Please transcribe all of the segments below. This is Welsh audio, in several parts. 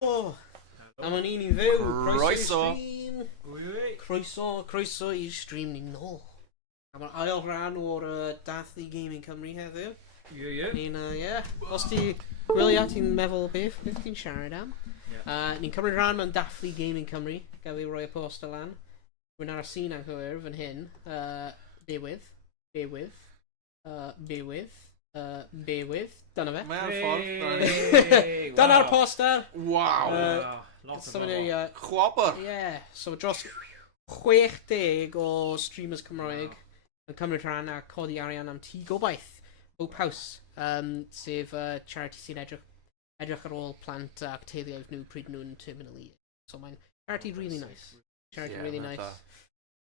O! Am o'n i'n I fyw, Croeso. Croeso I stream ni nôl. Am o'n ail rhan o'r Dathlu Gaming Cymru heddiw. Ni'n, os ti gwylio ti'n meddwl beth ti'n siarad am. Ni'n cymryd rhan mewn Dathlu Gaming Cymru. Gael fi roi y post o lan. Rwy'n ar y sîn anghywir fan hyn. Bear with. Dyna fe. Mae'r ffordd. Dyna'r poster. Waw. Somebody, Chwabr. So dros 60 o streamers Cymraeg yn cymryd rhan a codi arian am Tŷ Gobaith. Open House. Sef charity sy'n edrych ar ôl plant ac teuluoedd nhw pryd nhw'n terminally. So mae'n charity really nice. Charity really nice.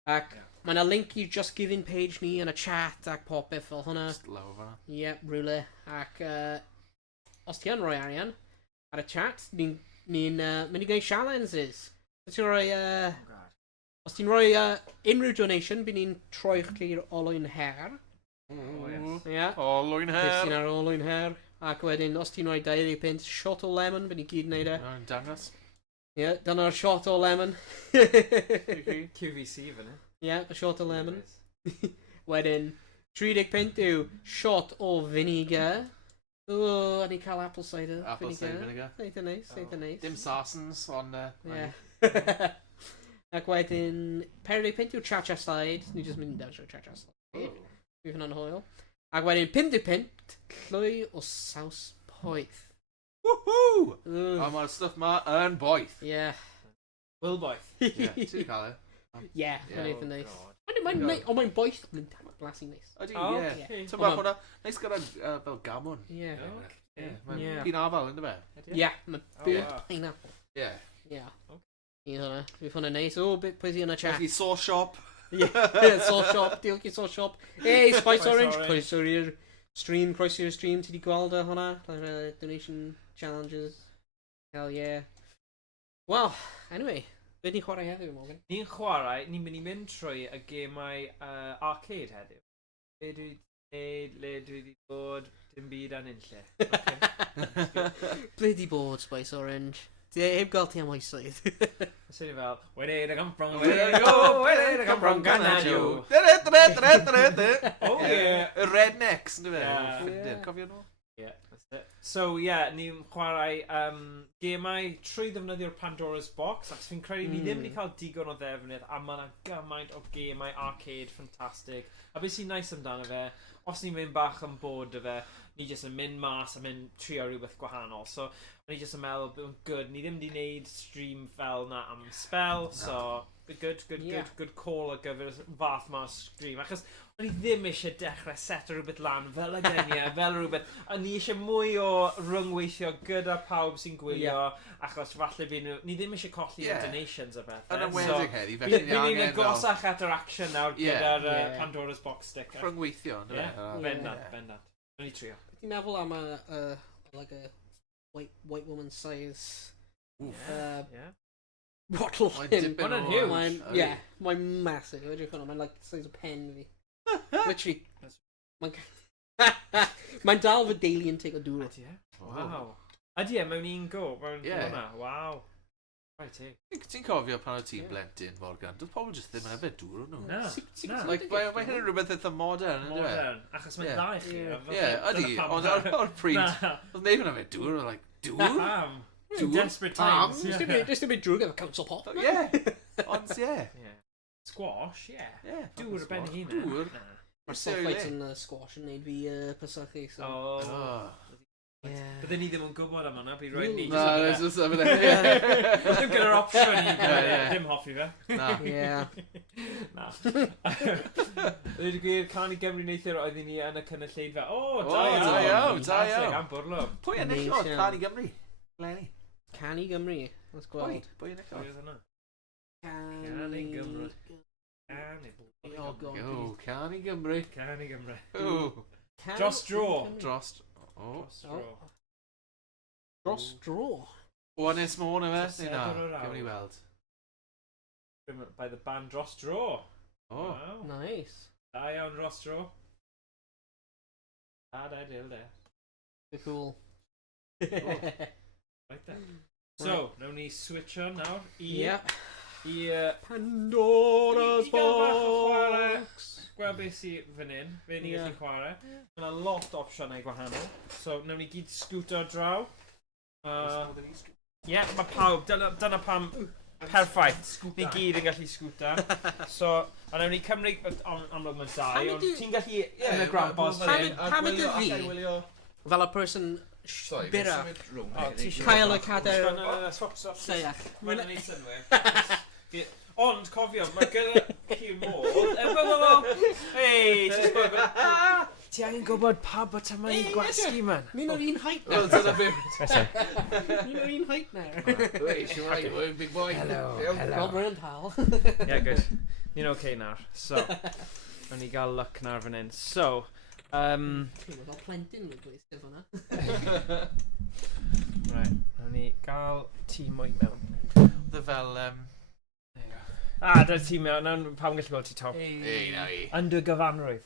Ac mae yna link i'r Just Giving page ni yn y chat ac popeth fel hwnna. Just lawr fanna. Rhywle. Ac os ti yn rhoi arian ar y chat, ni'n mynd I gwneud challenges. Os ti'n rhoi... os ti'n rhoi unrhyw donation, bydd ni'n troi chdi'r olwyn her. Olwyn her. Sy'n ar olwyn her. Ac wedyn, os ti'n rhoi 20 pint, shot o lemon, bydd ni gyd yn neud e. Yn dangos. Dyna'r shot o lemon. QVC fan hyn. Y shot o lemon. Wedyn, 30 pint yw shot o vinegar. O, a ni cael apple cider. Apple cider vinegar. Eitha neis. Dim sarsons, ond... Ac wedyn, 40 pint yw cha-cha slide. Ni jyst mynd i dewis o'r cha-cha slide. Fydd hwnna'n hwyl. Ac wedyn, 50 pint, llwy o saws poeth. Woohoo! A mae'r stuff ma yn boeth. Will boeth. Ti'n cael e? Mae'n eitha neis. Mae'n boeth, mae'n blasu neis. Ydy, Ti'n bach hwnna, neis gyda fel gamon. Mae'n pinafal, ynddo fe? Mae'n burnt pineapple. Un hwnna, fydd hwnna neis. O, pwy sy'n yn y chat? Felly sauce shop. Sauce shop, diolch I sauce shop. Hey, Spice Orange, croeso i'r stream, ti di gweld hwnna? Donation challenges. Hell yeah. Well, anyway, beth ni'n chwarae heddiw, Morgan? Ni'n chwarae, ni'n mynd I mynd trwy y gemau arcade heddiw. Le dwi wedi bod, dim byd an unlle. Ble di bod, Spice Orange? Ti heb gael ti am oesoedd. Sy'n ni fel, where did I come from, where did I go, where did I come from, Ganadw. Oh yeah. Y rednecks, ynddo fe? Cofio nhw? That's it. So, ni'n chwarae gemau trwy ddefnyddio'r Pandora's Box, ac fi'n credu ni ddim wedi cael digon o ddefnydd, a mae yna gymaint o gemau arcade ffantastig. A beth sy'n nice amdano fe, os ni'n mynd bach yn bod o fe, ni jyst yn mynd mas a mynd trio rhywbeth gwahanol. So, ni jyst yn meddwl, good, ni ddim wedi gwneud stream fel na am spell, so, good call ar gyfer fath ma'r stream. Achos, o'n i ddim eisiau dechrau set rhywbeth lan fel y geniau, fel rhywbeth. A ni eisiau mwy o ryngweithio gyda pawb sy'n gwylio, achos falle ni ddim eisiau colli donations o beth. Yn ymwedig heddi, felly ni angen... Bydd ni'n agosach at yr action nawr gyda'r Pandora's Box sticker. Rhyngweithio, ynddo? Bendant. Yn I trio. Ti'n meddwl am like a white woman size bottle hyn? Mae'n huge. Mae'n massive. Mae'n like the size of pen fi. Literally. Mae'n dal fy daily intake o dŵr. Wow. Ydy mewn un go. Wow. Ti'n cofio pan o ti'n blentyn, Morgan? Doedd pobl jyst ddim yn efo dŵr o'n nhw. Na. Mae hyn yn rhywbeth eitha modern, ynddo fe? Modern. Achos mae'n dda I chi. Ydy. Ond o'r pryd, oedd neb yn efo dŵr, oedd like, dŵr? Desperate times. Just a bit drwg efo council pop. Ond Squash, Dŵr y ben I hun. Dŵr? Mae'r sulfites yn squash yn neud fi pysachu. Byddwn ni ddim yn gwybod am hwnna, bydd rhaid ni. Na, it's just over there. Ddim gyda'r opsiwn I ddim hoffi fe. Na. Dwi'n gwir, can I Gymru neithio oedd ni yn y cynulleidfa. Da iawn. Am bwrlwm. Pwy yn eich oedd Can I Gymru? Lenny. Can I Gymru? Let's gweld. Pwy yn eich oedd? Can I Gymru. Can I Gymru. Can I Gymru. Dros dro. Dros dro. O, Ynys Môn efe? Gewn ni weld. By the band Dros Dro. Wow. Nice. Da iawn Dros Dro. Da, dil de. Cool. Right then. So, nawn ni switch on nawr i Pandora's Box. Gweld beth sy'n fan hyn, fe ni gallu chwarae. Mae yna lot o opsiynau gwahanol. So, nawn ni gyd sgwto draw. Mae pawb, dyna pam perffaith. Ni gyd yn gallu sgwta. So, a nawn ni cymryd amlwg mae'n dau, ond ti'n gallu yn y grabos. Pam ydy fi? Fel y person bira. Cael y cader. Seiach. Mae'n ei synwyr. Ond, cofio, mae gyda chi modd. Hei, ti angen gwybod pa bod yma i gwasgu, man. Ni'n o'r un height na. Ni'n o'r un height na. Wait, you're right, we're big boy. Well brand, pal. Yeah, good. Ni'n okay nawr. So, nawn ni gael luck nawr fan hyn. So, Fel plentyn yn gweithio fan'na. Right, nawn ni gael tîm o'i mewn. The fel, dyna tîm mewn, nawn pawb yn gallu gweld ti top. Ei, na i. Under gyfanrwydd.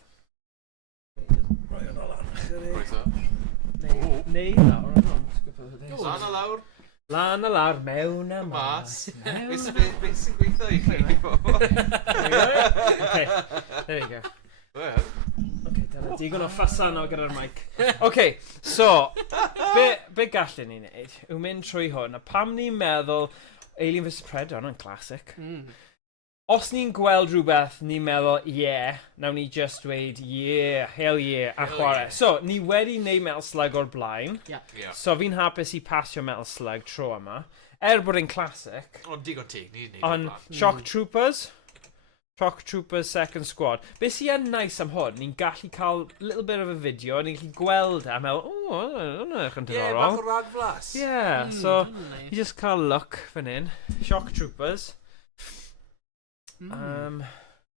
Roi hwnna lan. Croeso. Neu lawr. Lan a lawr. Lan a lawr, mewn a mas. Beth sy'n gweithio i chi? Okay, there you go. Well. Okay, dyna digon o ffasano gyda'r mic. Okay, so, be gallen ni'n neud yw mynd trwy hwn, a pam ni'n meddwl Alien vs Predator, hwnna'n classic. Os ni'n gweld rhywbeth, ni'n meddwl, nawn ni just dweud, hell yeah, a chwarae. So, ni wedi neud Metal Slug o'r blaen. So, fi'n hapus i pasio Metal Slug tro yma. Bod e'n classic. Ond digon tig, ni'n neud o'r blaen. Shock Troopers Second Squad. Be sy'n nice am hwn, ni'n gallu cael little bit of a video, ni'n gallu gweld a meddwl, hwnna'n edrych yn diddorol. Bach o rag flas. So, you just cael look fan hyn. Shock Troopers.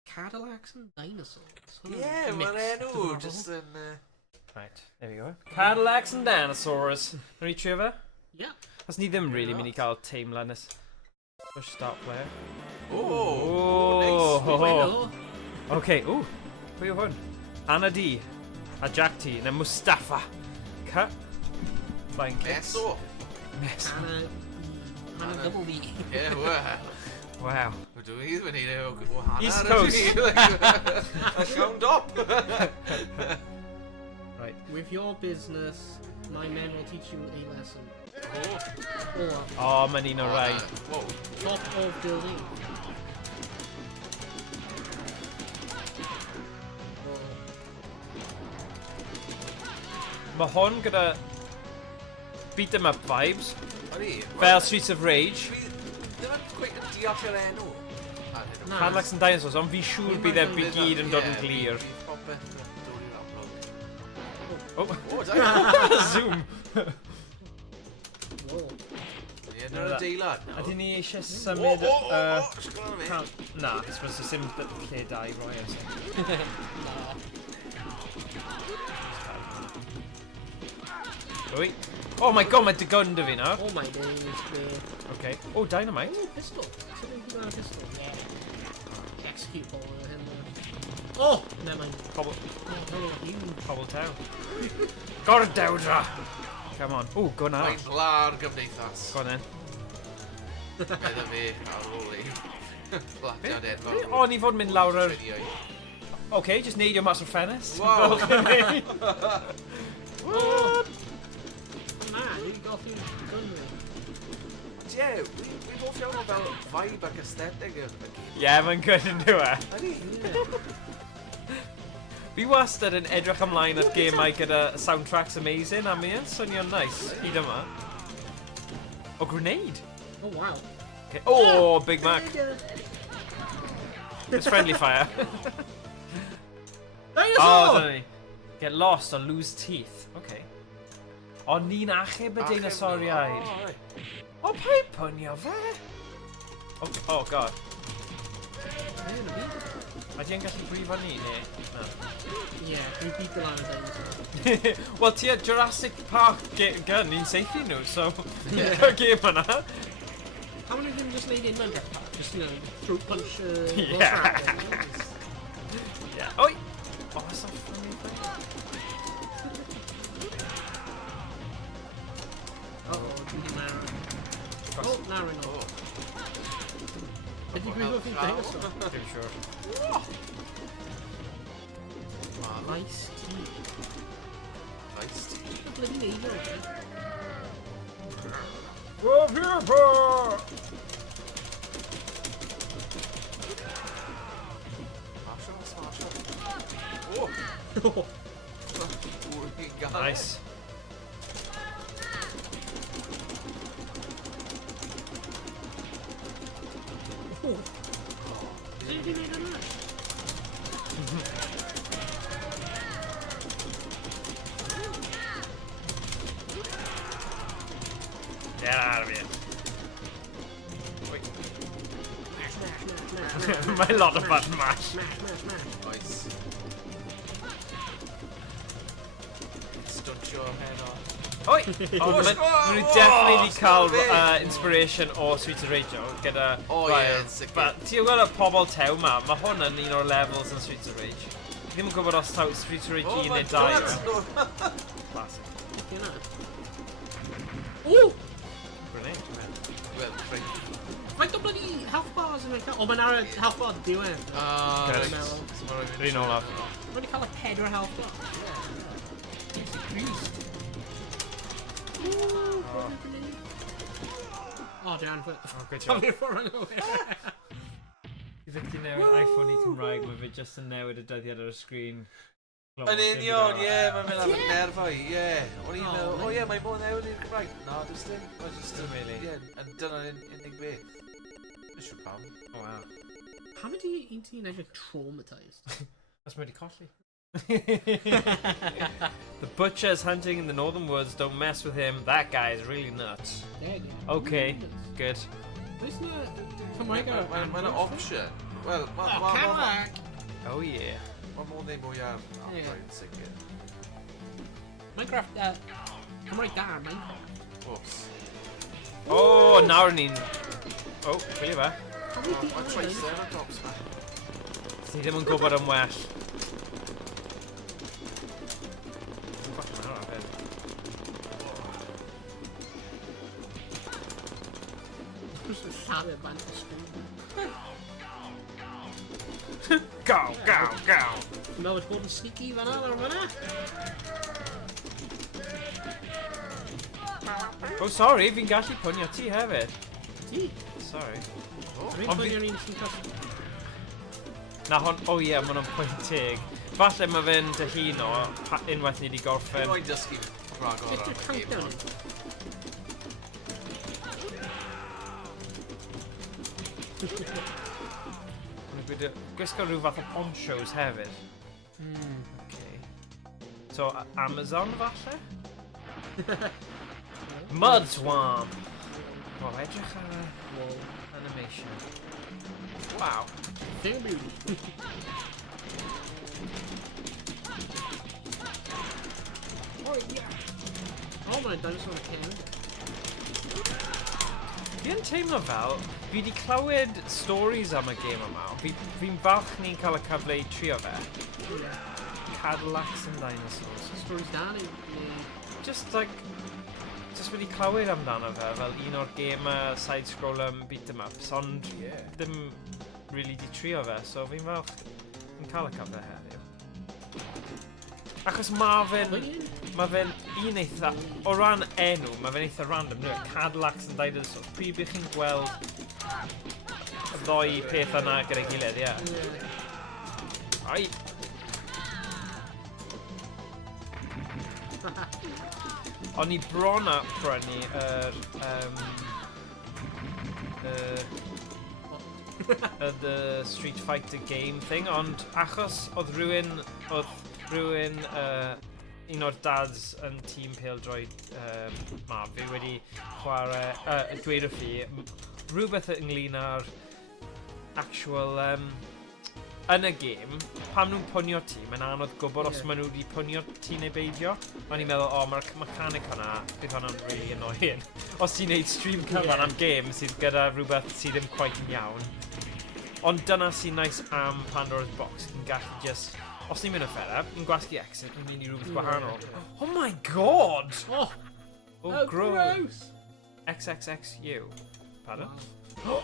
Cadillacs and dinosaurs. Mae'n enw, just yn... Right, there we go. Cadillacs and dinosaurs. Nawn ni trio fe? Os ni ddim really mynd I cael teimlad nes... Push start player. Nice. Okay, pwy yw hwn? Anna D. A Jack T. Na Mustafa. Cut. Flying kicks. Meso. Anna double B. Wow. Dwi'n mynd i'n o East Coast. A llawn dop. Right. With your business, my men will teach you a lesson. Mae'n un o rai. Top of building. Mae hwn gyda beat 'em up vibes. Fel Streets of Rage. Ddim yn gweud yn diolch yr enw. Cadillacs and Dinosaurs, ond fi siŵr bydd e gyd yn dod yn glir. Zoom! Yn yr adeilad. Ydyn ni eisiau symud... Na, suppose y sim lle da I roi os. Wy. Oh my god, mae digon dy fi nawr. Oh my days. Okay. Oh, dynamite. Oh, pistol. Something about a pistol. Yeah. Execute ball with him. Oh, never mind. Cobble Town. Gordewdra! Come on. Oh, go now. Mae'n blar gymdeithas. Go on then. Edda fi ar ôl i. Bladiad edfawr. O, ni fod yn mynd lawr yr... Okay, just neidio mas o'r ffenest. Wow. What? Na, ni'n golli'n gunway. Dwi'n hoff iawn o fel vibe ac aesthetic yn y gyd. Yeah, mae'n good yn dwi e. Ydy? Fi wastad yn edrych ymlaen at gemau gyda soundtracks amazing a mi'n swnio'n nice. Hyd yma. Oh, grenade! Oh, wow. Okay. Oh, Big Mac. It's friendly fire. Dinosaur! Oh, dyna ni. Get lost or lose teeth. Okay. O, ni'n achub y dinosauriaid. O, pa I pwnio fe? Oh, god. Ydy yn gallu brifo ni, ne? No. Yeah, dwi'n beat the lan y dinosaur. Wel, ti a Jurassic Park gun, ni'n seithi nhw, so... Y gêm yna. How many of them just made in Minecraft Park? Just, you know, throat punch, Yeah. Yeah. Oi! Oh, that's not funny. Uh-oh, dwi di marw. Oh, na rin o. Ydy gwybod fi'n dweud o? Dim siwr. Nice tea. Nice tea. Bloody neud o. Go here, Smash it. Oh! Nice. Oh. Is it neud yna? Get out of here. Mae lot o button mash. Nice. Stunt your head on. Oi! Maen nhw definitely wedi cael inspiration o Streets of Rage gyda Ryan. Ti'n gweld y pobl tew ma, mae hwn yn un o'r levels yn Streets of Rage. Fi ddim yn gwybod os taw Streets of Rage 1 neu 2. Classic. Ooh! Grenade. Well, criw. Faint o bloody health bars yn ei cael? O, mae'n ar y health bar diwedd. Rhan olaf. Mae wedi cael y 4 health bar. Jesus Christ. Oh, down foot. Oh, good job. Fi'n ffordd yn gywir. I fe ti newid iPhone I Cymraeg, mae fe just yn newid y dyddiad ar y sgrin. Yn union, ie, mae'n mynd am y nerfau, ie. O'n i'n meddwl, o ie, mae'n bod newid i'r Cymraeg. Na, dys dim. Mae'n just yn really. Ie, yn dyna'n unig beth. Nys yw pam. Oh, wow. Pam ydi un ti'n edrych traumatised? Os mae wedi colli. The butcher's hunting in the northern woods. Don't mess with him. That guy is really nuts. Okay, good. Oes na Cymraeg ar... Mae'n option. Wel, Cymraeg! Oh yeah. Mae'n modd neu mwy ar Android yn sicr. Minecraft... Cymraeg da, Minecraft. Oops. Oh, nawr ni'n... Oh, gwylio fe. Mae'n Triceratops ma. Ni ddim yn gwybod am well. Lladd bant o sgwrn. Go, go, go! Dwi'n meddwl bod yn sneaky fan'na, ar fan'na. Oh, sorry, fi'n gallu pwnio ti hefyd. Ti? Sorry. Rwy'n pwynio'r un sy'n cael... Na hon, oh ie, yeah, ma'n o'n pwynt teg. Falle mae fe'n dyhuno unwaith ni wedi gorffen. Dwi'n dysgu rhagor Just your countdown. Gwisgo rhyw fath o ponchos hefyd. Okay. So, Amazon falle? Mud Swamp! O, edrych ar y animation. Wow. Thing beauty. Oh, yeah. Oh, mae'n dinosaur yn cyn. Fi yn teimlo fel, fi wedi clywed stories am y gêm yma. Fi'n falch ni'n cael y cyfle i trio fe. Cadillacs and dinosaurs. Stories da ni. Just wedi clywed amdano fe fel un o'r gêm side-scroller beat-em-ups, ond ddim really di trio fe, so fi'n falch ni'n cael y cyfle heddiw. Achos mae fe'n un eitha, o ran enw, mae fe'n eitha random, Cadillacs and dinosaurs. Pryd bych chi'n gweld y ddoi peth yna gyda'i gilydd, ie. Ai! O'n i bron a prynu the Street Fighter game thing, ond achos oedd rhywun un o'r dads yn tîm pêl-droed ma, fi wedi chwarae, dweud wrth fi, rhywbeth ynglyn â'r actual yn y gêm, pam nhw'n pwnio ti, mae'n anodd gwybod os maen nhw wedi pwnio ti neu beidio. O'n i'n meddwl, mae'r mechanic hwnna, bydd hwnna'n really annoying. Os ti'n neud stream cyfan am gêm sydd gyda rhywbeth sydd ddim quite yn iawn. Ond dyna sy'n nice am Pandora's Box, chi'n gallu just... Os ni'n mynd o fferab, ni'n gwasgu exit, ni'n mynd i rhywbeth gwahanol. Oh my god! Oh, gross! XXXU. Pardon? Wow.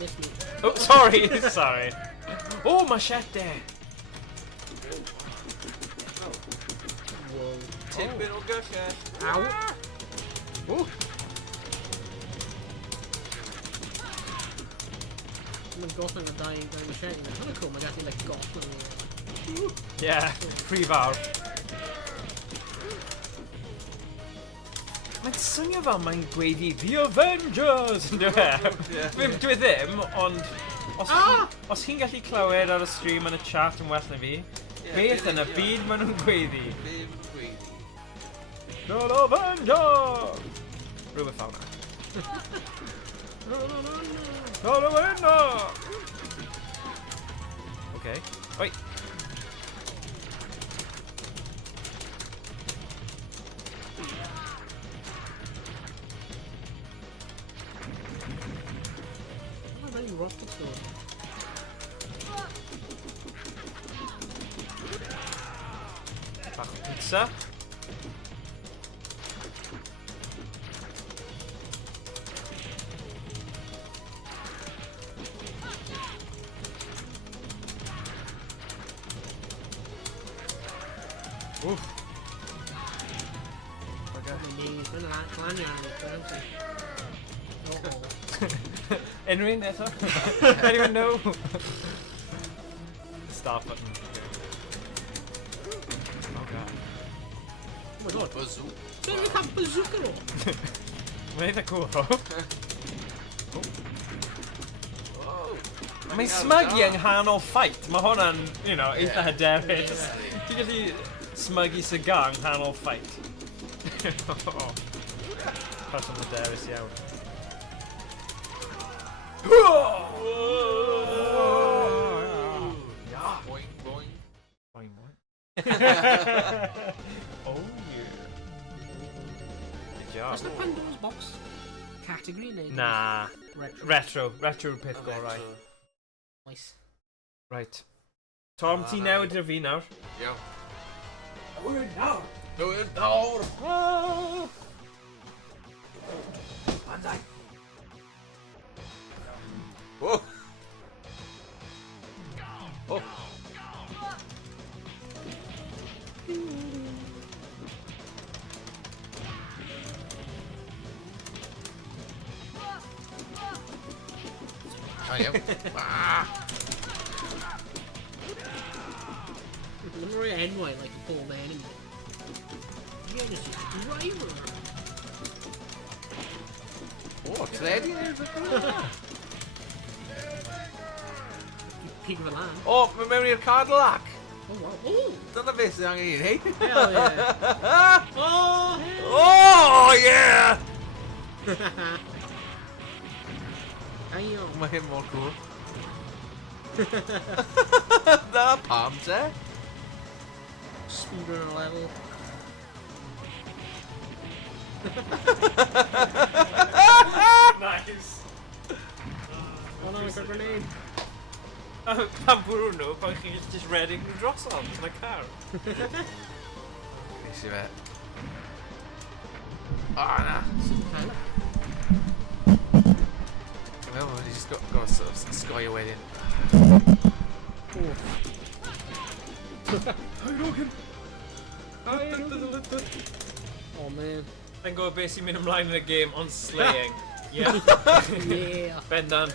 Miss me. Oh, sorry, sorry. Oh, machete. Whoa. Tipyn o gyllell. Ow. Ooh. Mae'n gollwng y dau machete. Hwna'n cool, mae'n gallu like gollwng. Yeah, free fawr. Mae'n swnio fel mae'n gweiddi The Avengers! Dwi ddim, ond os chi'n gallu clywed ar y stream yn y chat yn well na fi, beth yn y byd maen nhw'n gweiddi? The Avengers! Rhywbeth fel na. The Avengers! Okay. Oi! Rocket sword. Bach o pizza. Oof. Unrhyw eto? Anyone know? Start button. Oh god. Oh my god. Bazooka. Dwi'n cael bazooka o. Mae'n eitha cool o. Mae'n Mae'n smygu yng nghanol fight. Mae hwnna'n, you know, eitha hyderus. Ti'n gallu smygu cigar yng nghanol fight. Person hyderus iawn. Boing, boing. Boing, boing. Oh yeah. Good job. Oes na Pandora's Box category neu? Nah. Retro. Retro yw'r peth gorau. Nice. Right. Tom, ti newid ar fi nawr. Iawn. Owain nawr! Owain nawr! Bandai! Oh! Oh! Ah, iawn. Dwi'n rhoi enwau like i pob enemy. Genesis driver. Oh, tredi neu Pig fel an. Oh, mae mewn i'r Cadillac. Oh wow. Oh! Dyna beth sydd angen i ni. Hell yeah. Oh! Oh, yeah! Ayo. Mae hyn mor cool. Na pam, te? Speedrun o level. Nice! Oh no, I got a grenade. Pan bwrw nhw, pan chi'n just redeg nhw drosodd yn y car. Nes i fe. Ah, na. Wel, mae jyst gorau sort of sgoio wedyn. Hi, Logan! Oh man. Then gwybod beth sy'n mynd ymlaen yn y game, ond slaying. Yeah. Yeah. Bendan.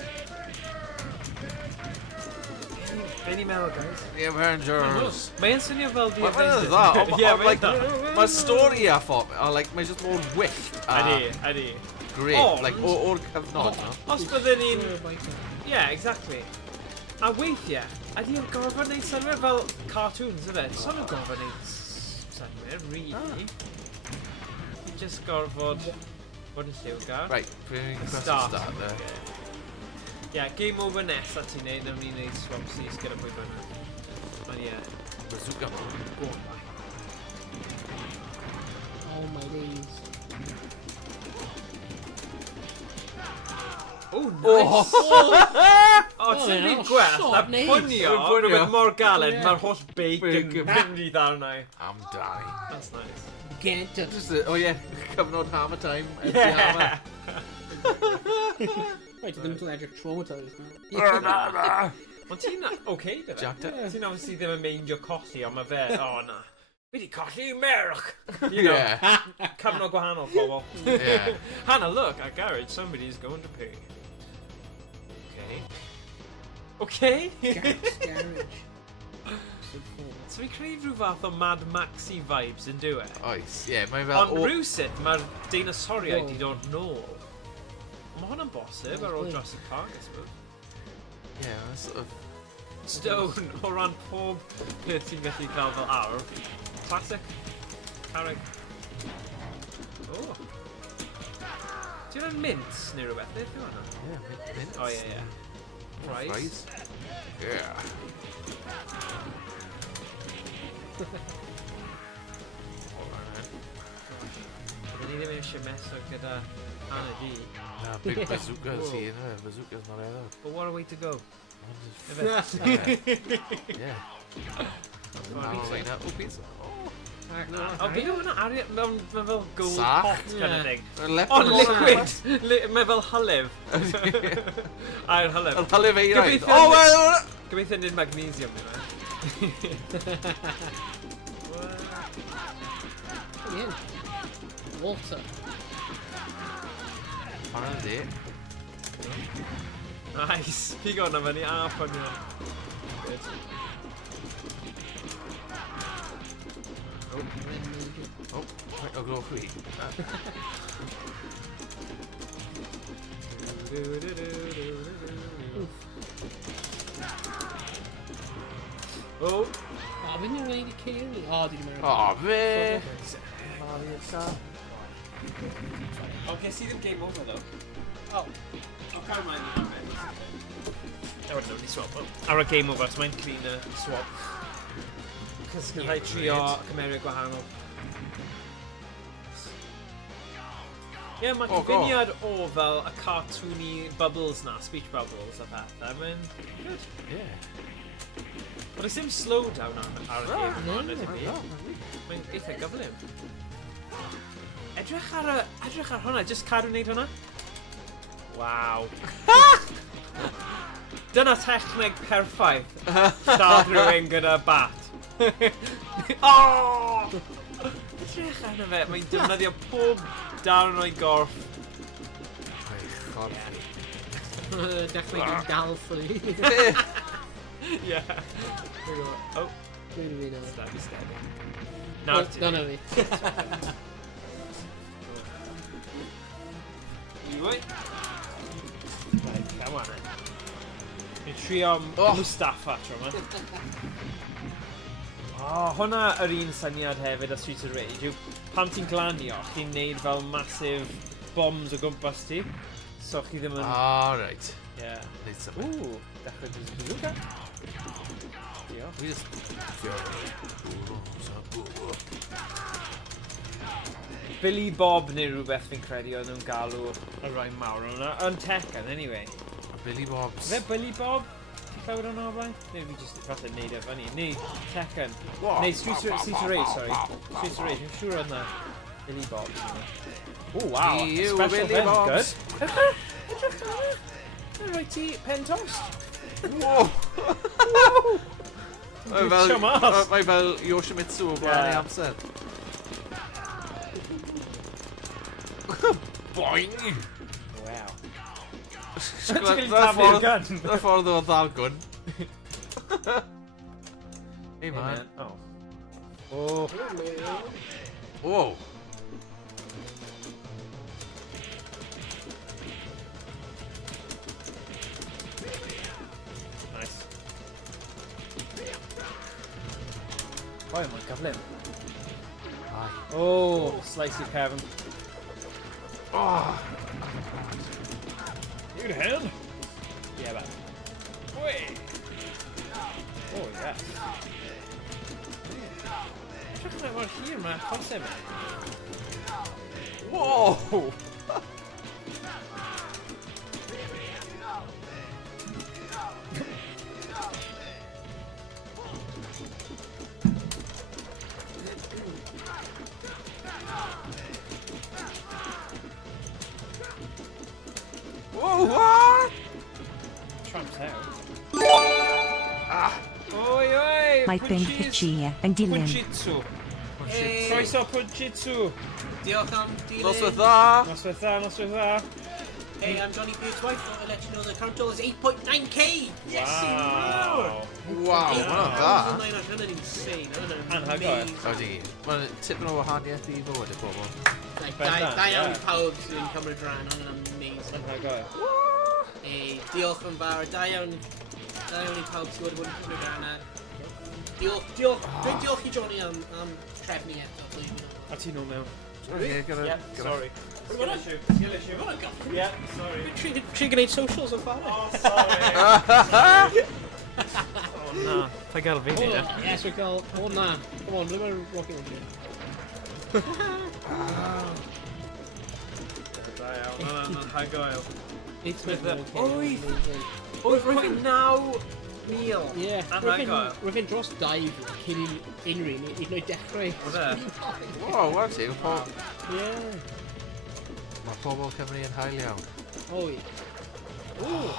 Be ni'n meddwl, guys? The Avengers. Mae'n swnio fel The Mae'n Avengers. dda, Yeah, ond mae'n dda. mae stori a ffop, mae'n just mor wyllt a Ydi. greu, Ond- o'r cyfnod. Os byddwn ni'n... Oh, biker. Yeah, exactly. A weithiau, ydy'n gorfod wneud synwyr fel cartoons, ydy? Son nhw'n gorfod wneud synwyr, really. Ti'n just gorfod bod yn lliwgar. Right, dwi'n press Start. start there. Yeah, game over nesa ti'n neud, na ni'n neud swapsies gyda pwy bynnag. Ond ie. Bazooka. Go on, bye. Oh my days. Oh, nice! Oh, ti'n yeah, rhi gwell na shot nades. pwnio Pwnio. rhywbeth mor galed, Yeah. mae'r holl beic yn Bacon. mynd i ddarnau. Am dau. That's nice. Can't touch Just oh yeah, cyfnod hammer time. empty Yeah. hammer. Right, ydym nhw'n edrych traumatised. Ond ti'n oce gyda? Jacked up. Ti'n obviously ddim yn meindio colli, ond mae fe, o na. Fi di colli merch! You know, Yeah. cyfnod gwahanol pobl. Yeah. Hannah, look, at garage, somebody's going to pay. Okay. Okay? Garage. So fi'n credu rhyw fath o Mad Maxi vibes yn dyw e? Oes, ie, mae'n fel... Ond rhywsut mae'r deinosoriaid di dod nôl. Mae hwnna'n bosib ar ôl Jurassic Park, I suppose. Ie, mae'n sort of... Stone, o ran pob beth ti'n gallu cael fel arf. Classic. Carreg. O. Ti'n rhan mint neu rhywbeth? Beth yw hwnna? Ie, mint. O ie, ie. Fries. Yeah. Oedden ni ddim eisiau meso gyda Hannah di. Na, big bazookas hi, yna. Bazookas mor edrych. But what a way to go. Yeah. Owain, o pizza. O, beth yw hwnna? Mae fel gold Sach? pot kind of thing. Leopard. O, liquid! Mae fel hylif. A'r hylif. Yn halif ei raid. Gobeithio- O, wel! Gobeithio nid magnesium ni fe. Iawn. Water. Pan di. Nice. Pigo hwnna fyny a pan yna. Good. O, o gloch fi. O! O, fi'n mynd i Ceiri. O, dwi ddim yn O, fe! O, ges i ddim game over though. O. O, cael ymlaen i hynny. Ewan, ddim ni swap. Ar y game over, so mae'n clean y swap. Cos gyda rhaid trio cymeriad gwahanol. Ie, yeah, mae cyfuniad o fel y cartoony bubbles na, speech bubbles a pethau. Mae'n good. Ie. But it's dim slow down ar y game no, on, ydyn ni. no. Mae'n eitha gyflym. Edrych ar hwnna, just cadw wneud hwnna. Waw. Dyna techneg perffaith. Lladd rhywun gyda bat. Oh! Edrych arno fe, mae'n defnyddio pob darn o'i gorff. Dechrau gyda dal ffri. Yeah. Oh, Dwi'n fi nawr. stabby, stabby. Nawr ti. Dyna fi. Iwi. Right, come on then. Ni'n trio Mustafa tro yma. O, hwnna yr un syniad hefyd a Streets of Rage yw pan ti'n glanio, chi'n neud fel massive bombs o gwmpas ti. So chi ddim yn... Ah, right. Yeah. Neud symud. Ooh, dechrau dwi'n bazooka. Diolch. We just... Billy Bob neu rhywbeth fi'n credu oedd nhw'n galw y rai mawr hwnna. Yn Tekken, anyway. Billy Bobs. Fe Billy Bob? Ti'n clywed hwnna o blaen? Neu fi jyst falle neud e fyny. Neu Tekken. Neu Streets of Rage, sorry. Streets of Rage, I'm siŵr oedd na Billy Bob. Oh, wow. You, Special Billy pen, Bobs. good. Edrych ar hwnna. Mae'n rhaid ti pen toast. Whoa! Glitcho mas. Mae fel Yoshimitsu o blaen ei amser. Boing! Wow. Ti'n gallu taflu'r gun. Y ffordd o ddalgwn. Hey man. Oh. Oh. Whoa! Nice. Oh, mae'n gyflym. Oh, slicey Kevin. Oh! Need a hand? Yeah, man. Wait. Oh, yes. Check that one here, man. What's that, man? Whoa! Whoa, what? Tramps out. Ah. Oi, oi! Mae Ben Hitchie yn dilyn. Punchitsu. Hey. Croeso Punchitsu. Diolch am dilyn. Noswaith dda. Noswaith dda. Hey, I'm Johnny Beard's wife. I'll let you know the current total is 8.9k. Yes, Wow. Wow, hwnna'n dda. Hwnna'n insane. Anhygoel. Odi, mae'n tipyn o wahaniaeth i fod y bobl. Da iawn pawb sy'n cymryd rhan, hwnna'n amazing. Anhygoel. Hey, diolch yn fawr, da iawn i pawb sy'n wedi bod yn cymryd rhan. Dwi'n diolch i Johnny am trefnu eto. A ti nôl mewn. Sorry. Sorry. Skill issue. Yeah, sorry. Tri gwneud socials yn fawr. Oh, sorry. Oh, na. Pa gael fi ni, Yes, we go. Oh, na. Come on, we're rocking on here. Da iawn. Hwnna'n anhygoel. It's With with the- the... Wyth rwy'n 9,000. Yeah, Anhygoel. rwy'n dros daif cyn unrhyw un, hyd yn oed dechrau. Oedd e? Wow, wel ti, Yeah. mae pobl Cymru yn hael iawn. Oh, yeah. Oh.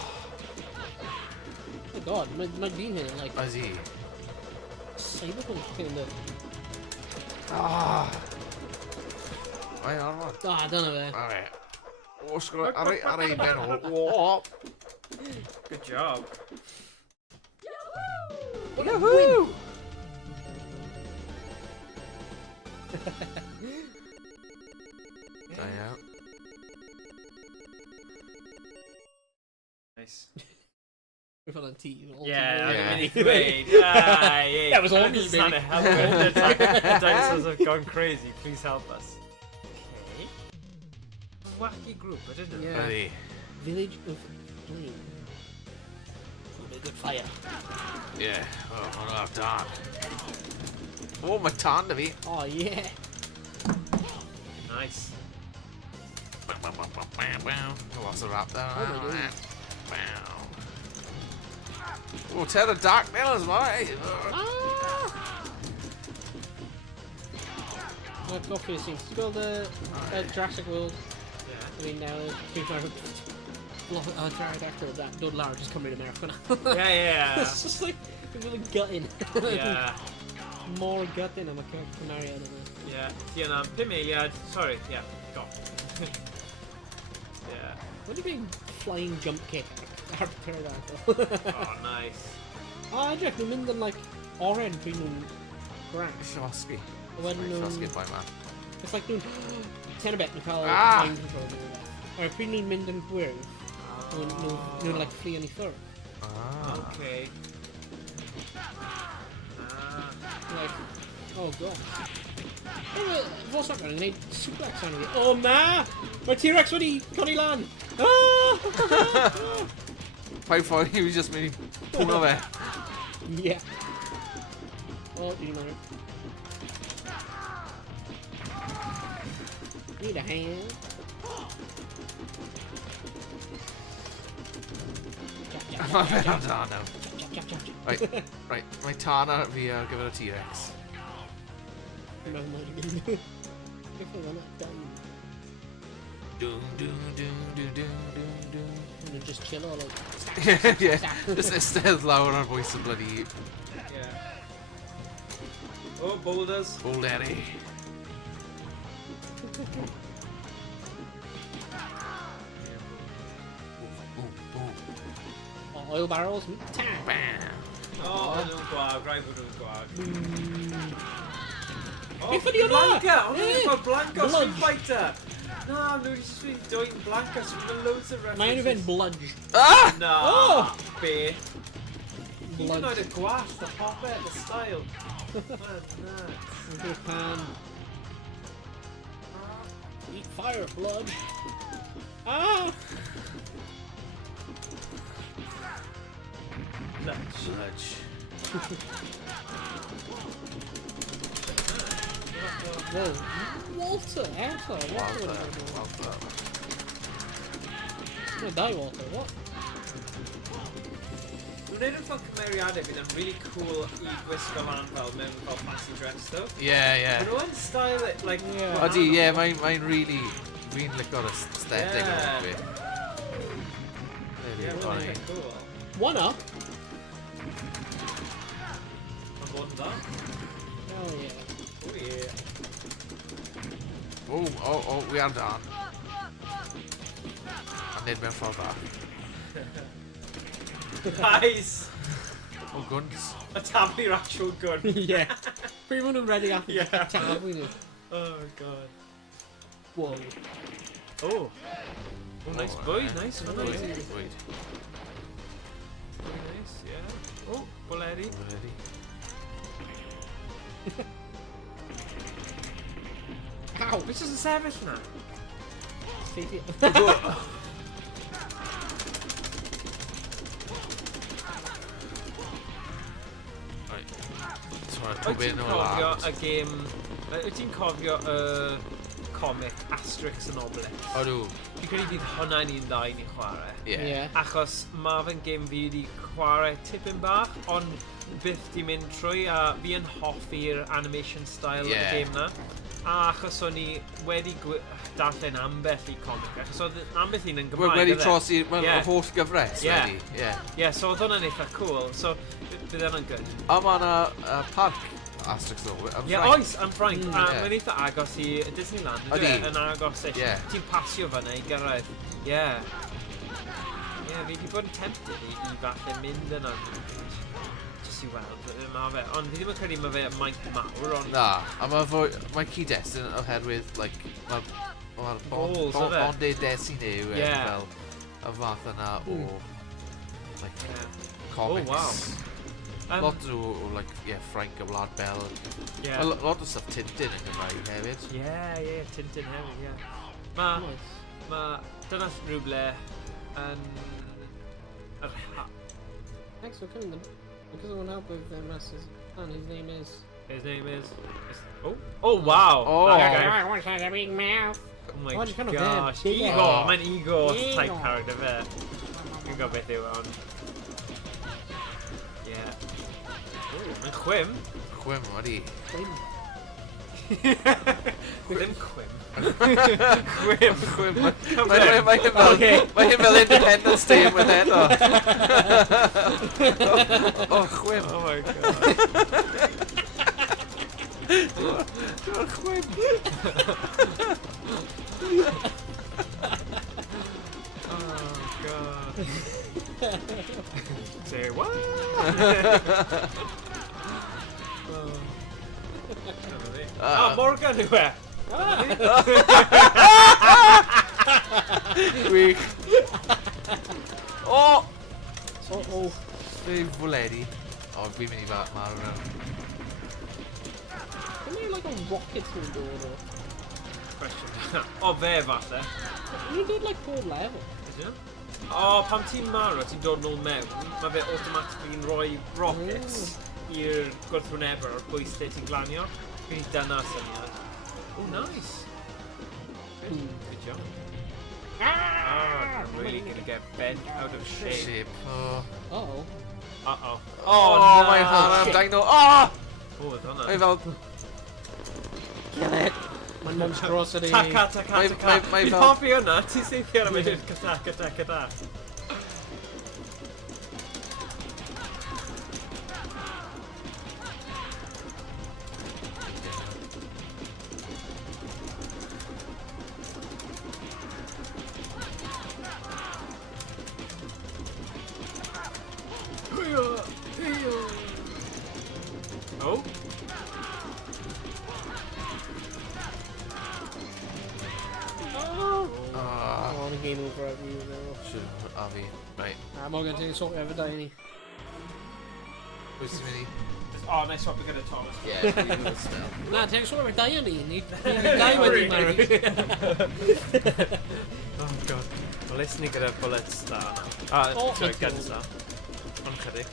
My god, mae'n fi'n hyn, like, As i. cyberpunk kind of. Ah. Mae'n arfer. Dyna fe. Oce. Osgo, ar ei ben o. Whoa. Good job. Yahoo! Da iawn. Nice. We've had a tea. Yeah, I'm Yeah. going to wait. Yeah, That was all me, baby. The dinosaurs have gone crazy. Please help us. Okay. Wacky group, I didn't know. Yeah. Ydi. Village of Flint. Good fire. Ie. O, hwnna ar dan. O, mae tan da fi. Oh, yeah. Nice. Lots of rap there. Oh my God. Oh, tear the dark nails, mate. I've got first things. You got the Jurassic World. I mean, now we've got a pterodactyl of that. Don't Lara just come in America now. Yeah. It's just like really gutting. Yeah. More gutting. I'm a canary out of it. Yeah. Yeah, Pimmy, sorry, yeah, go. Yeah. What do you mean flying jump kick? Ar pterodactyl. Oh, nice. I reckon nhw'n mynd yn like oren pryd nhw'n crash. Siosgi. Wedyn nhw'n... Siosgi bai man. It's like nhw'n... Ten o bet nhw'n cael Ah! mind control nhw. Or pryd nhw'n mynd yn gwyrdd, nhw'n like fflio'n i ffwrdd. Ah. Okay. Like, oh god. Fos ac yn gwneud suplex arno fi. Oh na! Mae T-Rex wedi codi lan! Ah! Pai ffordd i fi just mynd i pwno fe. Yeah. Oh, do you know? Need a hand. Mae fe'n am dan nawr. Chop, chop, chop, chop. Right, mae tan ar fi ar gyfer y T-Rex. Never mind again. If I want it done, Doom, doom, doom, doom, doom, doom, doom. and then just chill all like. Yeah, just eistedd lawr ar bwys y bloody Yeah. Oh, boulders. old Eddie. Oh, oil barrels. Tam. Bam! Oh, nhw'n gwag, rai bod nhw'n gwag. Oh, Beth ydi hwnna? Blanca! Oh, nhw'n Hey! gweld Blanca o Bludge. Street Fighter! No, nhw'n just really doing Blanca, so mae'n loads of references. Mae'n fe'n bludge. Ah! No, Oh! be? Hyd yn oed y gwallt, the hobbit, the style. Man, nuts. Into a pan. Eat fire, blood. Ah! Nuts. Sludge. Whoa. Walter, asshole. Walter, Walter. Walter. I'm gonna die, Walter. What? Nhw'n neud yn ffôn cymeriadau bydd yn really cool i gwisgo lan fel mewn fel fancy dress stuff. Yeah, yeah. Maen nhw'n style it, like... Yeah. Odi, yeah, mae'n really... Fi'n licio'r aesthetic Yeah. o'r beth. Yeah, There mae'n ni. eitha cool. One up. Mae'n bod yn dda. Oh yeah. Oh yeah. Oh, we are done. A nid mewn ffordd dda. Nice! Oh, guns. A tablu'r actual gun. Yeah. Pryd maen nhw'n ready after Yeah. tab we nhw. Oh god. Whoa. Oh. Oh, nice boy, nice. Wait, Nice. wait. Very nice, yeah. Oh, Boleri. Ready? Ow! Which is a sefyll na? Safety. Right. Sorry, Wyt pob ti'n un o'r cofio arms. y game... Wyt ti'n cofio y comic Asterix and Obelix? Odw. Fi'n credu bydd hwnna'n un dda i ni chwarae. Yeah. Yeah. Achos mae fe'n game fi wedi chwarae tipyn bach, ond byth di mynd trwy a fi yn hoffi'r animation style Yeah. y game na. A achos o'n i wedi darllen ambell i comic, achos oedd ambell un yn Gymraeg. Wedi oedd e? trosi, wel, Yeah. y holl gyfres, Yeah. wedi. Yeah. Ie, so oedd hwnna'n eitha cool, so bydd hwnna'n good. A mae yna parc Asterix o, yn Ie, Ffrainc. oes, yn Ffrainc. A yeah. mae'n eitha agos i Disneyland, Ydi. yn agos i. Yeah. Ti'n pasio fyna i gyrraedd. Ie. Ie, fi wedi bod yn tempted i falle mynd yna. Jyst i weld, ma fe. Ond fi ddim yn credu mae fe maint mawr, ond... Na, a mae cyd-destun oherwydd, like, mae'r Balls, oedd e? bondau desi neu Yeah. fel y fath yna o, like, Yeah. comics. Oh, wow. Lot o, like, yeah, Ffrainc y Wlad Bel. Yeah. Well, lot o stuff Tintin yn Gymraeg hefyd. Ie, Tintin hefyd, ie. Nice. Dyna rhywle yn... yr ha... Thanks for coming then. Because I want help with their masses. And his name is... His name is... Oh, wow! Oh. That guy. One has a big mouth. Oh my Why'd you kind of gosh. them? Ego! Oh. Mae'n ego type Ego. character fe. Dwi'n gwybod beth yw on. Ie. Mae'n chwim. Chwym, wedi. Chwim. Chwim. Chwym. Mae hyn fel Independence Day yn wedyn o. Oh, chwym. Oh my god. Dwi'n chwym. Oh god. Say what? Morgan yw e! Gwych. O! Oh. Fe fwledi. O, fi'n mynd i marw nhw. Can you like a rocket through the door or... Question. O, fe falle. You did like pob level. O, pam ti'n marw, ti'n dod nôl mewn, mae fe automatically yn rhoi rockets i'r gwrthwynebr o'r bwys lle ti'n glanio. Fi'n dyna syniad. Oh, nice. Good job. Ah, I'm really gonna get bent out of shape. Shape. O. Uh-oh. Uh-oh. Oh, no! mae'n hanner dino. O! Oh, it's on Mae that. fel... Kill it! My monstrosity. Taka. Mae Fi'n fel... hoffi hwnna, ti'n seithio ar y mynd cata. Oh? Oh! Ah, Oh, the game over at you now. siwr, a fi. Right. I'm not going to sort ever die any. Pwy sy'n mynd i? Oh, nice swap gyda Thomas. Yeah, fi with a smell. Na, ti'n sort ever die any. Ni die wedi married. Oh god. Wel, leis ni gyda bullets da. Ah, Oh, sorry, that's guns da. Ond chydig.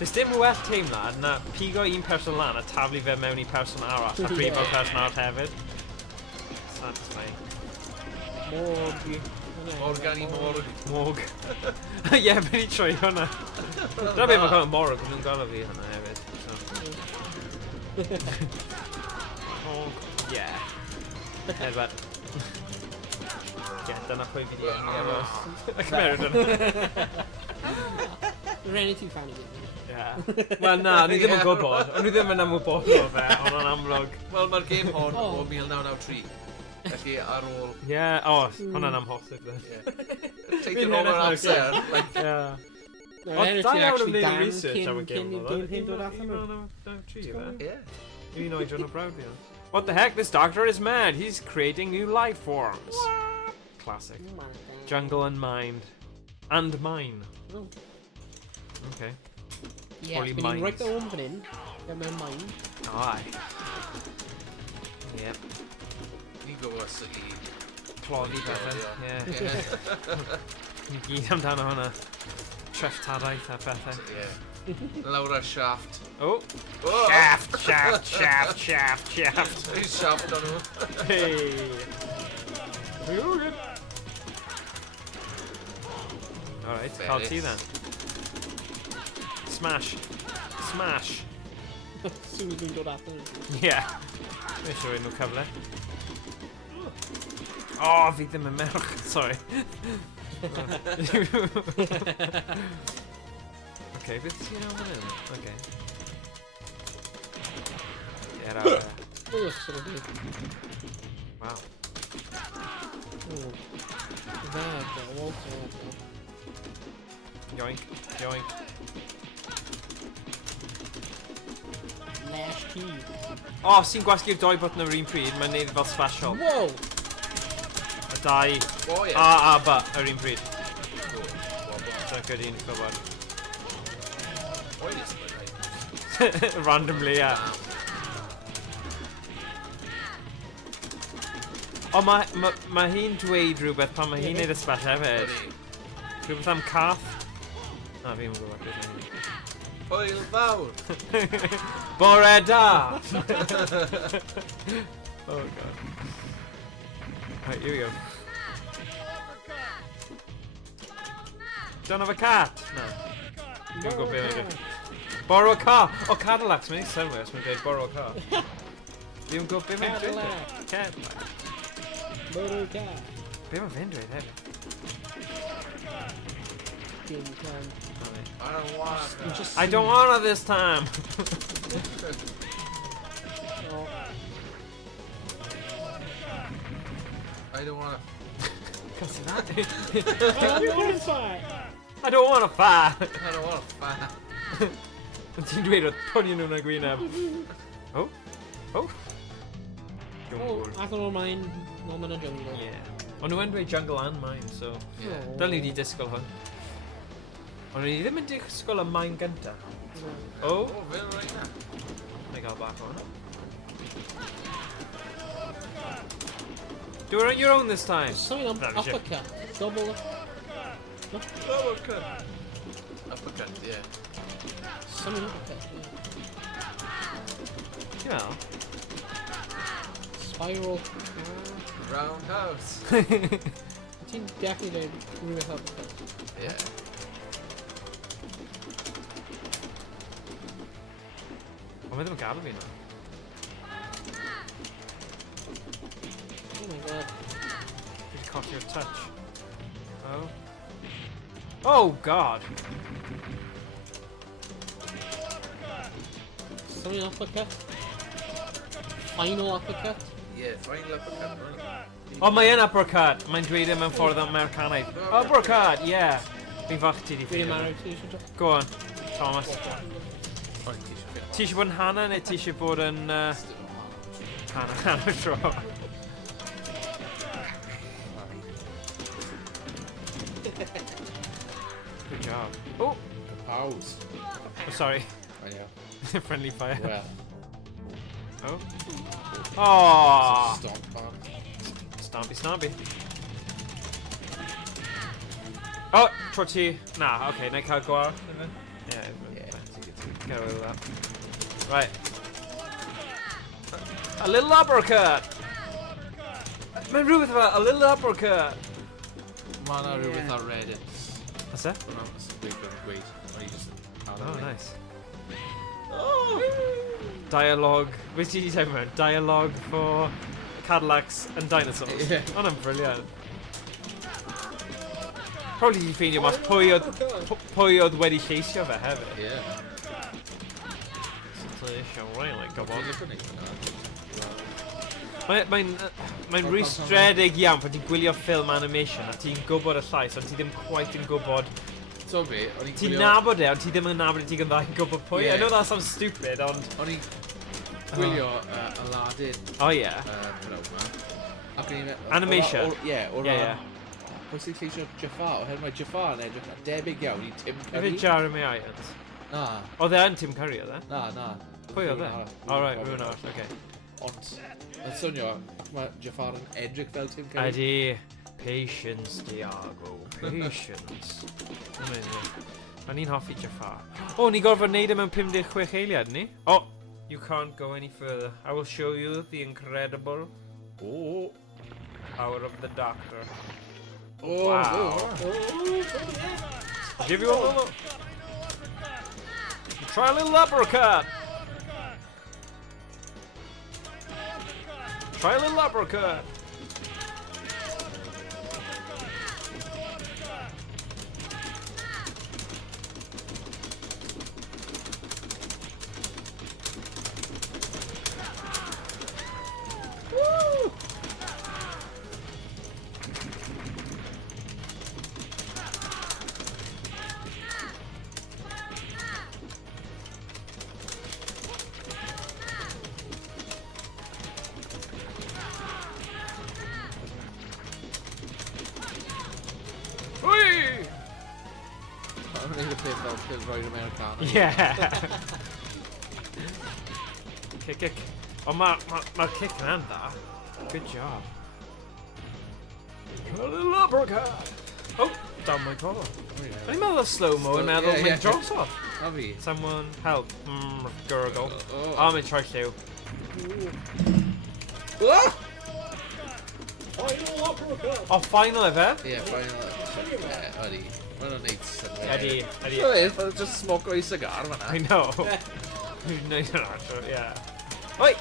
Does dim well teimlad na pigo un person lan a taflu fe mewn I person arall a brifo person arall hefyd. Satisfying. Morg. Morgan I morg. Morg. Ie, fe ni troi hwnna. Dyna beth mae'n cael morg, dwi'n gael fi hwnna hefyd. So. Morg. Yeah. Edward. Dyna pwy fi di enni efo. Y cymryd yn. Rhan i ti fan i gyd. Wel na, ni ddim yn gwybod. O'n i ddim yn ymwybodol o fe, ond o'n amlwg. Wel, mae'r game hon o 1993. Felly ar ôl... Ie, hwnna'n amhosib dde. Taken over amser. Ond da iawn yn neud research am y cyn game i'r oedd. game dod allan nhw. Yeah. Un oedran o brawd fi. What the heck? This doctor is mad. He's creating new life forms. Classic. Jungle and mind. And mine. Okay. Ie, Holy bydd ni'n mines. rhaid o fan hyn. Mewn mine. Aye. Yep. Ni'n gwybod sy'n i... Cloddi bethau. Ie. Ni gyd amdano hwnna. Trefftadaeth a bethau. Yeah. Lawr ar shaft. Oh! Oh! Shaft! He's shaft on nhw. Hey! Alright, cael ti then. Smash! Smash! Soon as dwi'n dod allan nhw. Yeah. Dwi'n siŵr nhw cyfle. Oh, fi ddim yn merch. Sorry. Okay, beth sy'n iawn fan hyn? Okay. Get out there. Oh, sort of good. Wow. Oh. There, Walter. Yoink, yoink. Lash key. Oh, sy'n gwasgu'r doi button ar un pryd, mae'n neud fel special. Whoa! Y dau O, ie. A B ar un pryd. So'n good un gwybod. Owain is my right. Randomly, yeah. O, mae hi'n dweud rhywbeth pan mae hi'n neud y splash hefyd. Rhywbeth am cath. Na, fi'n gwybod beth am hynny. Hwyl fawr. Bore da! Oh god. Right, here we go. Don't have a cat! No. Dwi'n gwybod beth am hynny. Borrow a car! O, Cadillacs, mae'n ei synwyr, mae'n dweud borrow a car. Dwi'n gwybod beth mae'n dweud. Cadillac. Motor car. Be mae'n fynd dweud hefyd? Game time. I don't want to. I don't want it this time! Oh. I don't want to. Can't see that. I don't want to fight. I don't want to fight! I don't want to fight. Ti'n dweud oedd pwni nhw'n y gwyneb. Oh? Oh? Oh, allan o'r mine, nom yn y jungle. Yeah. Ond nhw'n dweud jungle and mine, so... Yeah. Dyl ni wedi disgwyl hwn. Ond ni ddim yn disgwyl y mine gynta. Oh? Oh, fel right now. Neu gael bach o'n. Do it on your own this time. Something on No, shit. uppercut. Double. Uppercut. Uppercut, yeah. Something uppercut, yeah. Ti'n meddwl? Spiral. Roundhouse. Ti'n definitely dweud rhywbeth uppercut. Yeah. Ond mae ddim yn gadw fi nhw. Oh my god. Fi wedi colli'r touch. Oh. Oh god! Something uppercut. Final uppercut. Yeah, final uppercut, right? O, mae yn uppercut! Mae'n dweud e mewn ffordd Americanaidd. Uppercut, yeah! Fi'n falch ti di Dwi'n ffeindio. married to you, should Go on, Thomas. Oh, t-shirt. Ti eisiau bod yn Hannah neu ti eisiau bod yn... Hannah tro? Good job. Oh! Pause. Oh, sorry. I know. Friendly fire. Well. Oh. Oh! Stomp on. Stompy, stompy. Oh, tro ti. Nah, okay, na I cael go out? Yeah, Yeah, get away with that. Right. A little uppercut! Mae'n rhywbeth fel, a little uppercut! Mae yna rhywbeth ar Reddit. That's it? Hwna, sy'n gweud. Oh, nice. Dialogue. Which did you talk about? Dialogue for Cadillacs and dinosaurs. Yeah. Oh, no, brilliant. Probably ti'n ffeindio mas pwy oedd wedi lleisio fe hefyd. Ie. So eisiau really gofod. Dwi'n Mae'n rwystredig iawn pan ti'n gwylio ffilm animation a ti'n gwybod y llais ond ti ddim quite yn gwybod. So fi, o'n i'n Ti'n gwylio... nabod e ond ti ddim yn nabod e ti gyda yn gwybod pwy. Yeah. I know that sounds stupid ond... O'n i'n gwylio Aladdin Oh yeah. pnawn ma. Ac o'n i'n... Animation? Ie, o Yeah, ran... Pwy sy'n lleisio Jafar? Oherwydd mae Jafar yn edrych yn debyg iawn i Tim Curry. Yfyd Jeremy Irons. Na. Oedd e yn Tim Curry oedd e? Na. Pwy oedd e? Alright, rhywun arall, oce. Ond, yn swnio, mae Jafar yn edrych fel Tim Curry. Ydy. Patience, Diago. Patience. O'n i'n hoffi Jafar. O, ni gorfod neud e mewn 56 eiliad, ni? Oh, you can't go any further. I will show you the incredible power of the Doctor. Wow. I'll give you a little... Try a little uppercut. Try a little uppercut. Mae'n gwneud y peth fel Pilroed Americano. Yeah. Kick. Oh, mae'r kick yna'n da. Good job. A little uppercut. Oh, down my collar. O'n i'n meddwl o slow-mo yn meddwl mae'n drosodd. A fi. Someone help. Gurgle. Oh. Oh, mae'n troi lliw. Oh, final efe? Ie, final. Ydi. Mae'n o'n neud syniad. Ydi. Mae'n just smoke o'i cigar fan'na. I know. No, yeah. Oi!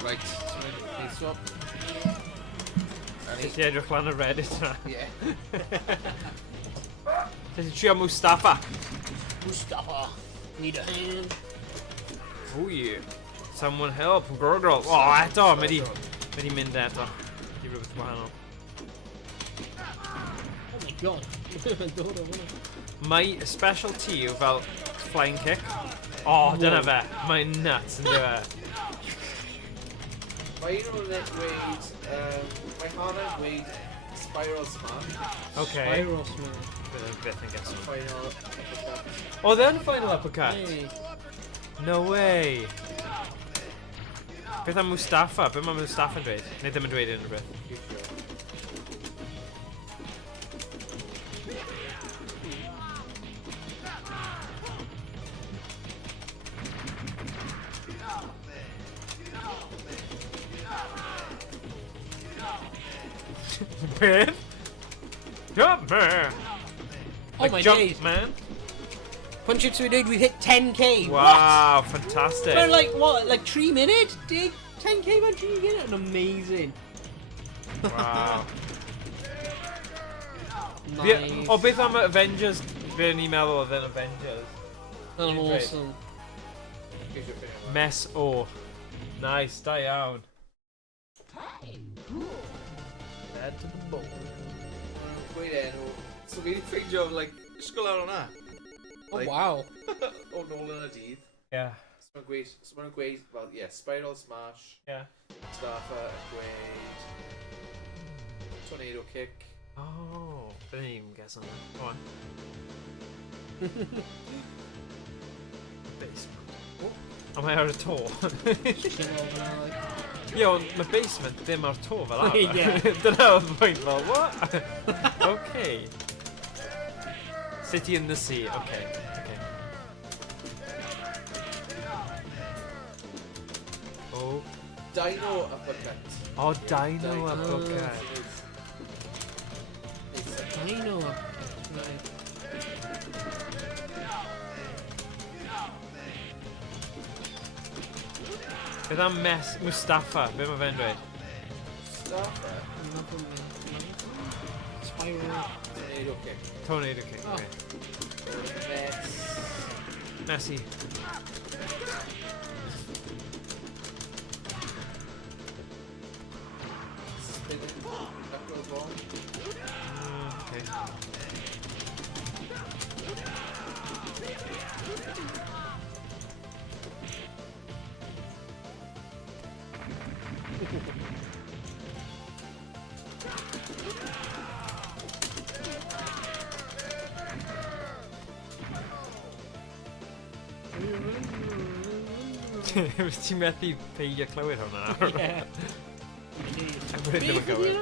Right, so swap. Nes i edrych lan y Reddit yna. Ie. Nes i trio Mustafa. Mustafa, need a hand. Oh yeah. Someone help, Gurgle. O, eto, mae di mynd eto. Di rhywbeth wahanol. Oh my god. Dod o hwnna. Mae specialty yw fel flying kick. O, dyna fe. Mae'n nuts yn dweud. Mae un o'n dweud, mae Hannah'n dweud Spiral Smash. Okay. Spiral Smash. Byth yn gyson. Final uppercut. O, dde'n final uppercut? Hey. No way. Beth am Mustafa? Beth mae Mustafa'n dweud? Neu ddim yn dweud unrhyw beth. Beth? Jump man! Oh my jump days. man! Punch it to a dude, we've hit 10k. Wow, fantastic! For like what? Like 3 minutes? Dig 10k man, 3 minutes? Amazing. Wow. Nice. O, beth am Avengers? Be ni'n meddwl oedd yn Avengers? That's awesome. Mess o. Nice, da iawn. Add to the bowl. Gweud enw. So fi wedi ffeindio, like, ysgol lawr o'na. Oh wow. O nôl yn y dydd. Yeah. So ma'n gweud, well, yeah, Spiral Smash. Yeah. Mustafa yn gweud Tornado Kick. Oh, didn't even guess on that. Go on. Basement. Oh. A mae ar y to. Chi'n ôl fyna, like. Ie, ond mae basement ddim ar to fel arfer. Ie. Dyna oedd y pwynt fel, what? Okay. City in the sea, okay. Oh. Dino uppercut. Oh, Dino uppercut. Dino up. Right. Beth am Mustafa? Be mae fe'n dweud? Staffer. Spiral. Tornado kick. Tornado kick, Oh. okay. Messi. Spinning. Back row ball. Okay. Ti'n methu peidio clywed hwnna nawr? Ie. Am bod ddim yn gywir.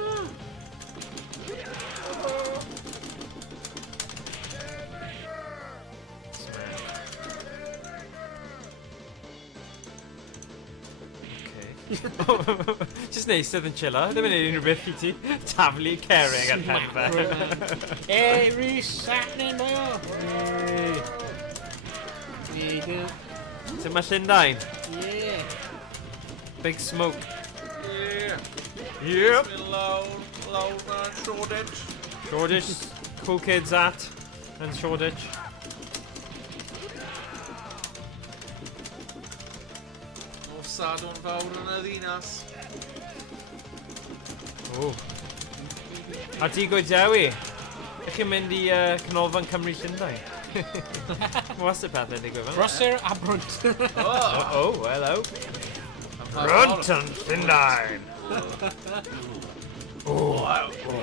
Just neis oedd yn chillo, ddim yn neud unrhyw beth i ti. Taflu cerrig ar pen fe. Hey, Rhys, happening, boyo? Hey. Sut mae Llundain? Yeah. Big smoke. Yeah. Yep. Loud man, Shoreditch. Shoreditch, cool kids at, and Shoreditch. O sadwn fawr yn y ddinas. O. A ti gwydewi? Ych chi'n mynd i canolfan Cymru Llundain? Wastad pethau digwydd fel? Prosser a brunt. Oh, hello. Brunt and Llundain.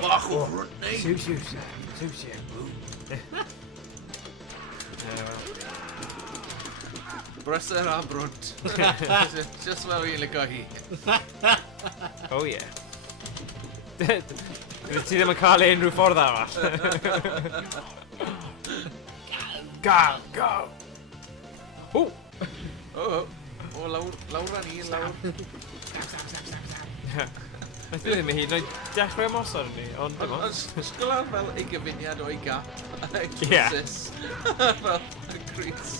Bach o frwnt ni. Siw. Brysur a brwnt. Just fel fi'n lygo hi. Oh yeah. Ti ddim yn cael unrhyw ffordd arall. Go! O! O, lawr â ni, lawr. Nath i ddim hyd yn oed dechrau ymosod ni, ond dim ond. Sgwlan fel ei gyfuniad o'i gap. Ie. Fel y Cris.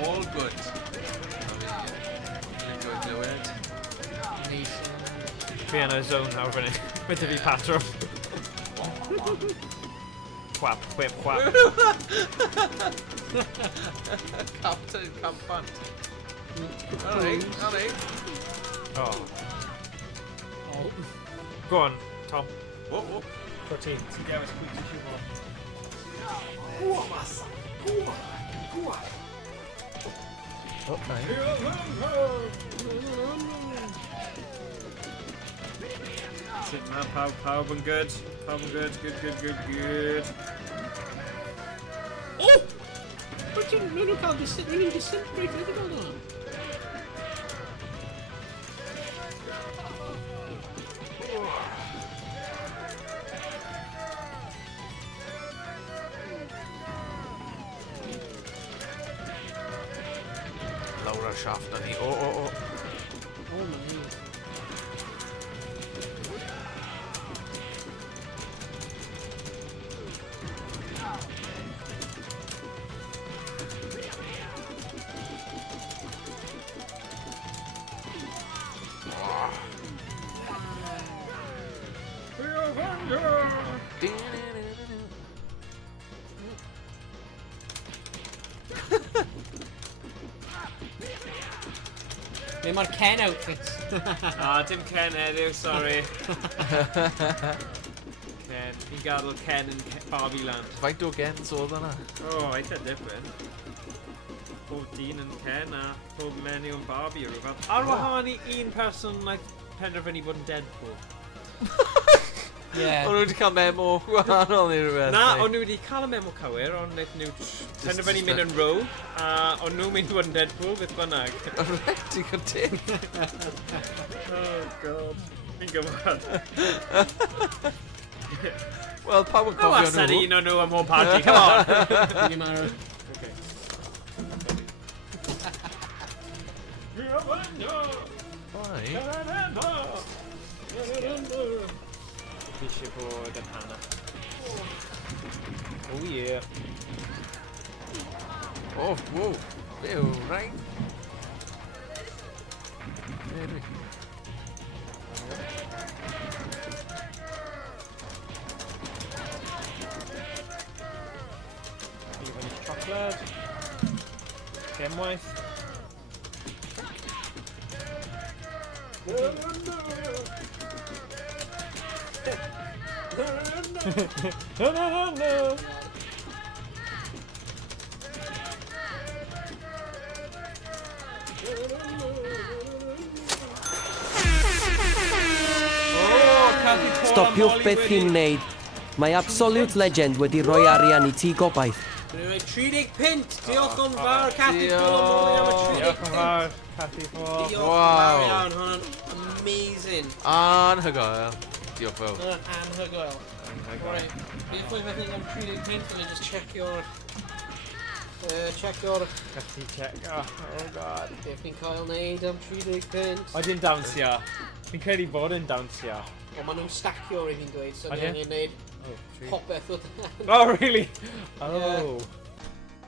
All good. Dwi'n glywed. Fi yn y zone nawr fyny. Mae dy fi patrwm. Chwap. Captain Campant. Alright. Oh. Go on, Tom. Oh. 14. Ti'n dewis pwy ti eisiau bod. Oh, nice. Sut mae pawb yn good? Good. O! Rwy'n nhw'n cael disintegrate, wedi gweld hwnna? Lawr o'r shaft na ni. O. O, my. Be mae'r Ken outfit? Dim Ken heddiw, sorry. Ken. Fi'n gadael Ken yn Barbie Land. Faint o gens oedd yna? Eitha dipyn. Pob dyn yn Ken a pob menyw yn Barbie o rhywbeth. Ar wahân i un person naeth penderfynu bod yn Deadpool. Yeah. O'n nhw wedi cael memo gwahanol neu rhywbeth. Na, o'n nhw wedi cael y memo cywir, ond wnaeth nhw penderfynu mynd yn row, a o'n nhw'n mynd yn Deadpool, beth bynnag. Alright, ti'n cael teg. Oh god, fi'n gyfod. Wel, pawb yn No, cofio wastad nhw. un o'n nhw am home party, come on! Fi'n marw. Okay. Why? Fi eisiau bod yn hana. Oh yeah. Oh, whoa. Ew, Rhan. Fi fan chocolate. Gemwaith. No. Stopiwch beth chi'n wneud. Mae Absolute Legend wedi rhoi arian I Tŷ Gobaith. Dwi'n rhoi 30 pint. Diolch yn fawr, Cathy Paul, am y 30 Diolch yn pint. fawr, Cathy Paul. Diolch yn Wow. fawr iawn, hwnna'n amazing. Anhygoel. Diolch fel. Hwnna'n anhygoel. Right, beth fwy fethyn am 30 pint, dwi'n just check your... Cathy check. Oh god. Beth ni'n cael neud am 30 pint. Oeddi'n dawnsio. Fi'n credu bod yn dawnsio. O, maen nhw'n stacio ar fi'n dweud, so Odi? ni angen neud Oh, popeth o dan. Oh, really? Oh.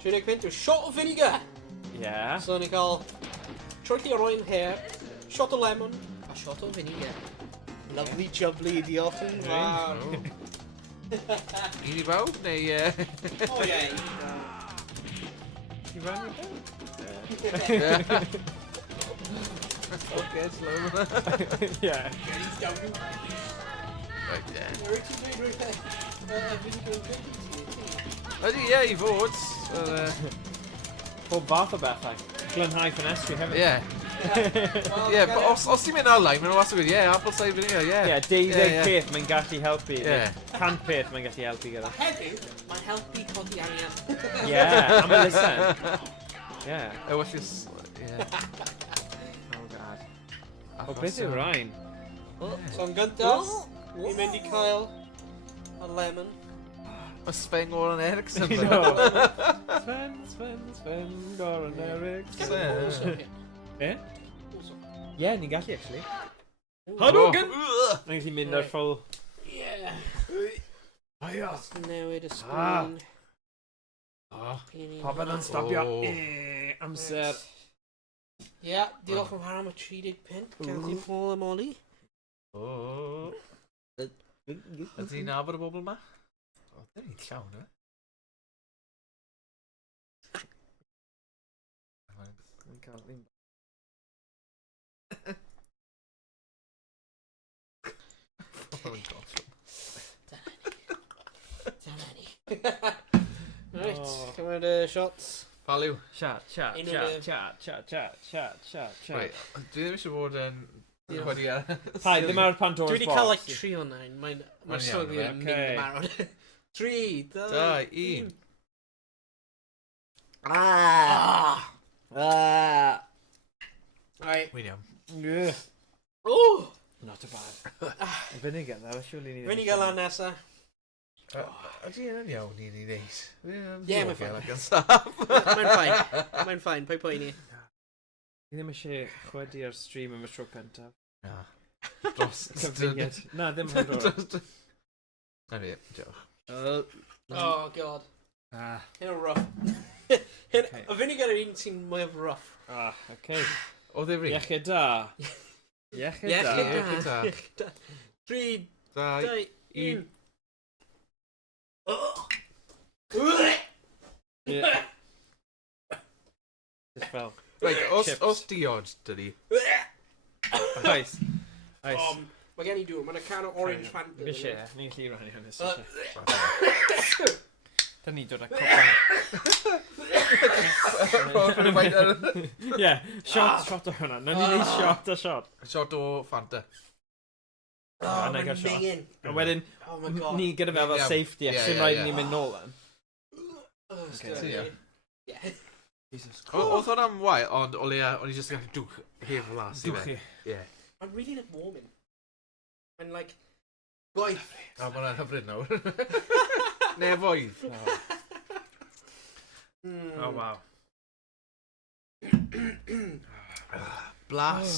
30 pint yw shot o vinegar. Yeah. So ni'n cael troithi o roi'n hair, shot o lemon, a shot o vinegar. Lovely jubbly, diolch yn fawr. Un I bawb, neu... O ie. You ran your bell? Okay, slow. Yeah. Right, yeah. Rwy'n ti'n dweud rhywbeth vinegar yn bacon Ydy, ie, I fod. Pob fath o bethau. Glynhau ffenestri hefyd. Ie. Ie, os ti'n mynd ar-lein, mae'n wastad wedi, ie, apple cider vinegar, ie. Ie, 12 peth mae'n gallu helpu. Ie. 100 peth mae'n gallu helpu gyda. Heddiw, mae'n helpu codi arian. Ie, am elusen. Ie. Well, she's... Ie. Oh god. O, beth yw Rhan? So yn gyntaf, ni'n mynd I cael y lemon. Mae Sven Goran Ericsson. I know. Sven, Goran Ericsson. Ie? Ie, ni'n gallu, actually. Hadwgen! Ni'n gallu mynd ar full... Yeah. Aia! Newid y sgrin. Popeth yn stopio. Amser. Ie, diolch yn fawr am y 30 pint. Cathy Paul am Oli. Ydy'n nabod y bobl yma? O, dyn ni'n llawn, yma. Dyna ni. Right, cymryd y shots. Paliw. Chat. Right, dwi ddim eisiau bod yn... Wedi ar... Pai, ddim ar Pandora's Dwi wedi box. cael like 3 o 9. Mae'r Mae'n sylwi iawn, yn mynd okay. yn marw. 3, 2, 1. Right. Wy'n iawn. Oh! Not a bad. Vinegar, though, surely need... Vinegar lan nesa. Ydy yn iawn I ni neis. Ie, mae'n fine. Saff. Mae'n fine. Mae'n fine, pwy poeni. Ni ddim eisiau chwedi'r stream am y tro cyntaf. Na. Dros... Cyfringiad. Na, ddim Pandora. Na fi, diolch. Oh, god. Hyn o rough. Y vinegar yw'r un sy'n mwy of rough. Okay. O ddifri. Iechyd da. Iechyd da. Iechyd da. 3, 2, 2, 1. Just fel. Right, Chips. os diod, dydi. Oes. Oes. Mae gen I dŵr, mae'n can o orange Fanta. Fi eisiau, ni'n gallu rannu hynny. Da ni dod â copa. Ie, shot o hwnna. Na ni'n neud shot a shot. Shot o Fanta. Oh, and I gael mae'n shot. mingin. A wedyn, Oh my god. ni gyda fel Ie, safety, ie, ac sy'n ie, rhaid ie. ni mynd nôl yn. Okay. Yeah. Jesus Oedd hwnna'n wael, ond o'n i just yn gallu dwch hef las i fe. Ie. I'm really like warming. And like, gwaith. A mae'n hyfryd nawr. Nefoedd. Oh, wow. Blas,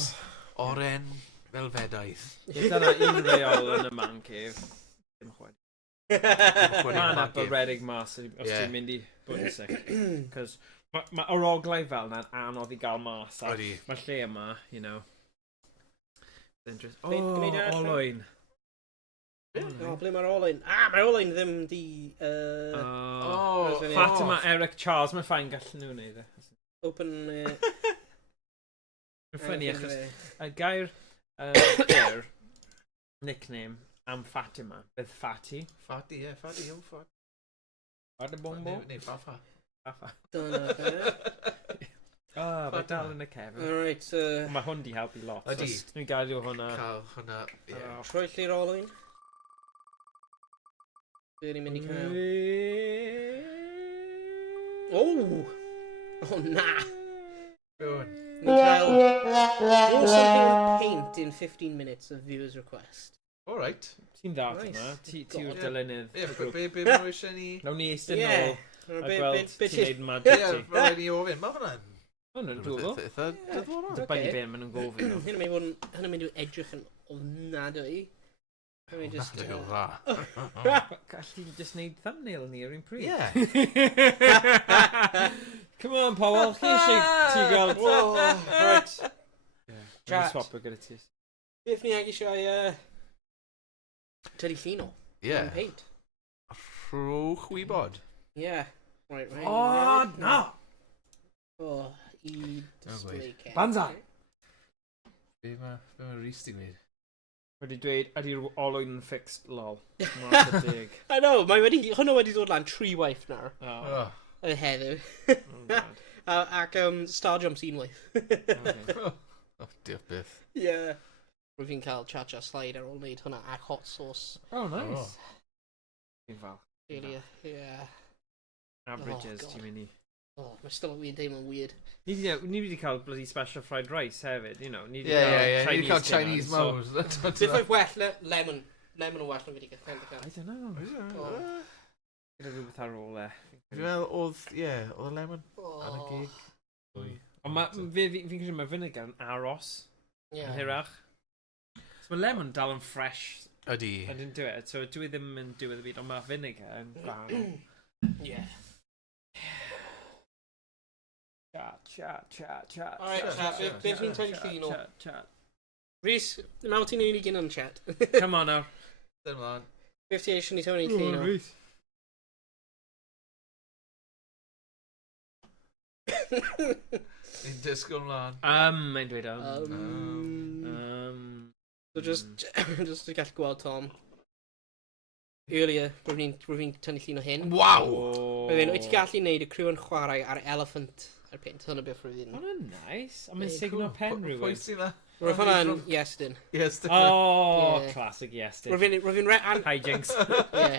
oren, felfedaeth. Dyna un reol yn y man cave. Dim chwaith. Mae'n aberedig mas os ti'n mynd i bod yn sick. Cos mae oroglau fel yna'n anodd i gael mas. Odi. Mae'r lle yma, you know. O, gwneud e allan? Owain. O, ble mae'r Owain? Mae'r Owain ddim di... Fatima, Eric, Charles, mae'n ffain gallen nhw wneud e. Open... Mae'n ffynnu achos y gair byr, nickname, am Fatima, bydd Fati. Fati, ie, Fati, yw, Fati. Fati Bombo? Neu, Fafa. Fafa. Dyna fe. Mae dal yn y cefn. Alright, Mae hwn di helpu lot. Ydi. Dwi'n gael hwnna. Cael hwnna, ie. troi lle'r Owain. Be ni'n mynd i cael? Oh, na! Gwn. Ni'n cael... Do something paint in 15 minutes of viewer's request. All right. Ti'n dda Nice. yma. Ti God. yw'r dylynydd. Ie, be maen nhw eisiau ni... Nawn ni eistedd Yeah. nôl a gweld ti'n neud Ie, magic ti. rhaid ni ofyn. Mae hwnna'n... Hwnnw'n dwlo. Eitha diddorol. Dibynnu be maen nhw'n gofyn nhw. Hynny'n mynd i'w edrych yn ofnadwy. Hynny'n just... Hwnna'n diddorol dda. Gall ti just neud thumbnail ni ar un pryd. Ie. Come on, Powell. Chi eisiau ti gael... Right. Chat. Swap o gyda ti. Beth ni ag eisiau... Teddy Llino. Ie. Paint. Rhwch wybod. Yeah. Right, right. O, no! Oh, I display case. Banzai! Be mae Rhys di gwneud? Wedi dweud, ydy'r olwyn yn fixed, lol. Mark y dig. I know, hwnna wedi dod lan 3 waith nawr. Oh, Y heddiw. God. Ac Star Jumps unwaith. Okay. O, diolch beth. Yeah. Rwy'n fi'n cael cha-cha slide ar ôl wneud hwnna ac hot sauce. Oh, nice. Fi'n fal. Really, yeah. Averages, God. ti'n mynd i. Oh, mae still yn deimlo'n weird. Ni wedi cael bloody special fried rice hefyd, you know. Ni Ie, ni wedi cael Chinese mawr. Beth oedd well, lemon. Lemon o well na fi wedi gael. I don't know. Gyda rhywbeth ar ôl e. Fi'n meddwl oedd, ie, oedd y lemon ar y gig. Ond fi'n credu mae vinegar yn aros yn Yeah. hirach. So mae lemon dal yn fresh. Ydi. I didn't do it. So dwi ddim yn diwedd y byd, ond mae vinegar yn gwahanol. Yeah. Chat. Alright, chat. Beth ni'n tynnu llun o? Chat. Rhys, ddim awt i'n unig yn chat. Come on now. Dyn mlaen. Beth ti eisiau ni tynnu llun o? Ni'n disgwyl mlaen. Mae'n dweud So just to gallu gweld Tom. Earlier, rwy'n tynnu llun o hyn. Waw! Wyt ti gallu neud y criw yn chwarae ar elephant ar pint. Hwna beth rwy'n... Hwna'n nice. Ond mae'n signo pen Pwy rhywun. sy'n na? Rwy'n hwnna'n Iestyn. Yes, dyn. Oh, Yeah. classic yes. Rwy'n Hijinks. Ie.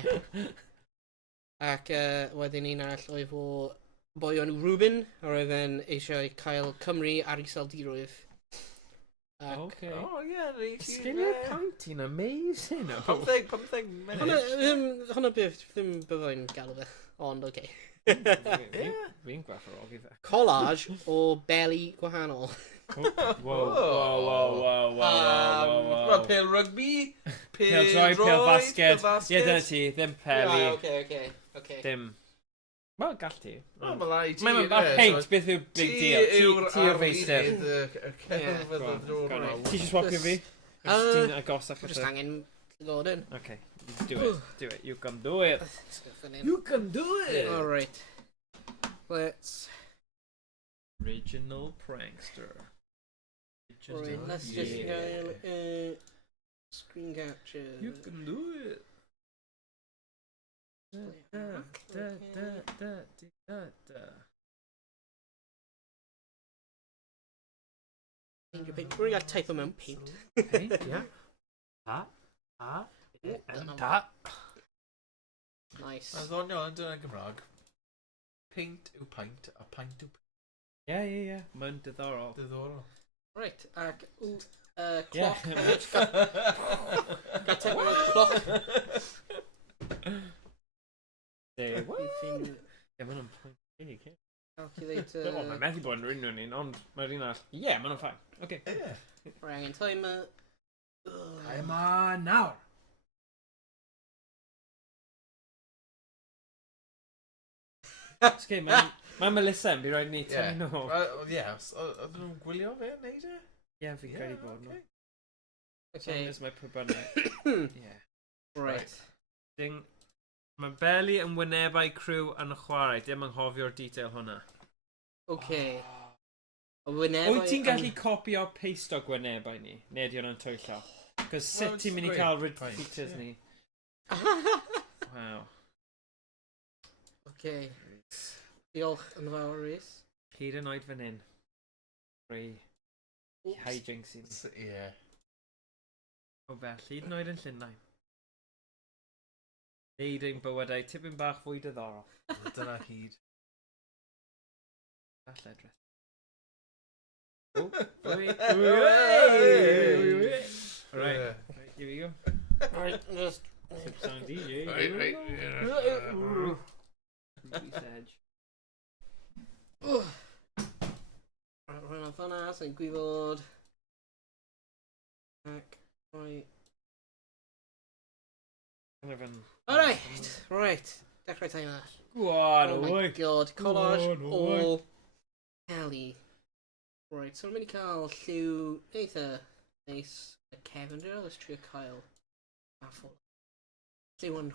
Ac wedyn un arall oedd o boi o'n Reuben, a roedd e'n eisiau cael Cymru ar iseldiroedd. Okay. O, ie, Sgynnu'r pint i'n amazing. 15 minutes. Hwna beth ddim byddai'n galw fe, ond oce. Fi'n gwerthfawrogi fe. Collage o beli gwahanol. Wow. Mae pêl rygbi, Pêl droi, pêl basket. Ie, dyna ti, ddim peli. Oce. Dim. Wel, gall ti. Mae lai ti. Mae'n paint, beth yw'r big deal? Ti yw'r feistr. Y celf y ddod. Ti eisiau swapio fi? Ti'n agosach at Just angen ddod yn. Okay, do it. You can do it. You can do it. Alright. Let's... Original prankster. Right, let's just go screen capture. You can do it. We're going to type them out paint. Paint, yeah. A. Dyna- Da. Nice. Mae'n ddoniol yn dyn Gymraeg. Peint yw paint, a paint yw Ie. Mae'n diddorol. diddorol. Right, ac Ie. cloc hefyd. Gateg o'r cloc. Ie, Calculator. maen nhw'n pwynt. Calculator. Mae'n methu bod yn rhywun nhw'n un, ond mae'r un all. Ie, maen nhw'n ffain. Oce. Right, angen timer. I'm on nawr. Sgei, mae Melissa yn bydd rhaid ni tynnu nhw. Ie, oedden nhw'n gwylio fe yn neud e? Ie, fi'n credu bod nhw. Okay. As mae prybynnau. Ie. Right. Ding. Mae Beli yn wynebau criw yn chwarae. Dim yn hofio'r detail hwnna. Okay. Wyneb. Wyt ti'n gallu copio paste o gwynebau ni? Neu ydy hwnna'n twyllo? Cos sut ti'n mynd i cael rid features ni? Wow. Okay. Diolch yn fawr, Rhys. Hyd yn oed fan hyn. Free. Hijinks i ni. Ie. O bell, hyd yn oed yn Llundain. Neud ein bywydau tipyn bach fwy diddorol. Dyna hyd. All edrych. Oh, Right, here we go. Right, just... Sip sound DJ. Right. Edge. Rhan off hwnna, sy'n gwybod. Ac, right. Right. Dechrau timer. Gwan, Oh my god, collage o Kelly. Right, so mae'n mynd i cael lliw eitha neis y Cefndir, let's trio cael baffle. Lliw yn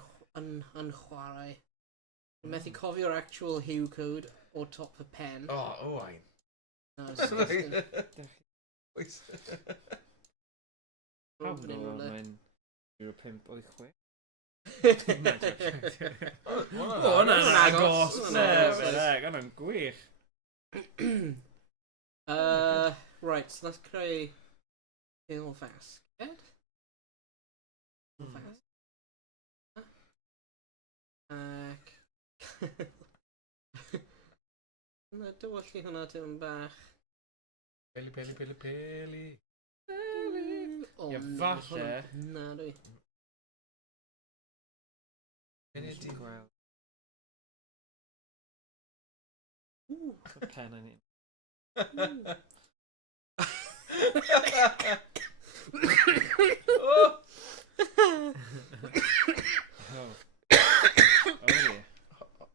chwarae. Mae'n methu cofio'r actual hue code o top y pen. Oh, Owain. No, it's disgusting. Oes. Pam Open in no, rhywle. mae'n 0.56. O, hwnna'n agos. Hwnna'n gwych. Right, so let's creu pale basket. Ac... Na, dywallu hwnna dim bach. Peli. O, Ie, na, falle. Na, dwi. Munud i. Gweld. Ooh. Y pen yn un.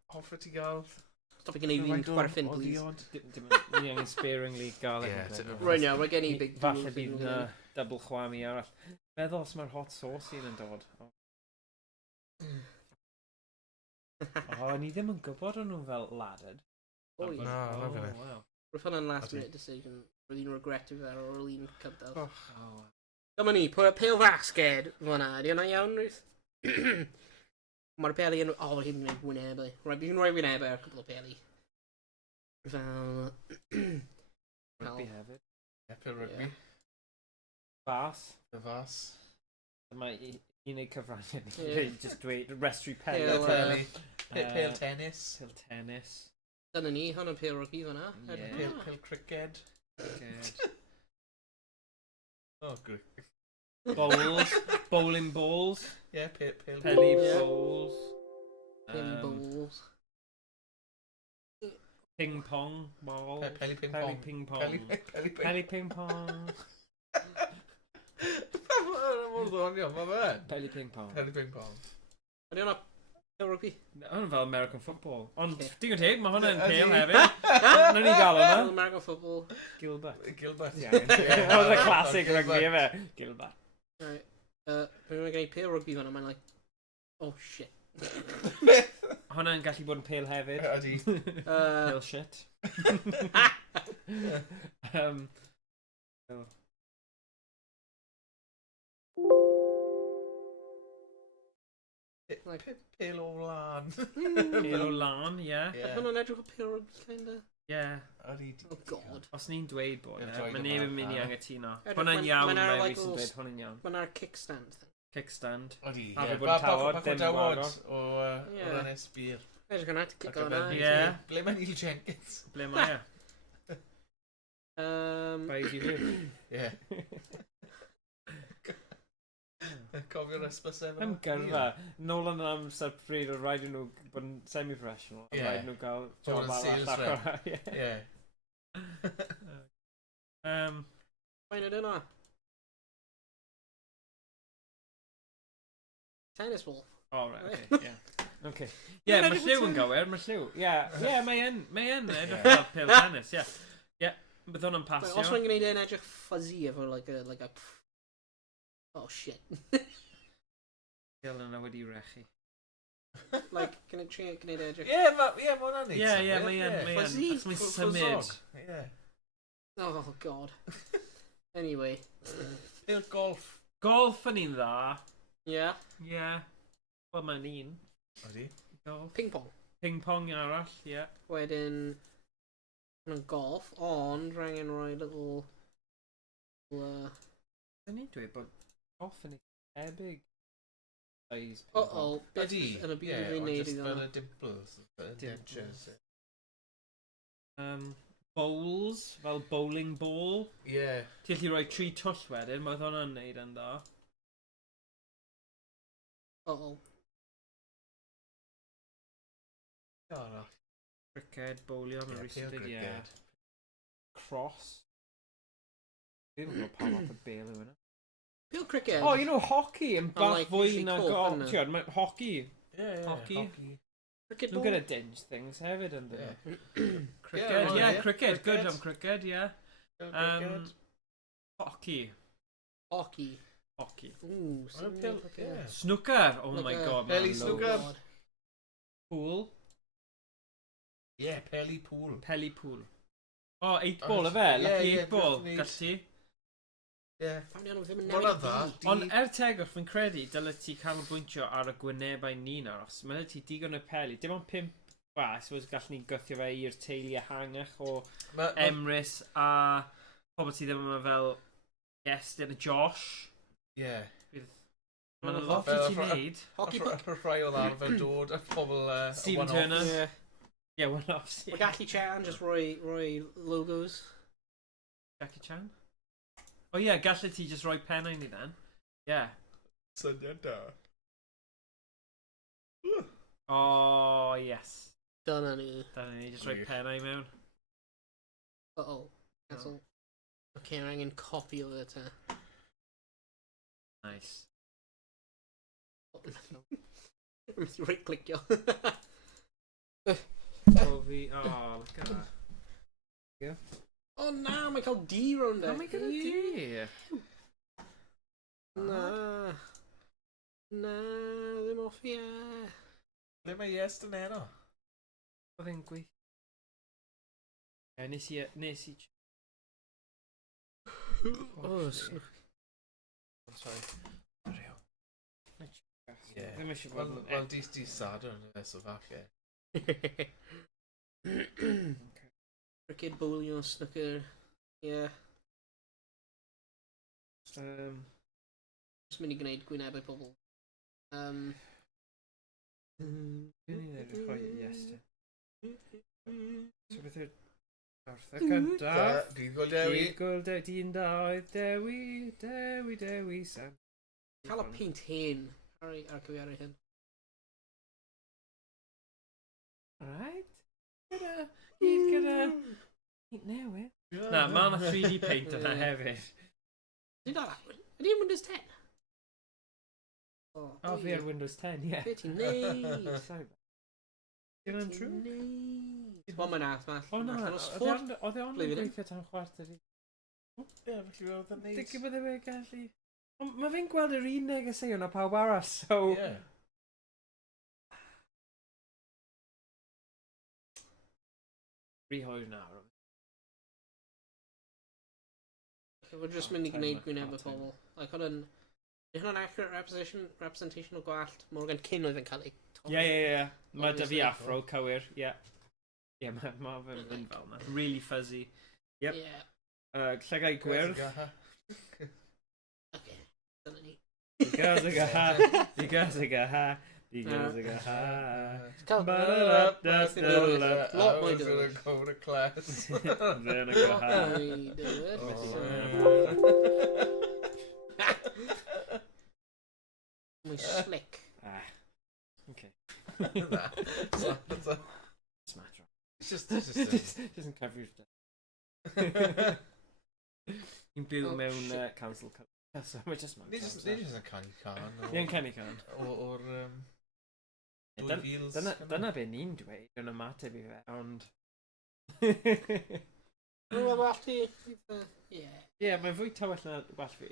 Hoffet ti gael... Stop gen i fi'n chwarfyn, please. Ni angen sparingly gael Right now, we're getting big... Falle bydd na double chwami arall. Meddwl os mae'r hot sauce sy'n yn dod. O, ni ddim yn gwybod o'n nhw fel laded. Oh, yeah. Na, na fe. Wow. Roedd hwnna'n last minute decision. Roedd hi'n regretio fe ar ôl un cyntaf. Oh, Dyma ni, pale basket fyna. Ydy hwnna iawn, Ruth? Mae'r peli yn... O, hi'n gwneud wynebau. Right, bydd hi'n rhoi wynebau ar cwbl o peli. Fel... rugby hefyd. Epil rugby. Fas. Y fas. Mae un ei cyfraniad ni. Ie. Just dweud, restri pen. Pale, Peli. Pale tennis. Pale tennis. Dyna ni, hwnna'n pale rugby fyna. Ie. Pale cricket. Good. Oh, good. Bowls. Bowling balls. Yeah, pale Peli Yeah. bowls. Pale bowls. Ping pong ball. Peli ping Peli pong. ping pong. Peli ping. Peli ping pong. Mor ddonio, ma fe. Peli ping pong. Peli ping pong. Ydy hwnna pale rugby? Hwna'n fel American football. Ond, Ocê. digon teg, mae hwnna'n Ydi. pale hefyd. Nawn ni gael Pale hwnna. American football. Gilbert. Gilbert. Ie. Oedd y classic rugby efe. Gilbert. Right. Dwi'n mynd gen i pale rugby fyna, mae'n like... Oh, shit. Hwnna'n gallu bod yn pale hefyd. Ydi. Pale shit. Oh. Pale o lan. Pale o lan, ie. Hwnna'n edrych o pale rugby, kinda. Ie. Ydi. Oh, god. Os ni'n dweud bod, Ie, ie, dweud mae yma, neb yn mynd i a- angytuno. Edrych, Hwnna'n ma'n- iawn, ma'n ar mae like fi sy'n little dweud, hwnna'n iawn. Mae'n ar kickstand thing. kickstand. Odi, A ie. fe bod yn tawod, Bach o ddim dawod gwaelod. o'r Ynys Bir. Edrych yna, ti'n cico hwnna. Ie. Ble mae Neil Jenkins? Ble mae e? Baid i fi. Ie. Cofio'r ysbysau Yn gyrfa. Nôl yn amser pryd o rhaid nhw bod yn semi-professional. Ie. Rhaid nhw gael Bod job yn arall. sales rep. Ie. Ie. Fain o dyna. Tennis ball. O, right, okay, ie. Okay. Ie, mae lliw yn gywir, mae lliw. Ie, mae yn edrych fel pêl tennis, ie. Ie, bydd hwn yn pasio. Os mae'n gwneud e'n edrych fuzzy efo like a... Oh shit. Gael yna wedi rechu. Like, gwneud edrych... Ie, mae hwnna'n neud. Ie, mae yn. Fuzzy? Ac mae'n symud. Ie. Oh god. Anyway. Pêl golf. Golf yn un dda. Ie. Ie. Wel, mae'n un. Odi. Golf. Ping pong. Ping pong arall, ie. Wedyn... Yn golf, ond rhaid yn rhoi little... Dyn ni'n dweud bod golf yn ebyg. Uh-oh, beth Ydi. yn y byd fi'n neud i Fel ddod. y dimples. Dentures. Bowls, fel bowling ball. Ie. Ti'n gallu rhoi 3 twll wedyn, mae hwnna'n neud yn dda. Uh-oh. Arall. Cricket, bowlio, mae'n Ie, recent, pêl ie. cricket. Cross. Dwi'n gwybod pa fath o bêl yw yna. Peel cricket. Oh, you know, hockey yn bach like, fwy usually na court, golf. isn't it? Ti'n gwybod, hockey. Ie, Hockey. Cricket Nhw'n ball. gyda dinge things hefyd yn dyn. Cricket, Yeah, yeah, yeah. cricket. Good Cricket. am cricket, yeah. Cricket. Hockey. Hockey. Hockey. Ooh, something peel- like yeah. that. Snooker. Oh Like my a- god. Peli man, snooker. loads. Pool. Ie, peli pool. Peli pool. Oh, 8 Oh, ball, it's- efe? yeah, Lucky yeah, 8 ball. neat. Gall ti? Ie. Found out ddim yn Wel, newid dda. byd. Ond tegwch fi'n credu, dyle ti canolbwyntio ar y gwynebau ni'n aros. Mae ti digon o peli. Dim ond 5 bas, was gallwn ni gythio fe i'r teulu ehangach o Emrys a pobl ti ddim yma fel guest yn y Josh. Ie. Mae'n Fel- lot i ti fel- wneud. Hockey puck. Y rhai o arfer dod, y pobl... Stephen Turner. Yeah. Yeah, one-offs. Mae gallu chan, just roi logos. Jackie Chan? Oh yeah, gallu ti just rhoi pennau ni then. Yeah. Syniad da. Oh, yes. Dyna ni. Dyna ni, just rhoi Wych. pennau mewn. Uh-oh. Cancel. Okay, I'm angen copy o fe te. Nice. Mae'n right-clicio. Oh, look at that. Oh na, mae'n cael D round e. How am I gonna do? Na. Na, ddim off i e. Ble mae yes yn eno? Oedd e'n gweith. Nes i... Oh, Sorry. Ie. Ddim eisiau bod yn... Wel, di sadr yn y so falle. Cricket, bowling, snooker. Yeah. Just mynd i gwneud gwynebau pobl. Dwi'n ei edrych rhoi yes te. So beth yw'r... Arthur cyntaf. Digol Dewi. Digol Dewi. Dyn daeth Dewi. Dewi, Sam. Cael y peint hen ar cyfeirio hyn. Alright. Gyda. Hyd gyda. Hyd newydd. Na, mae yna 3D paint yna hefyd. Ydy da? Ydy yn Windows 10? O, fi ar Windows 10, ie. Be ti'n neud? Sorry. Ydy'n yn true? Wel, mae'n ath, O na, oedd e ond yn gweithio tan chwarter i. Ie, felly oedd yn neud. Digi bydde fe gallu... Mae fi'n gweld yr un negeseuon o pawb arall, so... Ie. Rihoi nawr. We're just mynd i gwneud gwynebau pobl. Like, hwnna'n... Ydy hwnna'n accurate representation o gwallt Morgan cyn oedd yn cael ei... Ie. Mae da fi afro, cywir, ie. Ie, mae fe'n mynd fel yna. Really fuzzy. Yep. Yeah. Llygau gwyrdd. Okay. Dyna ni. Cael Lot mwy mwy dywyd. go to class. Lot mwy dywyd. Mwy slick. Okay. Smash rock. It's just Doesn't confuse them. I'n byw Oh, mewn shit. council culture, so mae just Ni jyst yn canu can. I'n canu can. O'r dwy fiels. Dyna be ni'n dweud yn ymateb I fe, ond... Mae'n well ti. Ie. Ie, mae'n fwy tywell na well fi.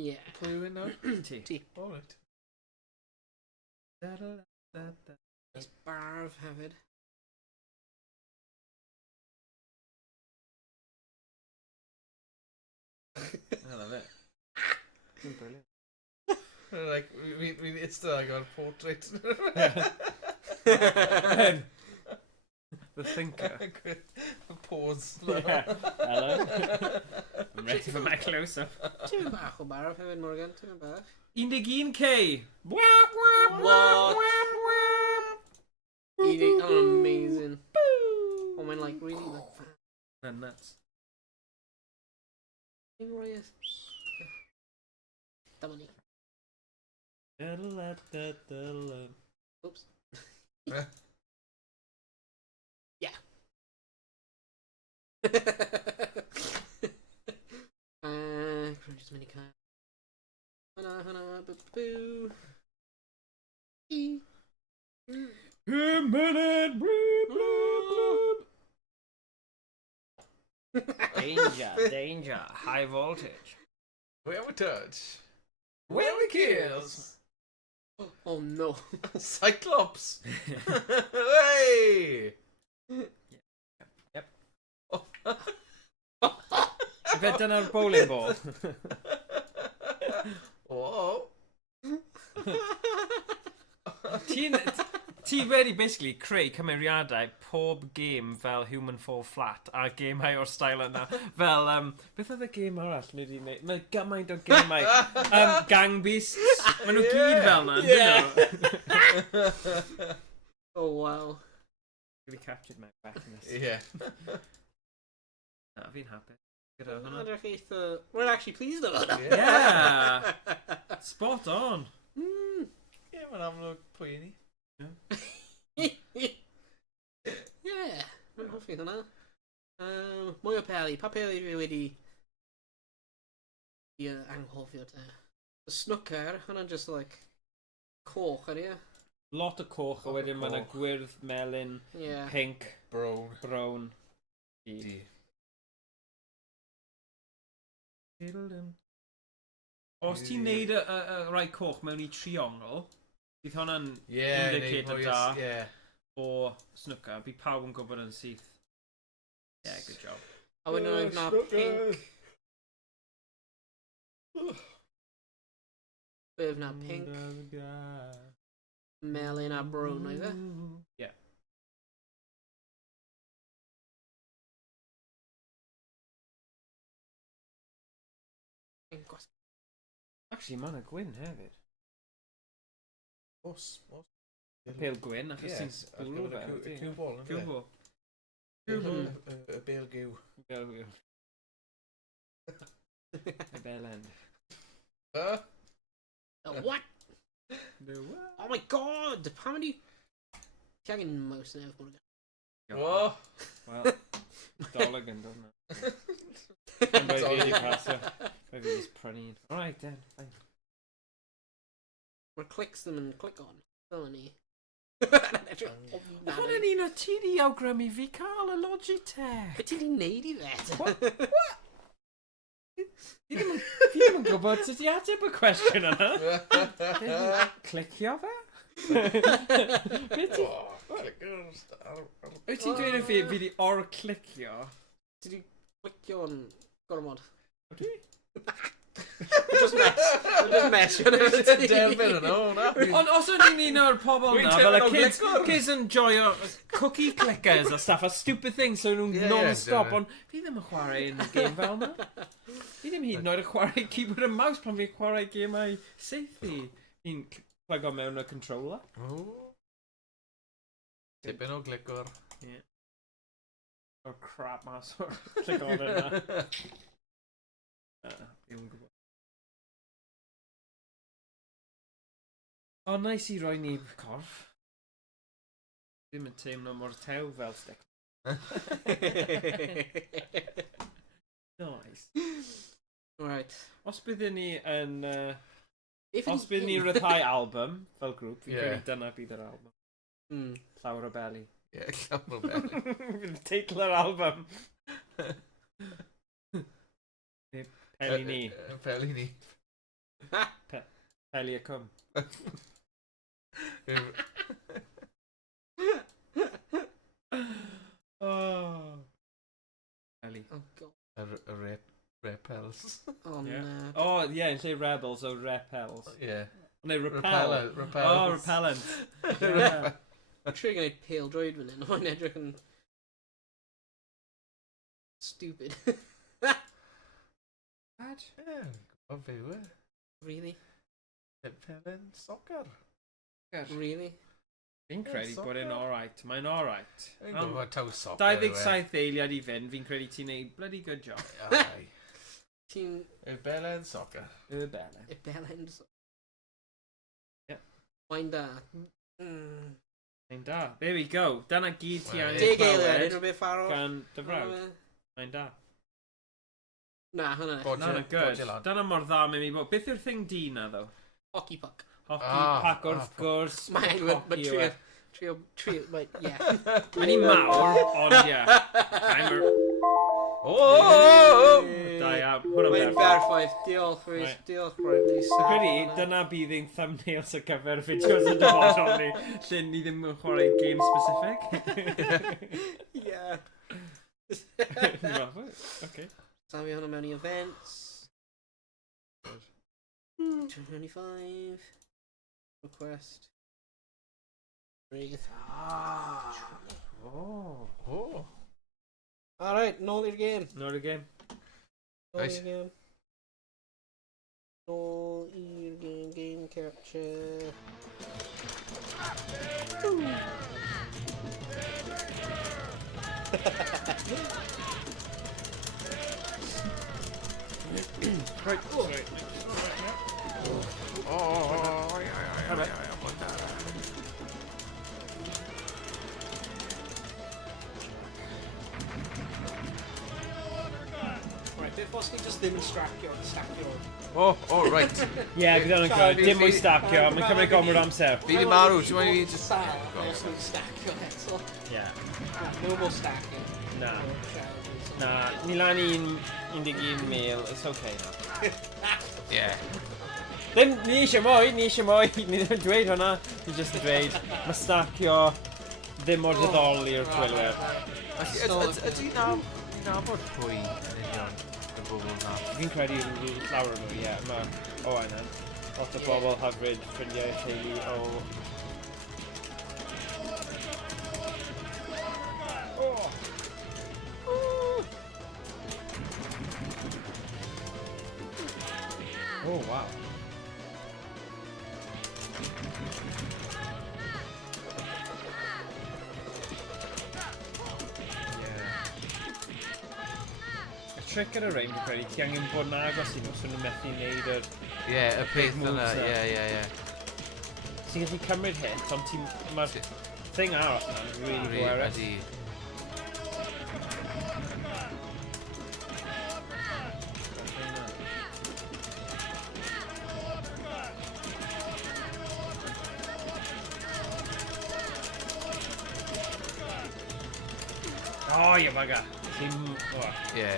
Ie. Pwy yw nawr? Ti. Ti. O, reit. It's barf hefyd. I love it. It's brilliant. Like, it's still like our portrait. The thinker. Pause. Yeah. Hello. I'm ready for my close-up. Ti'n bach o barf hefyd, Morgan. Ti'n bach. 11K! What? Oh, amazing. Oh, mae'n like really like fat. And nuts. Dyma ni. Oops. Yeah. Just mini car. Hana, boo. A minute, bloop, bloop, bloop. Danger, high voltage. Where we touch. Where we kills. Oh no. Cyclops. Hey. Yep. Oh. Fe dyna'r bowling ball. Whoa. Ti wedi basically creu cymeriadau pob game fel Human Fall Flat a gemau o'r style yna fel beth oedd y game arall ni wedi gwneud? Mae gymaint o gemau Gang Beasts maen nhw gyd fel na Oh wow. Really captured my backness. Yeah. Na, fi'n hapus gyda hwnna. Edrych eitha... We're actually pleased about that. Yeah. Spot on. Yeah, mae'n amlwg pwy ni. Yeah, mae'n hoffi hwnna. Mwy o peli. Pa peli fi wedi i anghofio te? Y snooker, hwnna'n just like coch, ydy e? Lot o coch a wedyn mae'n gwyrdd, melyn, Yeah. pink, brown. D. Os ti'n neud y rai coch mewn I triongl, bydd hwnna'n Yeah, indicator da yeah. o snooker. Bydd pawb yn gwybod yn syth. Yeah, good job. A wedyn oedd na pink. Bydd na pink, melyn a brown oedd e? Yeah. Actually, mae'n y gwyn hefyd. Os. Y pêl gwyn, achos ti'n sbwrw fe. Y cwbl. Cwbl. Y bêl gyw. Bêl gwyn. Y bêl end. What? No what? Oh my god! How many... Ti angen mouse nef, Morgan? Whoa. Wel, dolyg yn dod na. Yn rhaid fi wedi pasio. Rhaid fi just prynu un. Alright then, fine. Mae'r clics ddim yn click on. Fel ni. Hwn yn un o ti di awgrymu fi cael y Logitech. Be ti di neud I fe? What? Fi ddim yn gwybod sut I ateb y cwestiwn yna. Clicio fe? Be ti... Wyt ti'n dweud y fi di or-clicio? Ti di clicio'n gormod? Dwi? Just mess. Derbyn yno, na? Ond os o'n i'n un o'r pobol na, fel y kids yn joio cookie clickers a stuff, a stupid things, so nhw'n non-stop, ond fi ddim yn chwarae yn y game fel yma. Fi ddim hyd yn oed yn chwarae keyboard and mouse pan fi'n chwarae gemau seithi. Fi'n plug o mewn y controller. Tipyn o glicwr. Yeah. O'r crap mas o'r llygod yna. Fi'n gwybod. O, nice i roi ni corff. Ddim yn teimlo mor tew fel stick. Nice. Right. Os byddwn ni yn... os byddwn ni'n rhyddhau album fel grŵp, fi'n credu dyna bydd yr album. Llawer o Belly. Ie, llawer o Belly. Fydd teitl yr album. Peli ni. Peli ni. Peli y cwm. Oh. Peli. Oh, God. Y repels. Oh, Yeah. no. Oh, yeah, yn lle rebels o repels. Ie. Neu repel. Oh, repellent. Yeah. I'm sure you're going to pale droid with it. No, I'm edrych yn... stupid. Bad? Ie, gwybod fyw e. Really? Pelen soccer. Really? Fi'n credu bod e'n alright. Mae'n alright. Fi'n gwybod taw soccer. 27 eiliad i fynd, fi'n credu ti'n neud bloody good job. Ai. Ti'n... Y belen soccer. Y belen. Y belen. Yeah. Mae'n da. Mae'n da. There we go. Dyna gyd ti angen Dig eiliad, unrhyw beth faro. gan dy frawd. Mae'n da. Na, hwnna. Dyna good. Dyna mor dda mewn i bod. Beth yw'r thing di na, ddo? Hockey puck. Hockey puck wrth gwrs. Mae'n trio, yeah. Mae'n i mawr, ond ie. Timer. Da iawn. Hwna'n Mae'n berffaith. Diolch, Rhys. Diolch, Rhys. So credu, dyna bydd ein thumbnails ar gyfer fideos y dyfodol ni, lle ni ddim yn chwarae game specific. Yeah. Okay. Safio hwnna mewn i events. 225. Request. Breathe. Oh. Alright, nôl i'r game. Nôl i'r game. Nôl Nice. i'r game. Nôl i'r game. Game capture. Right. Sorry. Right, beth os ni just ddim yn stacio. Oh, right. Ie, bydd o'n good. Dim mwy stacio, mae'n cymryd gomwyd amser. Fi di marw, ti'n mynd i fi just... Os ni'n stacio eto. Ie. No more stacking. Na. Na, ni lan i 11,000, it's okay na. Ie. Ddim, ni eisiau mwy, ni ddim yn dweud hwnna, ni jyst yn dweud, mae stacio ddim mor ddiddol i'r gwylwyr. Ydy nabod pwy yn union y bobl na? Fi'n credu llawer nhw, ie, mae Owain yn. Lot o bobl hyfryd, ffrindiau, teulu o... Oh, wow. Y trick ar y rein, fi'n credu, ti angen bod yn agos i nhw, so nhw'n methu wneud yr... Ie, y peth yna, ie. Ti'n gallu cymryd hit, ond ti'n... Mae'r thing arall yna'n really gwerus. Ydy. Oh, you bugger. Ie.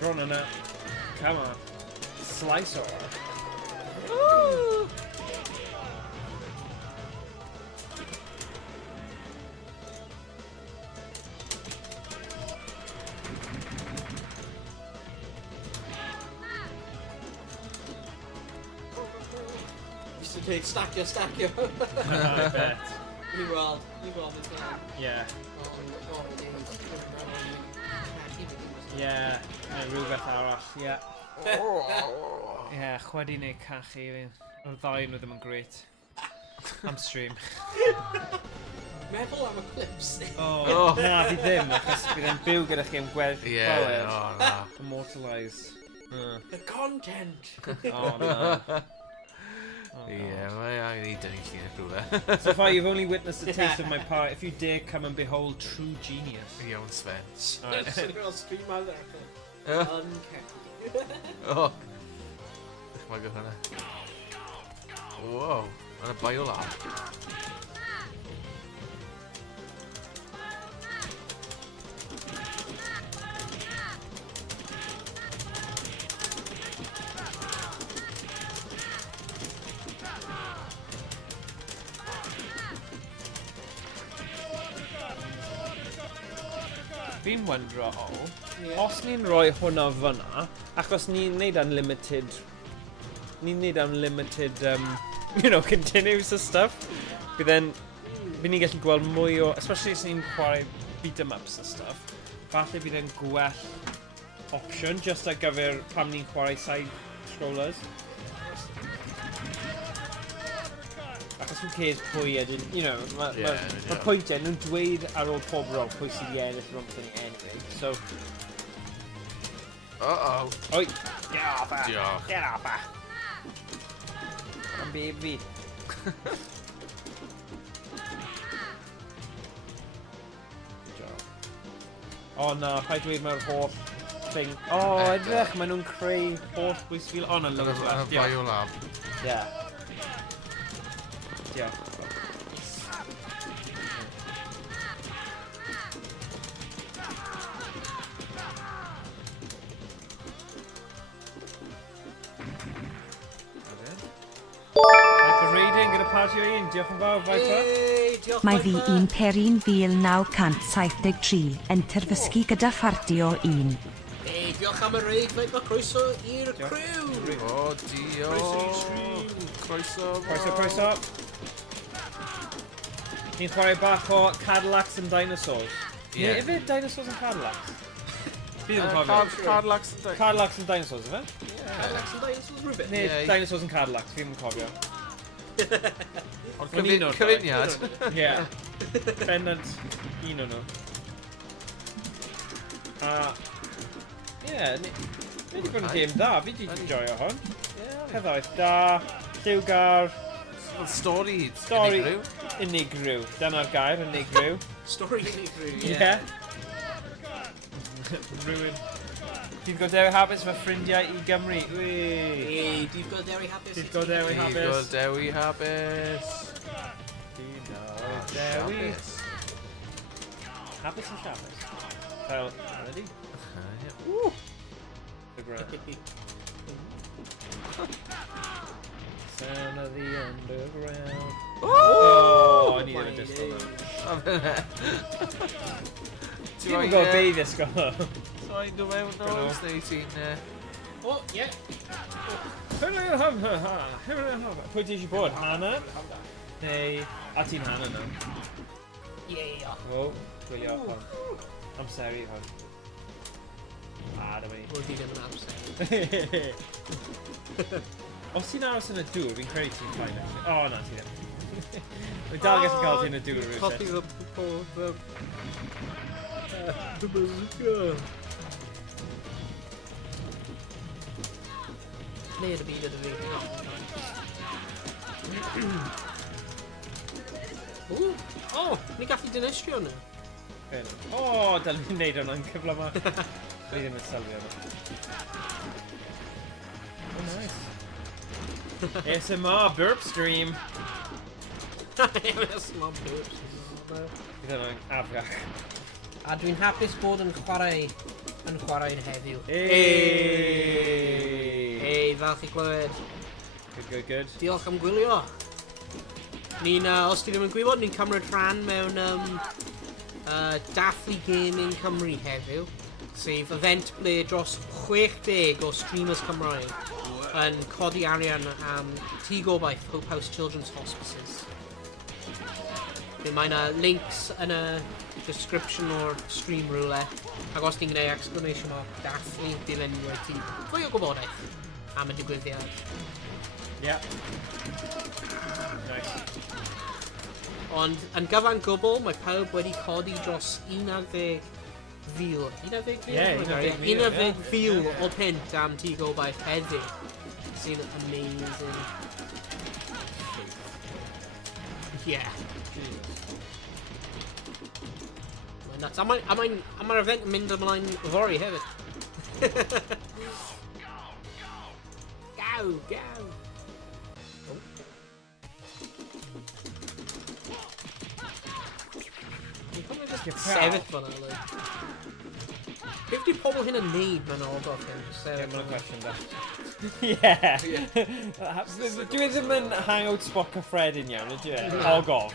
Bron yna. Come on. Slice or. sy'n dweud stacio. I bet. Ni weld yn gan. Ie. Ie, neu rhywbeth arall, ie. Ie, chwedi neu cachu fi. O'r ddau nhw ddim yn great. Am stream. Meddwl am y clips. Na, fi ddim, achos bydd e'n byw gyda chi am gweld. na. Immortalised. The content. Na. Mae angen I dynnu llun y rhywle. So far, you've only witnessed a taste of my power. If you dare come and behold true genius. Iawn, Sven. Sy'n gwneud stream ar ddechrau. Uncanny. O. Dychmyg o hwnna. Wow. Mae'n biolab. Fi'n wyndro os ni'n rhoi hwnna fyna, achos ni'n neud unlimited, continues a stuff, bydd ni'n gallu gweld mwy o, especially os ni'n chwarae beat-em-ups a stuff, falle bydd e'n gwell option, just ar gyfer pam ni'n chwarae side-scrollers. Achos fi'n cedd pwy ydyn, mae'r pwyntiau, nhw'n dweud ar ôl pob rol pwy sydd i ennill rhwng ni anyway, so... Oi! Get off her! Diolch. Get off her! Come on, baby. O na, paid dweud mae'r holl thing... O, edrych, maen nhw'n creu holl bwysfil... O, na, loads o Mae'n biolab. Ie. Diolch. Raiding gyda parti o un, diolch yn fawr, Viper. Mae fi 1973 yn terfysgu gyda pharti o un. Ei, diolch am y reid, Viper, croeso i'r criw. O, diolch. Croeso. Ni'n chwarae bach o Cadillacs and Dinosaurs. Ie. Neu efe Dinosaurs and Cadillacs? Fi ddim yn cofio. Cadillacs and Dinosaurs, efe? Cadillacs and Dinosaurs rhywbeth. Neu Dinosaurs and Cadillacs, fi ddim yn cofio. Ond cyfuniad. Ie. Bennant un o'n nhw. A... Ie, ni wedi bod yn game da, fi wedi enjoyo hon. Pethau da, lliwgar... Stori. Unigryw. Dyna'r gair, unigryw. Stori unigryw, Ie. Rhywun. Dydd Godewi hapus mae ffrindiau I Gymru. Ei, dydd Godewi hapus. Dydd Godewi hapus. Godewi hapus. Godewi. Hapus yn siapus. Fel, ready? Woo! The ground. Sound of the underground. Oh, I need a disco now. Ti'n mynd gweld be ddisgo? So i'n dod mewn nos neu ti'n... O, ie. Pwy ti eisiau bod? Hannah? Neu... A ti'n Hannah nawr? Ie. O, gwylio hon. Amseru hon. Dyma ni. Wyt ti ddim yn amser. Os ti'n aros yn y dŵr, fi'n credu ti'n ffain actually. O, na, ti ddim. Wy'n dal gallu cael ti yn y dŵr rhywbeth. Colli the bazooka. Neu y byd ydw fi. O, ni gallu dynestrio nhw. O, dal ni'n neud hwnna'n cyfle yma. Dwi ddim yn sylwio yma. Oh, nice. ASMR burp stream. ASMR burp stream. Bydd hwnna'n afgach. A dwi'n hapus bod yn chwarae'n heddiw. Ei, falch I glywed. Good. Diolch am gwylio. Os ti ddim yn gwybod, ni'n cymryd rhan mewn Dathlu Gaming Cymru heddiw. Sef event ble dros 60 o streamers Cymraeg yn codi arian am Tŷ Gobaith, Hope House Children's Hospices. Mae yna links yn y description o'r stream rhywle. Ac os ti'n gwneud exclamation mark dathlu, dilyn i ti fwy o gwybodaeth am y digwyddiad. Yeah. Nice. Ond yn gyfan gwbl, mae pawb wedi codi dros 11,000. 11,000 o pint am Tŷ Gobaith heddiw. Sy'n amazing. Yeah. Mae'n nuts. A mae'r event yn mynd ymlaen fory hefyd. Gaw, gaw. Sefyll fan'na, like. Beth di pobl hyn yn neud mewn ogof hyn? Yeah, mae'n question da. Yeah. Dwi ddim yn hangout spot cyffredin iawn, ydw e? Ogof.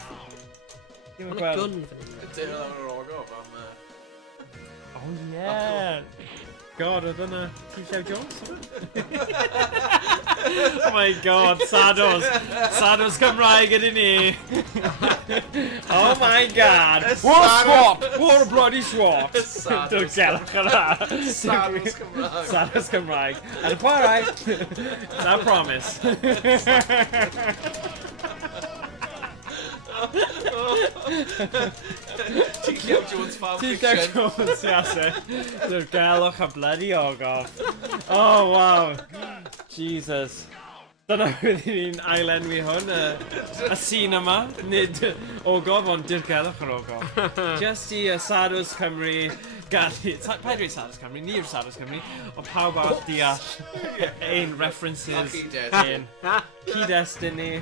Mae'n gun fan hyn. Dyn o'r ogof am... Oh yeah. God, oedd yna T-Llew Jones? Oh my god, Sados. Sados Cymraeg ydy ni. Oh my god. What a swap! What a bloody swap! Dwi'n gelwch yna. Sados Cymraeg. Sados Cymraeg. And chwarae. I promise. T-Llew Jones fan T-Llew fiction. Jones, iase. Dwi'n gelwch a bloody ogof. Oh, wow. Jesus. Dyna beth ni'n ailenwi hwn, y scene yma. Nid ogof, ond dirgelwch yr ogof. Just i Sados Cymru gallu... Pa dweud Sados Cymru? Ni'r Sados Cymru. O pawb arall deall ein references. Ein cyd-destiny.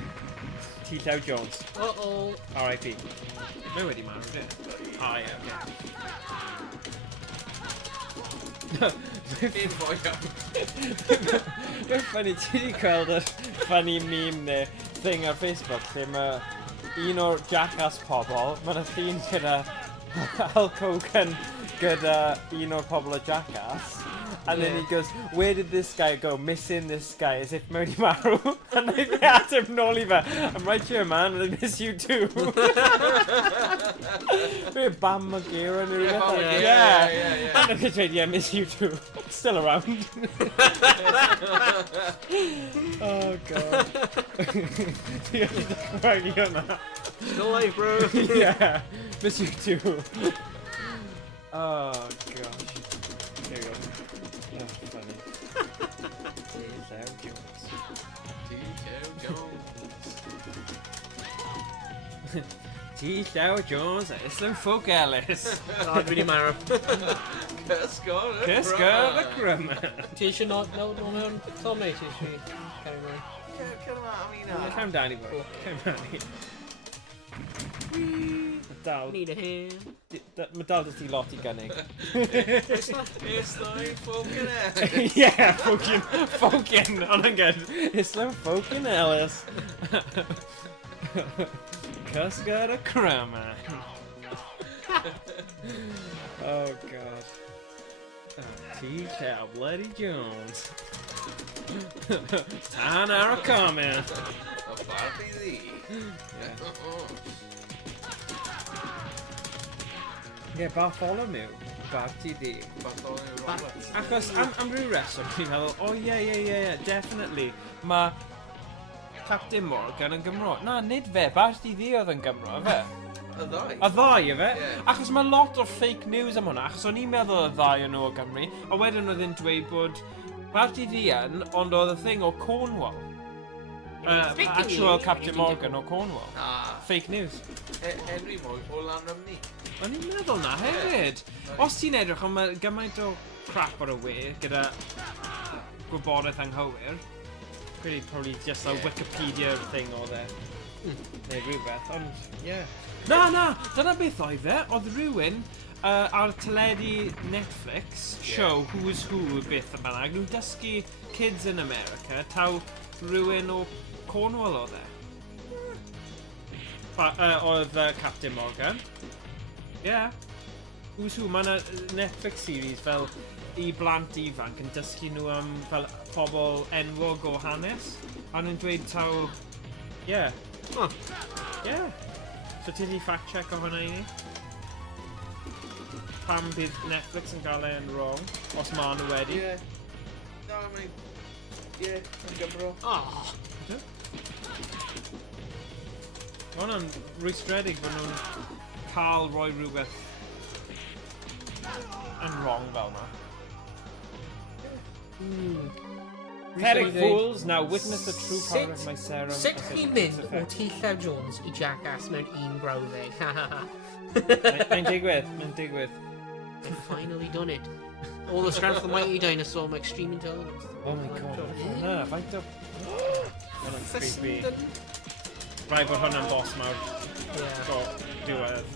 T-Llew Jones. Uh-oh. R.I.P. Mae wedi marw, di? Oh, ie, oce. Un fwy am. Mae'n ffynnu, ti wedi gweld y funny meme neu thing ar Facebook lle mae un o'r jackass pobl, mae'n y llun gyda Hulk Hogan gyda un o'r pobl o Jackass, and then he goes, where did this guy go? Missing this guy, as if mewn I marw. And I ateb nôl I fe, I'm right here man, I miss you too. Fe Bam Margera neu rhywbeth. Yeah. And I said, yeah, miss you too. Still around. Oh god. Ti'n gallu dychmygu hwnna. Still alive, bro. Yeah, miss you too. Oh gosh. There you go. That's funny. T-Llew Jones. T-Llew Jones, Islam Folk Ellis. Oh, dwi wedi marw. Cysgol y Cysgol y crym. Ti eisiau no mewn Tommy, ti eisiau cael mewn? Cyn yma am un Cam Danny boy. Cam Danny. Dal. Need a hand. Mae dal dys ti lot I gynnig. It's like fucking it. Yeah, fucking. Ond yn gyd. Islam fucking Ellis. Cysgol y crym. Oh god. T-Llew bloody Jones. Tan ar y comment. A barbi ddi. Ie, Bartholomew. Barti di. Bartholomew Roberts. Achos am ryw reswm, ti'n meddwl, oh yeah, definitely. Mae Captain Morgan yn Gymro. Na, nid fe, Barti di oedd yn Gymro, fe. Y ddau? Y ddau, fe? Ie. Achos mae lot o'r fake news am hwnna, achos o'n i'n meddwl y ddau yn o Gymru, a wedyn oedd yn dweud bod Barti di yn, ond oedd y thing o Cornwall. Actual Captain Morgan o Cornwall. Fake news. Henry Moy o Lanrymni. O'n i'n meddwl na hefyd. Os ti'n edrych, ond mae gymaint o crap ar y we, gyda gwybodaeth anghywir. Really probably just a Wikipedia thing o dde. Neu rhywbeth, ond, yeah. Na, dyna beth oedd e. Oedd rhywun ar teledu Netflix show Who's Who beth yn bannag. Nhw'n dysgu kids in America, taw rhywun o Cornwall oedd e. Oedd Captain Morgan. Yeah. Who's Who, mae'n Netflix series fel i blant ifanc yn dysgu nhw am fel pobl enwog o hanes. A nhw'n dweud taw... Yeah. Yeah. So ti di fact check o hwnna i ni? Pam bydd Netflix yn gael e'n wrong, os ma nhw wedi? Ie. No, I mean... Ie, yn Gymro. Oh. Ma' hwnna'n rwystredig bod nhw'n cael rhoi rhywbeth yn wrong fel yna. Pathetic fools now witness the true power of my serum. Sut chi'n mynd o T Llew Jones i Jackass mewn un brawddeg? Mae'n digwydd. They've finally done it. All the strength of the mighty dinosaur, my extreme intelligence. Oh my god, hwnna, faint o... Hwnna'n creepy. Rai bod hwnna'n boss mawr. So, diwedd.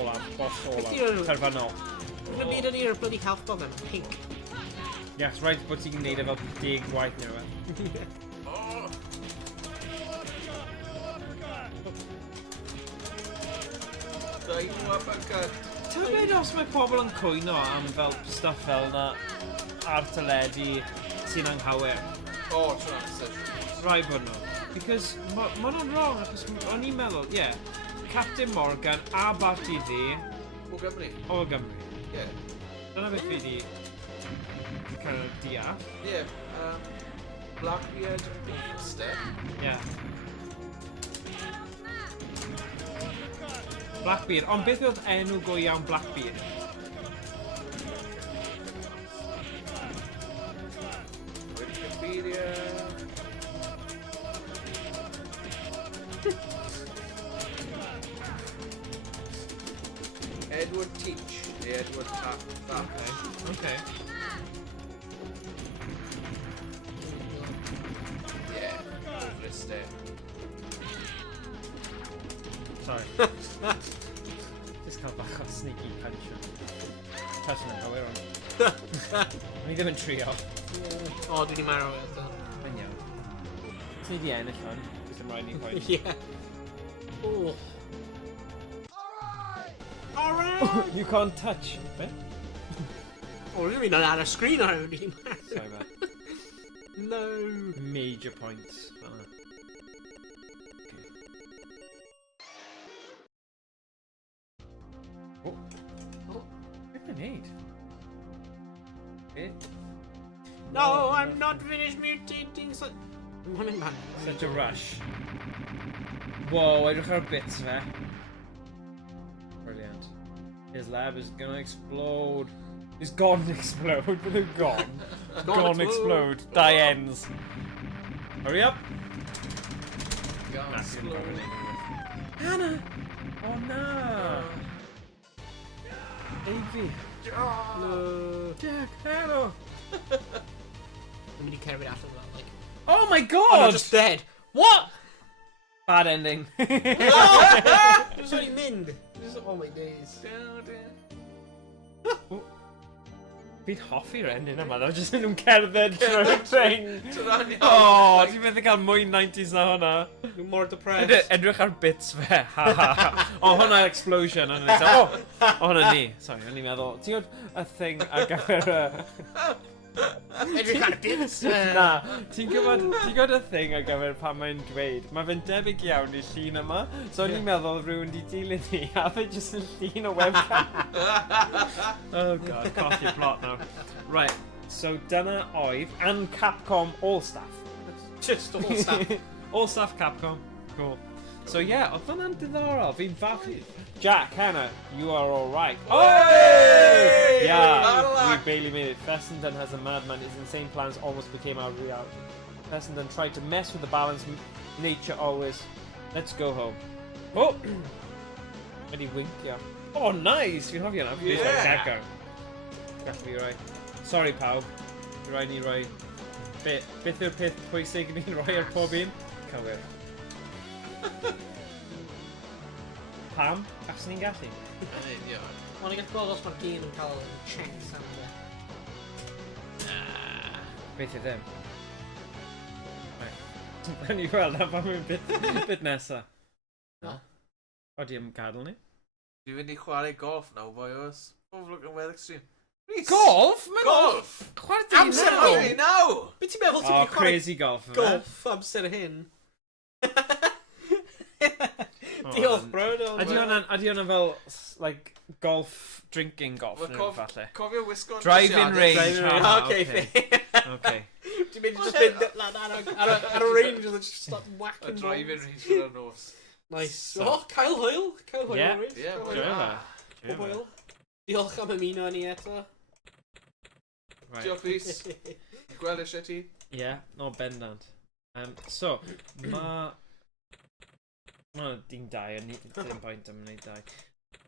Olaf, boss Olaf. Terfynol. Dwi'n byd yn i'r bloody health bog yn pink. Yes, rhaid bod ti'n gwneud efo 10 gwaith nhw. Dau nhw uppercut. Tybed os mae pobl yn cwyno am fel stuff fel yna ar teledu sy'n anghywir? O, trwy'n sesiwn. Rai bod nhw. Because ma' nhw'n wrong, achos o'n i'n meddwl, yeah, Captain Morgan a Barty ddi O Gymru? o Gymru. Ie. Dyna beth fi di kind of deall. Ie. Blackbeard yn step. Yeah. Blackbeard, ond beth oedd enw go iawn Blackbeard? Wikipedia. Edward Teach. The Edward Tap. Okay. Yeah. Over a step. Sorry. Just cael bach o sneaky punch. Person yn gywir ond. O'n i ddim yn trio. O, dwi di marw eto. Yn iawn. Ti di ennill hwn, jyst yn rhaid ni hwyl. Yeah. Oh. Alright! You can't touch. Be? Oh, rwy'n mynd ar y sgrin ar hwn, dwi di marw. Sorry about No. major points. Oh. Beth yn neud? Beth? No, I'm not finished mutating. Mae'n mynd man. Such a rush. Whoa, edrych ar bits fe. Brilliant. His lab is gonna explode. He's gone explode. But they're gone. Gone explode. Die ends. Hurry up. Gone explode. Hannah! Oh no! Davey! No. Jack! Hannah! I'm mynd i cerfyd allan o that, like. Oh my Oh, god! no, just dead. What? Bad ending. Just only mynd. Just, oh my days. Fi'n hoffi'r ending yma, ddo, jyst yn nhw'n cerdded trwy'r thing. O, Oh, ti'n meddwl cael mwy 90s na hwnna? You're more depressed. Edrych ar bits fe. O, hwnna explosion. O, hwnna ni. Sorry, o'n i'n meddwl. Ti'n gwybod y thing ar gyfer Edrych ar bits. Na, ti'n gwybod y thing ar gyfer pan mae'n dweud, mae fe'n debyg iawn i llun yma, so o'n i'n meddwl rhywun di dilyn ni, a fe jyst yn llun o webcam. Oh god, colli'r plot now. Right, so dyna oedd, and Capcom All-Staff. Just all stuff. All-Staff Capcom, cool. So yeah, oedd hwnna'n diddorol, fi'n falch. Jack, Hannah, you are alright. Oh! Yeah, we barely made it. Fessenden has a madman. His insane plans almost became our reality. Fessenden tried to mess with the balance. Nature always. Let's go home. Oh! Ready wink, yeah. Oh, nice! Fi'n hoffi hwnna. Fi'n like Deco. Gallu fi roi. Sorry, pawb. Fi roi ni roi. Beth yw'r peth pwysig ni'n roi ar pob un? Cywir. Pam? As ni'n gallu? Ond i gael gweld os mae'r gêm yn cael checks am e. Beth i ddim. Rhaid ni gweld am am yn bit nesa. No. O, di am gadael ni? Dwi'n mynd i chwarae golf nawr, boios. Overlook yn well extreme. Golf? Golf! Chwarae Amser hynny naw! Be ti'n meddwl ti'n Oh, mynd i chwarae crazy golf. golf amser hyn? Diolch, bro. Ydy hwnna fel, like, golf, drinking golf? Cofio wisgo yn Drive-in range. Okay, fair. Okay. Ti'n mynd i just mynd lan ar y range and just start A whacking drive-in balls. range gyda'r nos. Nice. Oh, Kyle Hoyle. Kyle Hoyle. Yeah. right? Yeah, Kyle well, Hoyle. Bob Hoyle. Diolch am ymuno ni eto. Diolch Rhys. Gweld eisiau ti? Yeah, no bendant. So, ma dim dau, dim pwynt am wneud dau.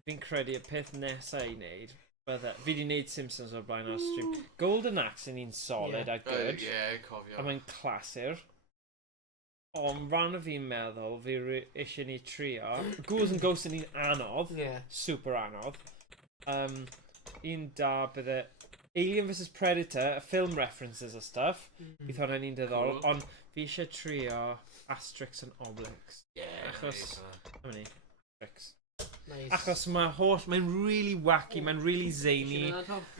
Fi'n credu y peth nesaf i wneud, bydde, fi di wneud Simpsons o'r blaen ar stream. Golden Axe yn un solid a good, Ie, cofio. a mae'n clasur. Ond rhan o fi'n meddwl, fi eisiau ni trio. Ghouls and Ghosts yn un anodd, Yeah. super anodd. Un da bydde Alien vs Predator, film references a stuff. Bydd hwnna'n un diddorol, Cool. ond fi eisiau trio Asterix and Obelix. Ie, Achos, am ni, Asterix. Nice. Achos mae'n really wacky, mae'n really zany.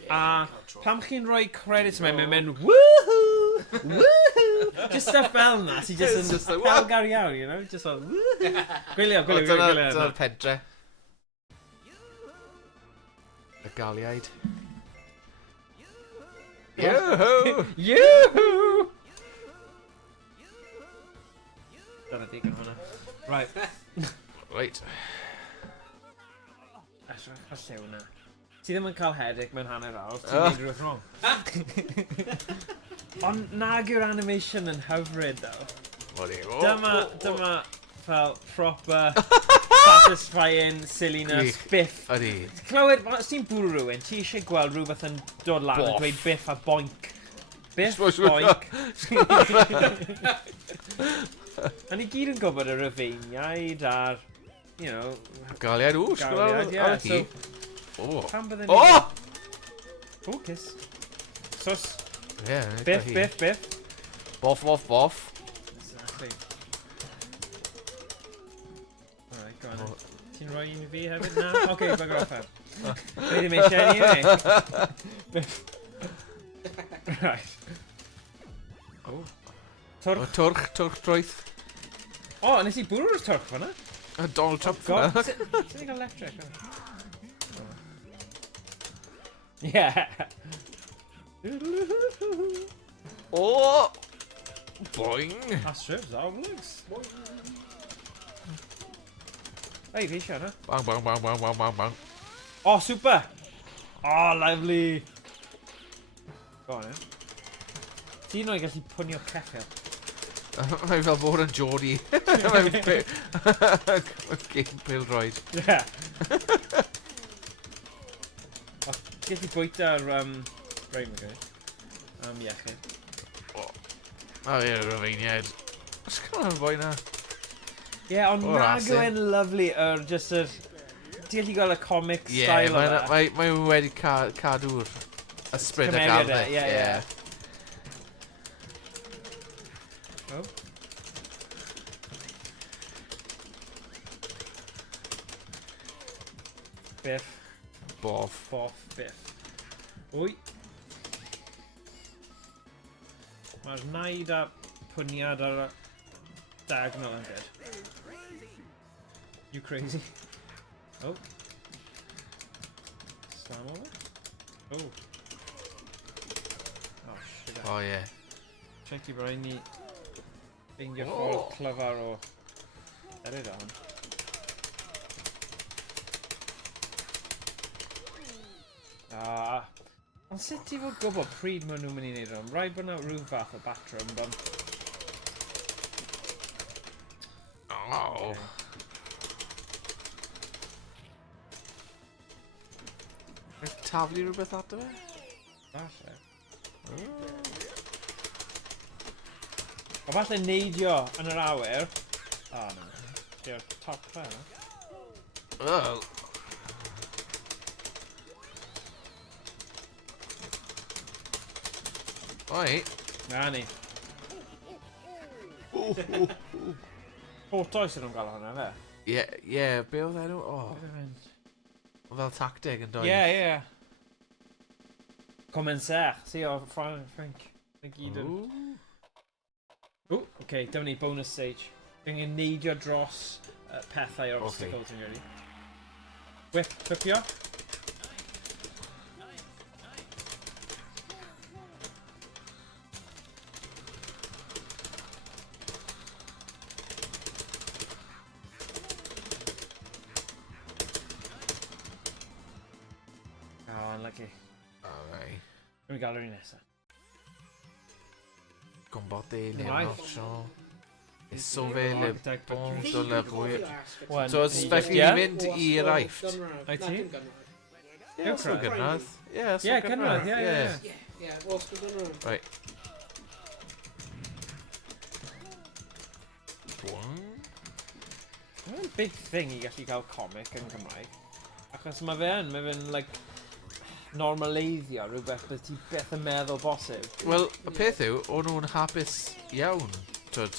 A pam chi'n rhoi credits mewn, mae'n mynd woohoo, woohoo. Just stuff fel na, sy'n It's just just yn like, pelgar iawn, you know? Just fel woohoo. Gwylio. Dyna'r pentre. Y galiaid. Yoo-hoo! Yoo-hoo! Dyna digon hwnna. Right. Right. All hwnna. Ti ddim yn cael headache mewn hanner awr, ti'n neud rhywbeth wrong. Ond nag yw'r animation yn hyfryd, though. Dyma fel proper satisfying silliness, biff. Ydi. Clywed, os ti'n bwrw rhywun, ti eisiau gweld rhywbeth yn dod lan yn Boff. dweud biff a boink. Biff, Boff. boink. A ni gyd yn gwybod y rhyfeiniaid a'r, you know... Galiaid, Galiaid, yeah, so... O! Pam bydden O! O, kiss. Sus. Ie. Biff. Boff. Exactly. Alright, go on. Ti'n rhoi un i fi hefyd na? Oce, bugger off am. Fi ddim eisiau anyway. Right. O. Twrch. Twrch troeth. O, nes i bwrw'r twrch fan'na? Donald Trump. God, ti'n ei gael left check? Yeah. O! Boing. Astrips, Obelix. Ei, fi eisiau hwnna. Bang. Oh, super! Oh, lovely! Go on, Ti'n o'i gallu pwnio ceffil. Mae fel bod yn Geordie. Mae'n pêl-droed. Yeah. Gyd i bwyta'r brain mag iechyd. O ie, rhyfeiniad. Os gael yn boi na? Ie, ond O'r nag asyn. yw'n lyflu just yr... Ti'n gallu gael y comic Ie, style o fe. mae wedi cadw'r ysbryd a Cymeriad e, garddau. ie. Oh. Biff. Boff. Biff. Wy. Mae'r naid a pwniad ar y diagonal yn good. You crazy? Oh. Slam over? Oh. Oh, shit. O ie. Check i roi ni ffeindio ffordd clyfar o edrych on. Ond sut ti fod gwybod pryd maen nhw'n mynd i wneud o'n? Rhaid bod yna rhyw fath o batrwm, ond... O! Mae'n taflu rhywbeth ato fe? Falle. O falle neidio yn yr awyr. O, no. Di'r top fe, no? Wel. Oi. Na ni. Photo sy'n nhw'n gael hwnna, fe? Ie, be oedd enw? O, fel tactig yn dod. Ie. Comencer. Si o Frank. Frank Eden. O, oce, dyma ni bonus stage. Dwi'n ni'n neidio dros pethau o'r obstacles yn gwneud. Whipio. Unlucky. Alright. Dwi'n gael yr un nesaf. Gombote, Right. Sio. So fe le bon do le fwy. One. So it's felly ni'n mynd i Raifft. I ti? Ie, os dwi'n gynradd. Ie, os Ie, dwi'n cynradd, ie. Ie, os dwi'n gynradd. Right. One. Mae'n big thing I gallu cael comic yn Cymraeg. Achos mae fe'n, like, normaleiddio rhywbeth beth ti beth yn meddwl bosib. Wel, y peth yw, o'n nhw'n hapus iawn. Twyd,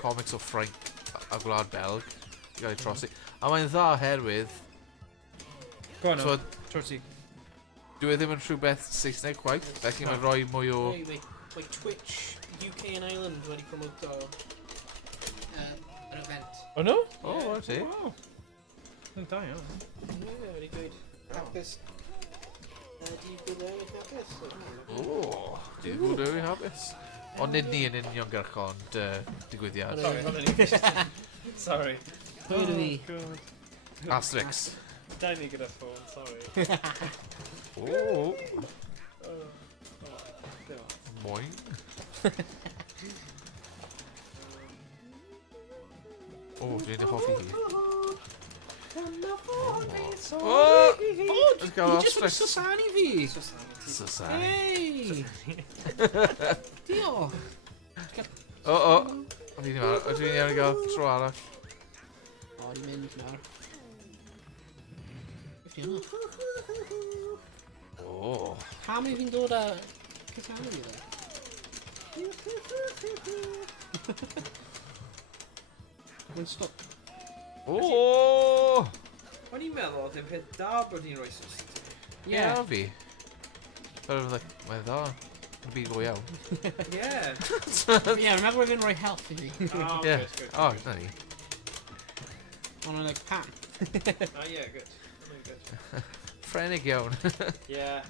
comics o Ffrainc a Gwlad Belg i gael ei trosi. A mae'n dda oherwydd, Go on, so, Torsi. dwi e ddim yn rhywbeth Saesneg chwaith, felly mae'n rhoi mwy o... Mae Twitch UK and Ireland wedi promoto an event. O no? O, right, ti. Wow. Yn da iawn. Ie, wedi gweud. Hapus. Di gwybod hapus. O, di gwybod yw i hapus. Ond nid ni yn uniongyrchol, ond digwyddiad. Sorry. Pwy ydw fi? Asterix. Da ni gyda ffôn, sorry. O, moyn. O, dwi'n ei hoffi hi. O! Dwi'n gael Asterix. Sosani fi! Sosani. Hei! Dio! O, dwi'n iawn i gael tro arall. O, ni'n mynd nawr. Fyfti hwnna. O. Pam i fi'n dod â Cysanu fi dda? Mae'n stop. O! O'n i'n meddwl, dim peth da bod ni'n rhoi sos. Ie, fi. Fel mae'n dda. Yn byd go iawn. Ie. Ie, remember we're gonna rhoi health i fi. Oh, Ie. good. O, na ni. Ond o'n like, pam? Oh, yeah, good. Good. Ffrenig iawn. Yeah.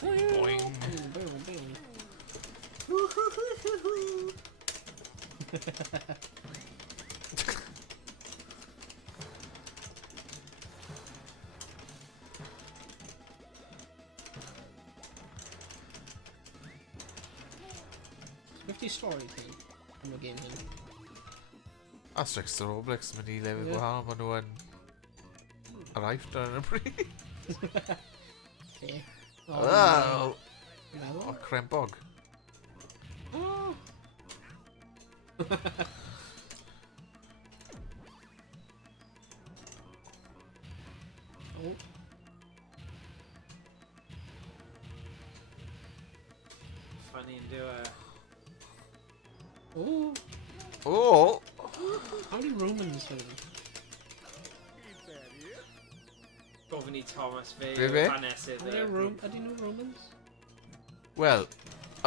Boing. 50 story thing yn y game hyn. Asterix a Roblox mynd I lefydd gwahanol, maen nhw yn arrived ar y bryd. Okay. Wel, Meddwl? o crembog. Oh! Oh. Funny and do it. Oh! O! How many Romans are there? Gofyn I Thomas fe Be, be? hanesydd Ydy nhw Romans? Wel,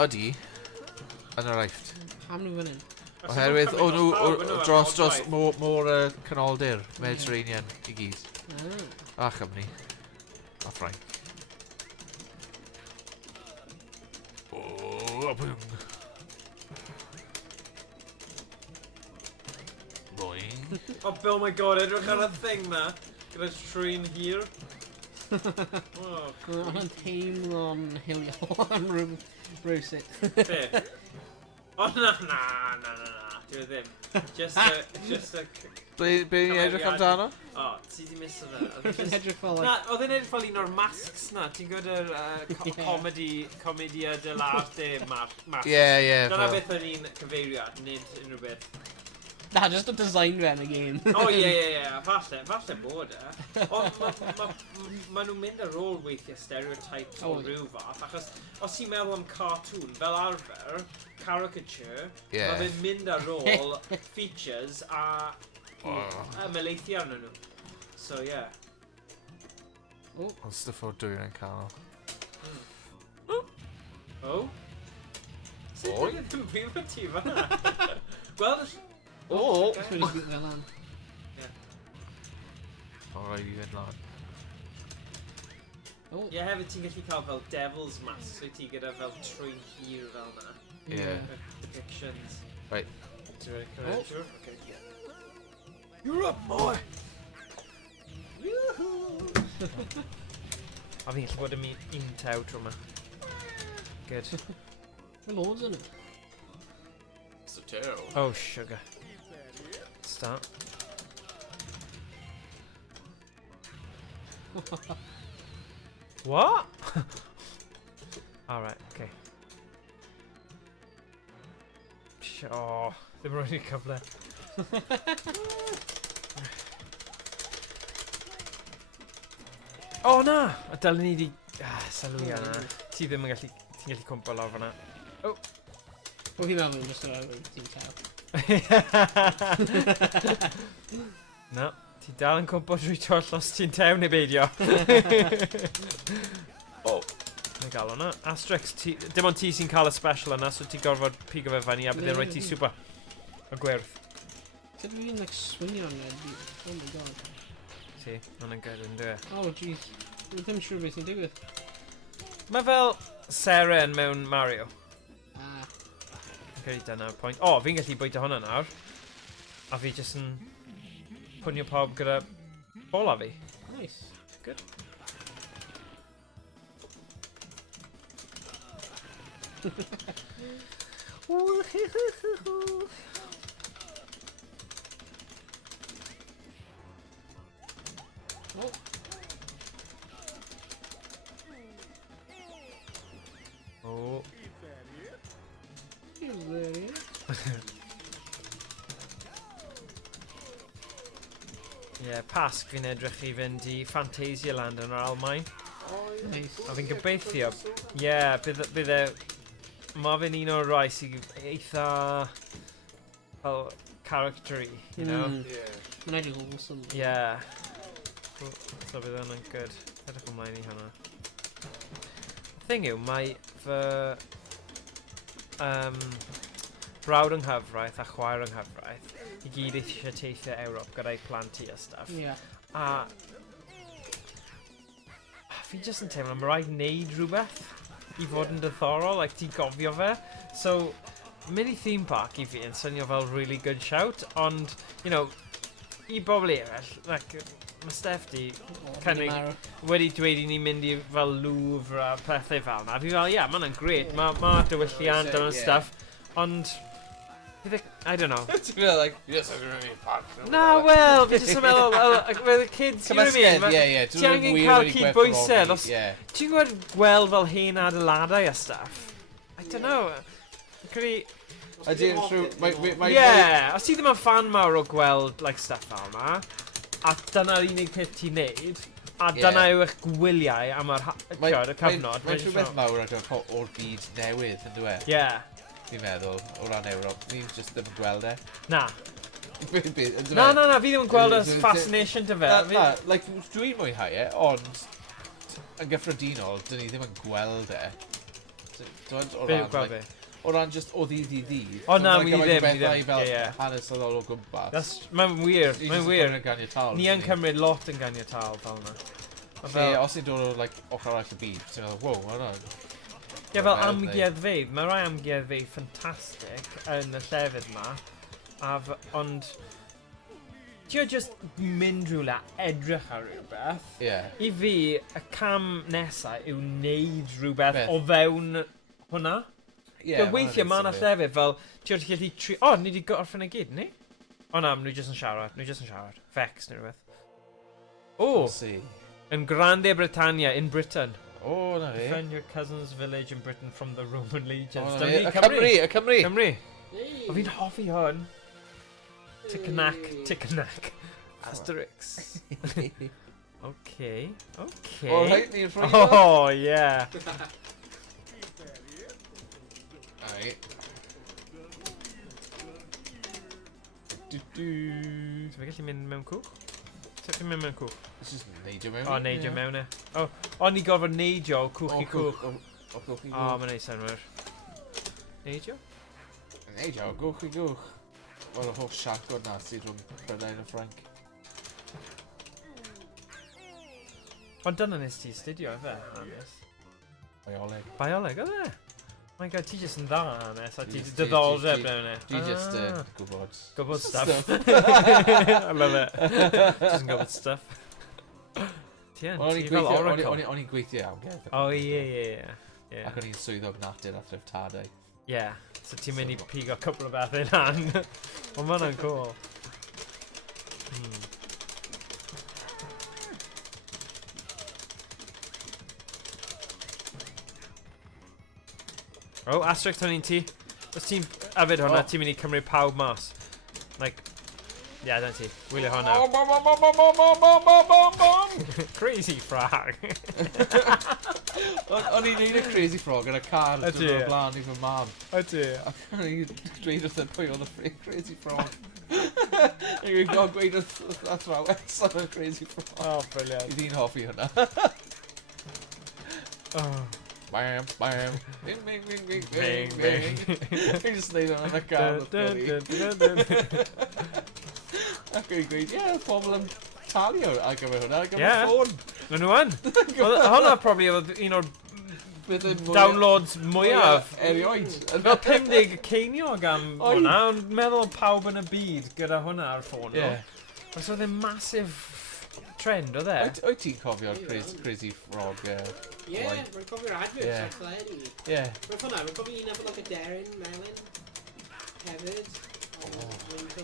ydi, yn arrived. Pam nhw fan hyn? Oherwydd, o nhw dros môr canoldir Mediterranean I gyd. A Chymru. A Ffrainc. O, a bwng. Boing. Oh my god, edrych ar y thing na. Gyda trin hir. Oh, Ond teimlo'n hiliol am rhywsut. be? Oh, na. Dwi ddim. Just a... Be ni'n edrych amdano? Oh, ti di miso fe. Yn edrych fel Na, oedd e'n edrych fel un o'r masks na. Ti'n gwybod yr comedia de l'arte mask? Ie. Dyna beth o'n i'n cyfeirio at, nid unrhyw beth. Da, just y design fe yn y game. O ie, falle bod e. Ond ma nhw'n mynd ar ôl weithiau stereotypes o ryw fath, achos os ti'n meddwl am cartoon, fel arfer, caricature, mae fe'n mynd ar ôl features a ymelaethu arnyn nhw. So, ie. Ond stuff o'r dwyr yn canol. O? Sut ydych chi'n fyw o ti fan'na? Gweld y... O! Dwi'n mynd fel lan. O, rai fi fynd lan. Ie, hefyd ti'n gallu cael fel Devil's Mask, so ti gyda fel trwy'n hir fel na. Ie. Depictions. Right. Ti'n ready? Correct? Sure? Okay. You're up, boy! A fi'n gallu bod yn un tew trwy yma. Good. Mae loads yn y. It's a tail. Oh, sugar. Start. What? Alright, okay. Oh, ddim rhaid i'r cyfle. O na! A dal ni di... Salwi na. Ti ddim yn gallu... Ti'n gallu cwmpa lawr fan'na. O fi'n meddwl yn ystod o'r ti'n taw. Na, ti dal yn cwmpa drwy twll os ti'n tew neu beidio. O. Na gael o'na. Asterix, dim ond ti sy'n cael y special yna, so ti'n gorfod pigo fe fyny a byddai'n rhoi ti super. Y gwyrdd. Sut fi'n swingio on it? Oh my god. Si, hwnna'n gyd yn dwi. Oh jeez. Dwi'n ddim siŵr beth sy'n digwydd. Mae fel Seren mewn Mario. Ah. Gyrru dyna'r pwynt. O, fi'n gallu bwyta hwnna nawr. A fi jyst yn pwnio pob gyda bola fi. Nice. Good. Oh. He's there. Ie, pasg fi'n edrych i fynd i Fantasyland yn yr Almaen. Nice. A fi'n gobeithio. Ie, bydd e... Mae fe'n un o'r rai sy'n eitha... fel character-y, you know? Mae'n edrych awesome. Ie. So bydd hwnna'n good. Edrych ymlaen i hwnna. Thing yw, mae fy... brawd yng nghyfraith a chwaer yng nghyfraith i gyd eisiau teithio Ewrop gyda'i plant i a stuff. Ie. A... fi jyst yn teimlo, mae rhaid wneud rhywbeth i fod yn diddorol, like ti'n gofio fe. So, mynd i theme park i fi yn swnio fel really good shout, ond, you know, i bobl eraill, like, mae Steph di wedi dweud i ni mynd i fel Louvre a pethau fel na. Fi fel, yeah, mae'n great, mae diwylliant and stuff, ond... I don't know. Ti'n meddwl, like, yes, I'm going to park. Na, wel, fi jyst yn meddwl, well, the kids, you know what I mean? Ie. Ti angen cael cydbwysedd, os ti'n gweld fel hen adeiladau a stuff? I don't know. Ie, os ti ddim yn fan mawr o gweld, like, stuff fel na, a dyna'r unig peth ti'n neud, a dyna yw eich gwyliau am y cyfnod. Mae'n rhywbeth mawr o'r byd newydd, yn dweud? Ie. Fi'n meddwl, o ran Ewrop, ni just ddim yn gweld e. Na. Na, fi ddim yn gweld y fascination dy fe. Na, like, dwi'n mwynhau e, ond yn gyffredinol, dyn ni ddim yn gweld e. O ran just o ddydd i ddydd. O na, mi ddim. Fel hanesyddol o gwmpas. Mae'n wir, Ni yn Ni cymryd lot yn ganiataol fel yna. os ni'n dod o, like, ochr arall y byd, ti'n meddwl, wow, hwnna. Ie, fel amgueddfeydd. Mae rai amgueddfeydd ffantastig yn y llefydd yma. Ond... Ti o just mynd rhywle a edrych ar rhywbeth. Ie. I fi, y cam nesaf yw wneud rhywbeth o fewn hwnna. Ie. Weithiau mae yna llefydd fel... Ti o'r gallu tri... O, ni wedi gorffen y gyd, ni? O na, nhw jyst yn siarad. Vex neu rhywbeth. O! Yn Grande Britannia, in Britain. O, na fi. Defend your cousin's village in Britain from the Roman legions. Y Cymru. O, fi'n hoffi hwn. Tic-a-knack. Asterix. Okay. Alright, ni'n rhoi Oh, yeah. Alright. So fe gallu mynd mewn cwch? Sut fi'n mynd mewn cwch? This is neidio mewn. O, neidio mewn e. O, o'n i gofod neidio o cwch i cwch. O gwch i O, gwch. mae'n neud senwyr. Neidio? Neidio, gwch i gwch. Wel, y holl siarc o'r na sydd rhwng Prydain a Ffrainc. Ond dyna nes ti studio efe, hanes? Bioleg. Bioleg, oedd e? My god, ti jyst yn dda hanes, a ti Yes, diddordeb mewn e. Dwi just gwybod. Gwybod stuff. I love it. Just yn gwybod stuff. Ti yn, ti fel oracle. O'n i'n gweithio iawn, gedd. O, ie. Ac o'n i'n swyddog natur a thriftadau. Ie, so ti'n mynd i pigo cwpl o beth yn han. Ond ma' hwnna'n cool. O, asterisk hwn i'n ti. Os ti'n yfyd hwnna, ti'n mynd i cymryd pawb mas. Like, ie, dyna ti. Wylio hwnna. Crazy frog. O'n i'n neud y crazy frog yn y car Ydy. dwi'n o'r blaen i fy mam. Ydy. Ac o'n i'n dweud wrth y pwy oedd y crazy frog. I'n gweud wrth athrawes o'n y crazy frog. Oh, brilliant. I ddyn hoffi hwnna. Oh. Bam, bam. Bing, bing, bing, bing, Bing, bing, bing. I'n just neud hwnna yn y car. Ac o'n i'n gweud, ie, oedd pobl yn talu ar gyfer hwnna, ar gyfer ffôn. Ma' nhw yn. Hwnna probably oedd un o'r downloads mwyaf. Erioed. Fel 50 ceiniog am hwnna, ond meddwl pawb yn y byd gyda hwnna ar ffôn nhw. Os oedd e'n massive trend, oedd e? Wyt ti'n cofio'r crazy frog? Ie, mae'n cofio'r adverts o'r ddau. Ie. Mae'n ffynna, mae'n cofio un efo like a Darren Melon hefyd.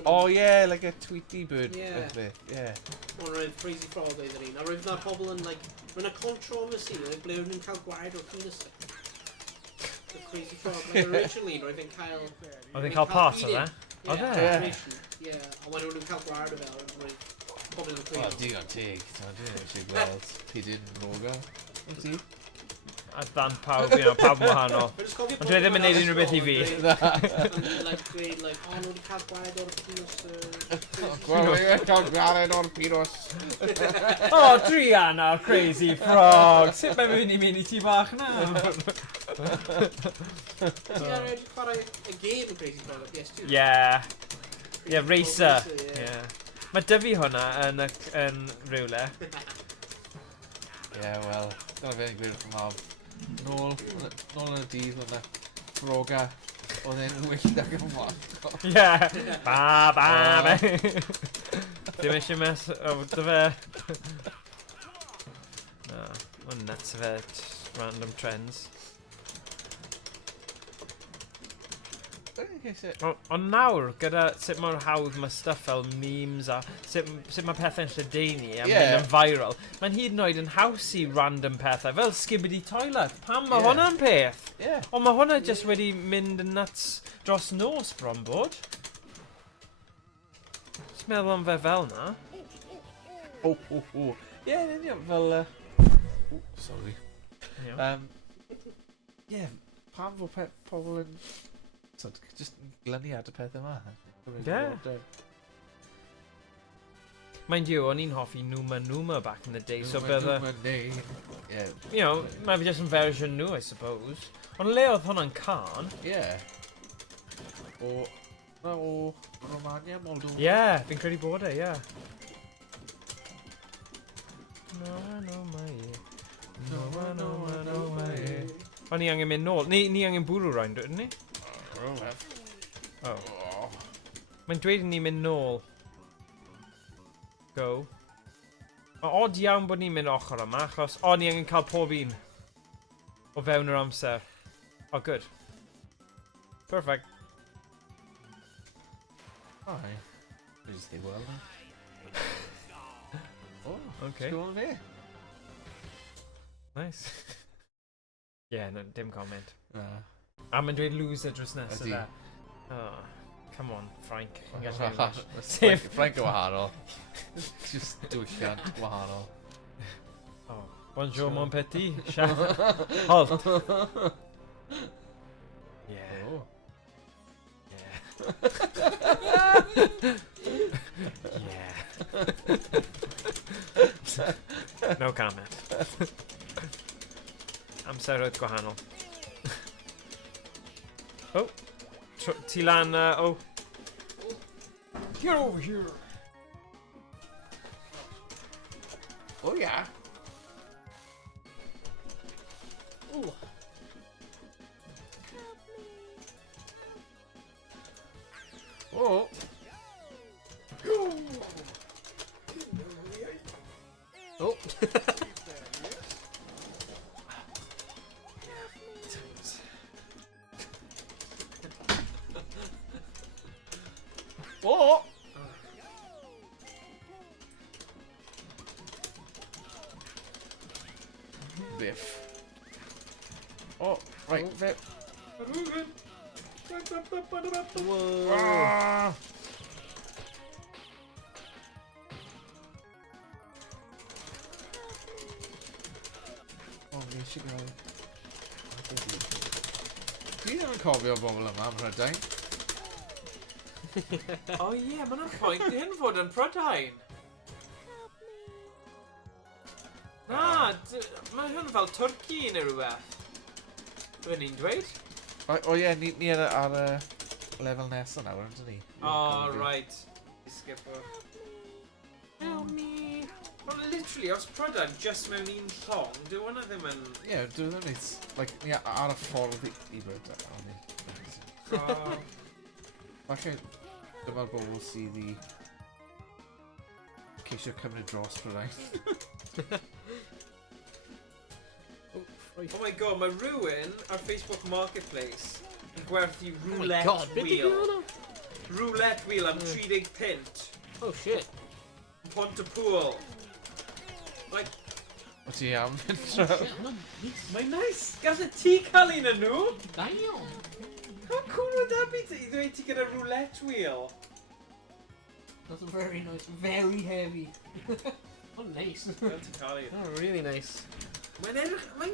Oh yeah, like a Tweety bird. Yeah. Ond roedd Crazy Frog oedd yr un. A roedd yna pobl yn, like, roedd yna controversy, ble oedd nhw'n cael gwaed o'r penis. The Crazy Frog, like, originally, roedd e'n cael... Oedd e'n cael part o fe? Oedd e? Ie, ond when nhw'n cael gwaed o fe, roedd pobl yn Wel, digon teg. Dwi'n eisiau gweld Pidyn Roga. Wyt ti? A dan pawb, pawb yn wahanol. Ond dwi ddim yn neud unrhyw beth i fi. Like, gweud, like, o, nhw wedi cael gwaed o'r penis... Gweld cael gwared o'r penis. O, Drian a'r Crazy Frog. Sut mae'n mynd i ti bach na? Ti ar edrych chwarae y game o Crazy Frog o PS2? Ie, Racer. Mae dyfu hwnna yn rhywle. Ie, wel, dyna fe'n gwir wrth mab. Nôl yn y dydd o'na froga oedd e'n wyllt ac yn fawr. Ie. Ba. Dim eisiau mes o dy fe. No, mae'n nuts o fe. Random trends. Ond nawr, gyda sut mor hawdd mae stuff fel memes a sut mae pethau'n lledaenu a mynd yn viral, mae'n hyd yn oed yn haws i random pethau, fel skibidi toilet. Pam mae hwnna'n peth? Ond mae hwnna just wedi mynd yn nuts dros nos bron bod. Just meddwl am fe fel na. Ie, yn union, fel... Sorry. Ie, pam fod pobl yn... just glynu at y pethau yma. Ie. Mind you, o'n i'n hoffi Numa back in the day, so bydde... You know, mae fi just yn version nhw, I suppose. Ond le oedd hwnna'n can? Ie. O Romania, Moldova. Ie, fi'n credu bod e, ie. No, mae. O'n ni angen mynd nôl. Ni angen bwrw rhaid, dydyn ni? Mae'n dweud ni'n mynd nôl. Go. Odd iawn bod ni'n mynd ochr yma, achos ni angen cael pob un o fewn yr amser. Good. Perfect. Ai. Dwi'n just ei weld na. Okay. Sgwrn fi. Nice. No, dim comment. Na. A mae'n dweud loser dros nes Ydi. yna. Come on, Frank. Frank o wahanol. Just dwylliant wahanol. Oh, bonjour, mon petit. Halt. Yeah. Oh. Yeah. No comment. Amseroedd gwahanol. Oh. Ti lan, oh. Get over here. Oh yeah. Ooh. Oh. Oh. Oh. Biff. Oh, right, Biff. Whoa. Ah. Oh, there she go. Dwi ddim yn cofio bobl yma am Rhydain. Oh yeah, mae'n pwynt i hyn fod yn Prydain. Na, mae hyn fel Twrci neu rhywbeth. Dwi'n ni'n dweud? O ie, ni ar y lefel nesaf nawr, ydyn ni? Oh, right. Skip o. Help me. Well, literally, os Prydain just mewn un llong, dyw hwnna ddim yn... Ie, dwi ddim yn like, ni ar y ffordd i bod. Oh. Falle, dyma'r bobl sydd i ceisio cymryd dros Prydain. Oh my god, mae rhywun ar Facebook Marketplace yn gwerthu Oh my roulette god, beth wheel. yw hwnna? Roulette wheel am 30 pint. Oh shit. Pontypool. Like, O ti am fynd Oh draw? shit, hwnna'n neis. mae'n nice. Gall y ti cael un yn nhw? Damn. How cool would that be to ddweud ti gyda roulette wheel? That's very nice. Very heavy. Oh, nice. Fel ti'n cael un. Oh, really nice. Mae'n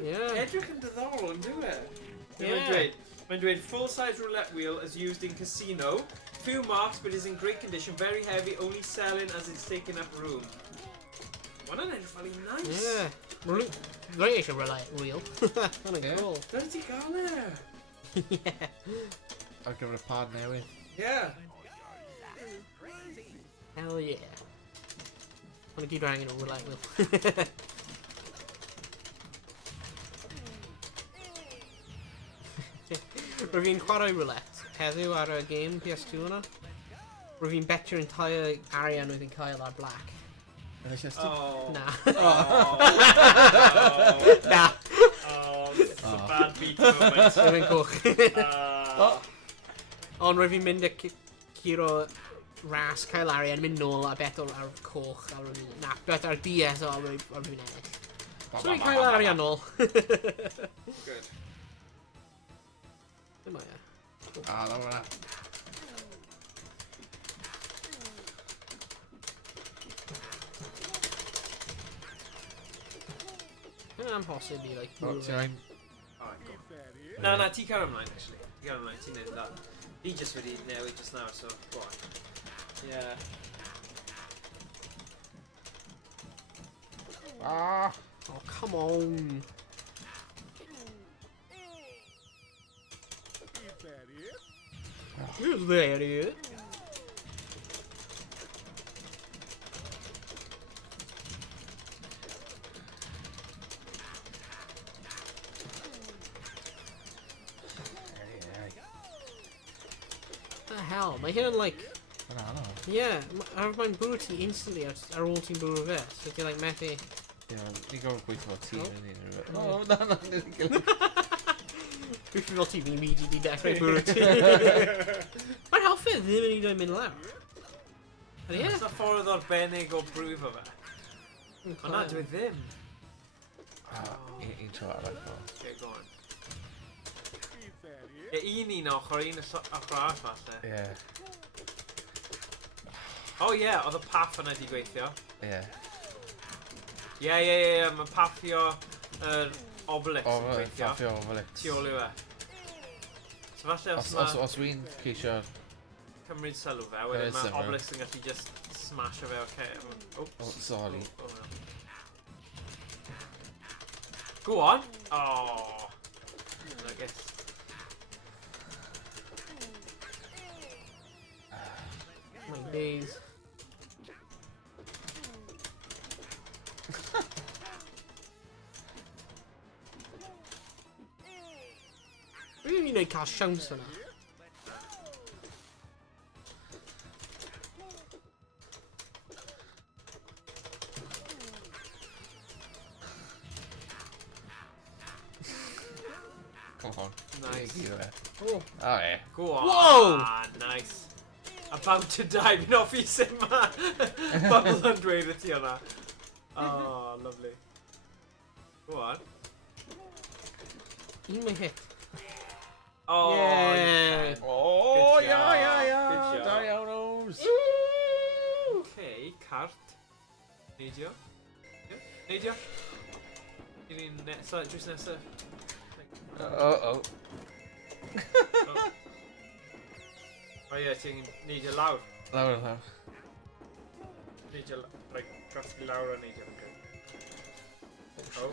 Yeah. edrych yn diddorol yn dyw e. Yeah. Mae'n dweud full-size roulette wheel is used in casino. Few marks but is in great condition. Very heavy, only selling as it's taking up room. Hwna'n edrych fel un nice. Yeah. Rwy'n eisiau wheel. Hwna'n Yeah. cool. Dyna ti gael e. Yeah. Ar gyfer y pad newydd. Yeah. Hell yeah. Hwna'n gyd rang yn o roulette wheel. Rwy'n fi'n chwarae roulette heddiw ar y game PS2 yna. Rwy'n fi'n betio'r entire arian oedd yn cael ar black. Yn eisiau sti? Oh. Na. Oh. Na. Oh, this is a bad beat moment. Rwy'n fi'n coch. Ond rwy'n fi'n mynd y curo ras cael arian, mynd nôl a bet ar coch. Na, bet ar DS o rwy'n ennill. So rwy'n cael arian nôl. Good. Dyma e. A, na fanna. Yn amhosib i, like, O, move ti it. ein... Alright, go. Na, ti cael ymlaen, actually. Ti cael ymlaen, ti'n neud that. Fi just wedi newid just nawr, so go on. Yeah. Ah! Oh, come on. Who's there, dude? The hell? Mae hyn yn, like... Yn anodd. Yeah, mae'n bwrw ti instantly ar ôl ti'n bwrw fe. So ti'n, like, methu... Ie, ni'n gofod gweithio fel tîm Oh. yn un. O, na, ni'n gilydd. Dwi'n fel ti, fi'n immediately dechrau bwrw ti. Mae'r helfydd ddim yn un o'n mynd lawr. Ydy e? Oes na ffordd arbennig o brwfo fe? O na, dwi ddim. Un tro arall o. Okay, go on. Un ochr, un ochr arall falle. Ie. O ie, oedd y paff yna di gweithio. Ie. Ie, mae paffio yr obelix yn gweithio. Paffio obelix. Tu ôl yw e. So falle Os wy'n ceisio... cymryd sylw fe, wedyn mae obelix yn gallu just smasho fe, oce. Oh, sorry. Go on! Oh! Nuggets. My days. Rwy'n mynd i cael siawns yna. Come on. Nice. Oh. O ie. Go on! Whoa! Nice. About to die, fi'n offi sut ma Bubble yn dweud y ti hwnna. Oh, lovely. Go on. Un my hit. Oh, Yeah. O, Good job. Good job. Da iawn os. Okay, cart. Neidio. Neidio. Un un nesa, drws nesa. O. O ie, ti'n neidio lawr. Lawr. Neidio lawr. Rhaid graffu lawr a neidio. O.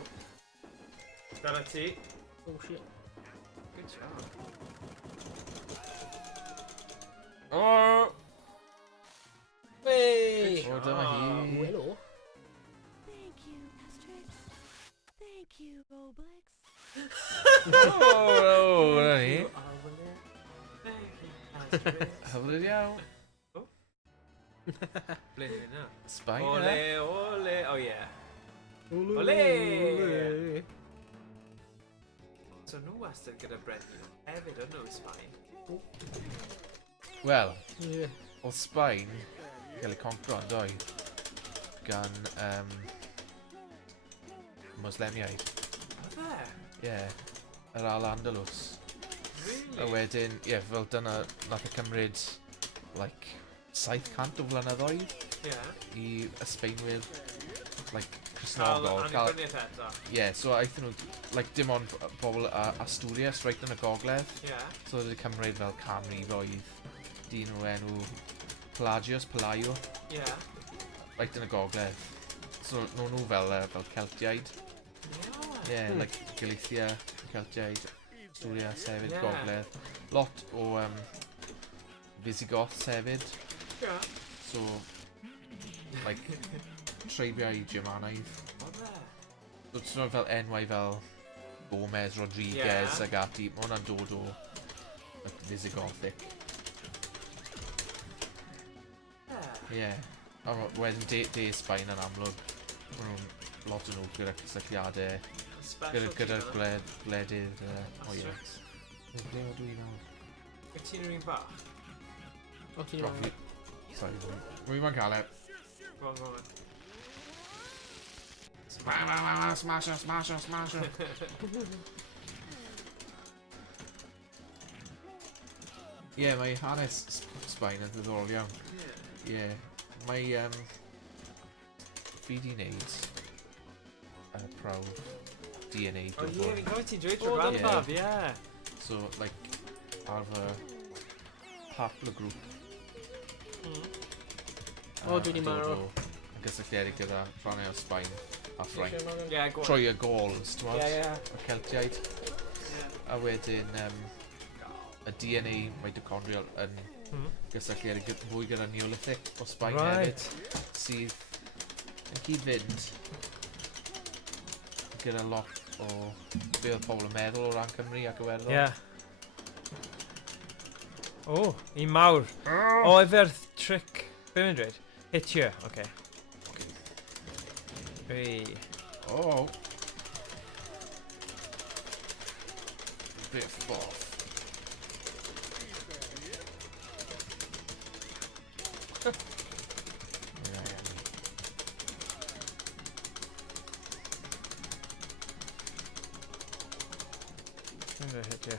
Dyna ti. Oh shit. Good job. O! Hey! O, dyma hi. Hello. Thank you, Astrid. Thank you, Obelix. O, dyna ni. Astrid. Hyfryd iawn. Ble ni fynd nawr? Sbaen Ole, yna. ole, o ie. Ole. Ole. So nhw wastad gyda Brendan. Hefyd yn nhw Sbaen. Wel, Yeah. oedd Sbaen cael ei concro yn doi gan Moslemiaid. Oedd e? Ie, yr Al-Andalus. A Really? wedyn, ie, fel dyna nath y cymryd, like, 700 o flynyddoedd Ie. i ysbeinwyr, like, Cael Cresnogol. annibyniaeth eto. Ie, so aethon nhw, like, dim ond bobl Asturias, reit yn y gogledd. Ie. So oedd wedi cymryd fel canrifoedd. Dyn nhw enw Pelayo, Ie. reit yn y gogledd. So nhw fel Celtiaid. Ie, like, Galicia, Celtiaid, Asturias hefyd, Ie. gogledd. Lot o Visigoths hefyd. Ie. So, like, treibiau Germanaidd. Oedd e? So nhw fel enwau fel Gomez, Rodriguez Ie. ag ati. Mae hwnna'n dod o like, Visigothic. Ie. Ie. A wedyn de Sbaen yn amlwg. Mae nhw'n lot o nhw gyda cysylltiadau. Special Gyda ti fel gwledydd. O ie. Asterix. Ble o dwi nawr? Wyt ti'n rhywun bach? O ti'n Rofi. Sorry. Rwy'n ma'n cael e. Go on, go on. Smasher. Ie, mae hanes Sbaen yn ddiddorol iawn. Ie. Mae fi di wneud prawf DNA O ie, fi'n gofio ti'n dweud O, trwy dyna grandpap, ie. So, like, ar fy haplogrŵp. O, dwi 'di marw. Yn gysylltiedig gyda rhannau o Sbaen a Ffrainc. Ie, go on. Troi y gols, ti'n Ie, ie. y Celtiaid. A wedyn, y DNA mitochondrial yn gysylltiedig fwy gyda Neolithic o Sbaen hefyd. Sydd yn cyd-fynd gyda lot o be oedd pobl yn meddwl o ran Cymru ac Iwerddon. Ie. O, un mawr. O, efo'r tric. Be mae'n dweud? Hitio, oce. Hey. Oh. Bit boff. Hitio.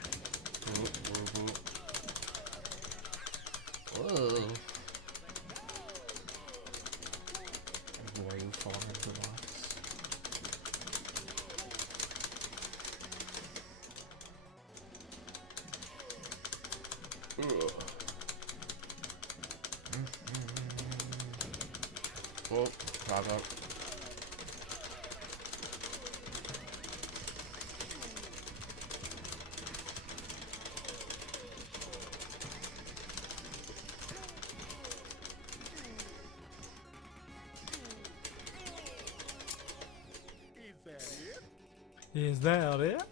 Whoa. Way far into that. Oh, rather. Is that it?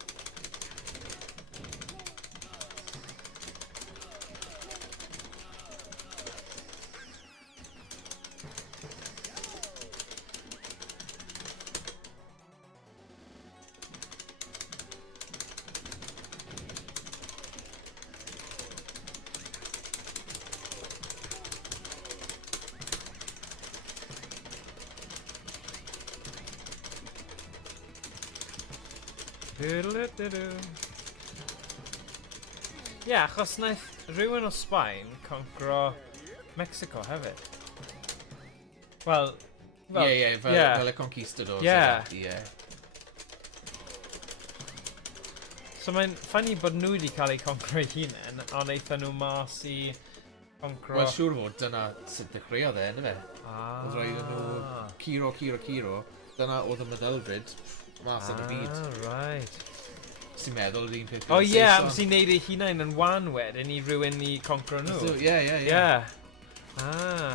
Ie, achos wnaeth rhywun o Sbaen concro Mexico hefyd. Wel... Ie, fel y conquistadors. Ie. Ie. So mae'n ffynnu bod nhw wedi cael eu concro eu hunain, ond eithon nhw mas i concro... Wel, siŵr fod dyna sut dechreuodd e, yna fe. Oedd rhaid nhw curo. Dyna oedd y meddylfryd mas yn y byd. Right. Sy'n meddwl yr un peth. O ie, sy'n neud eu hunain yn wan wedyn i rhywun i concro nhw. Ie.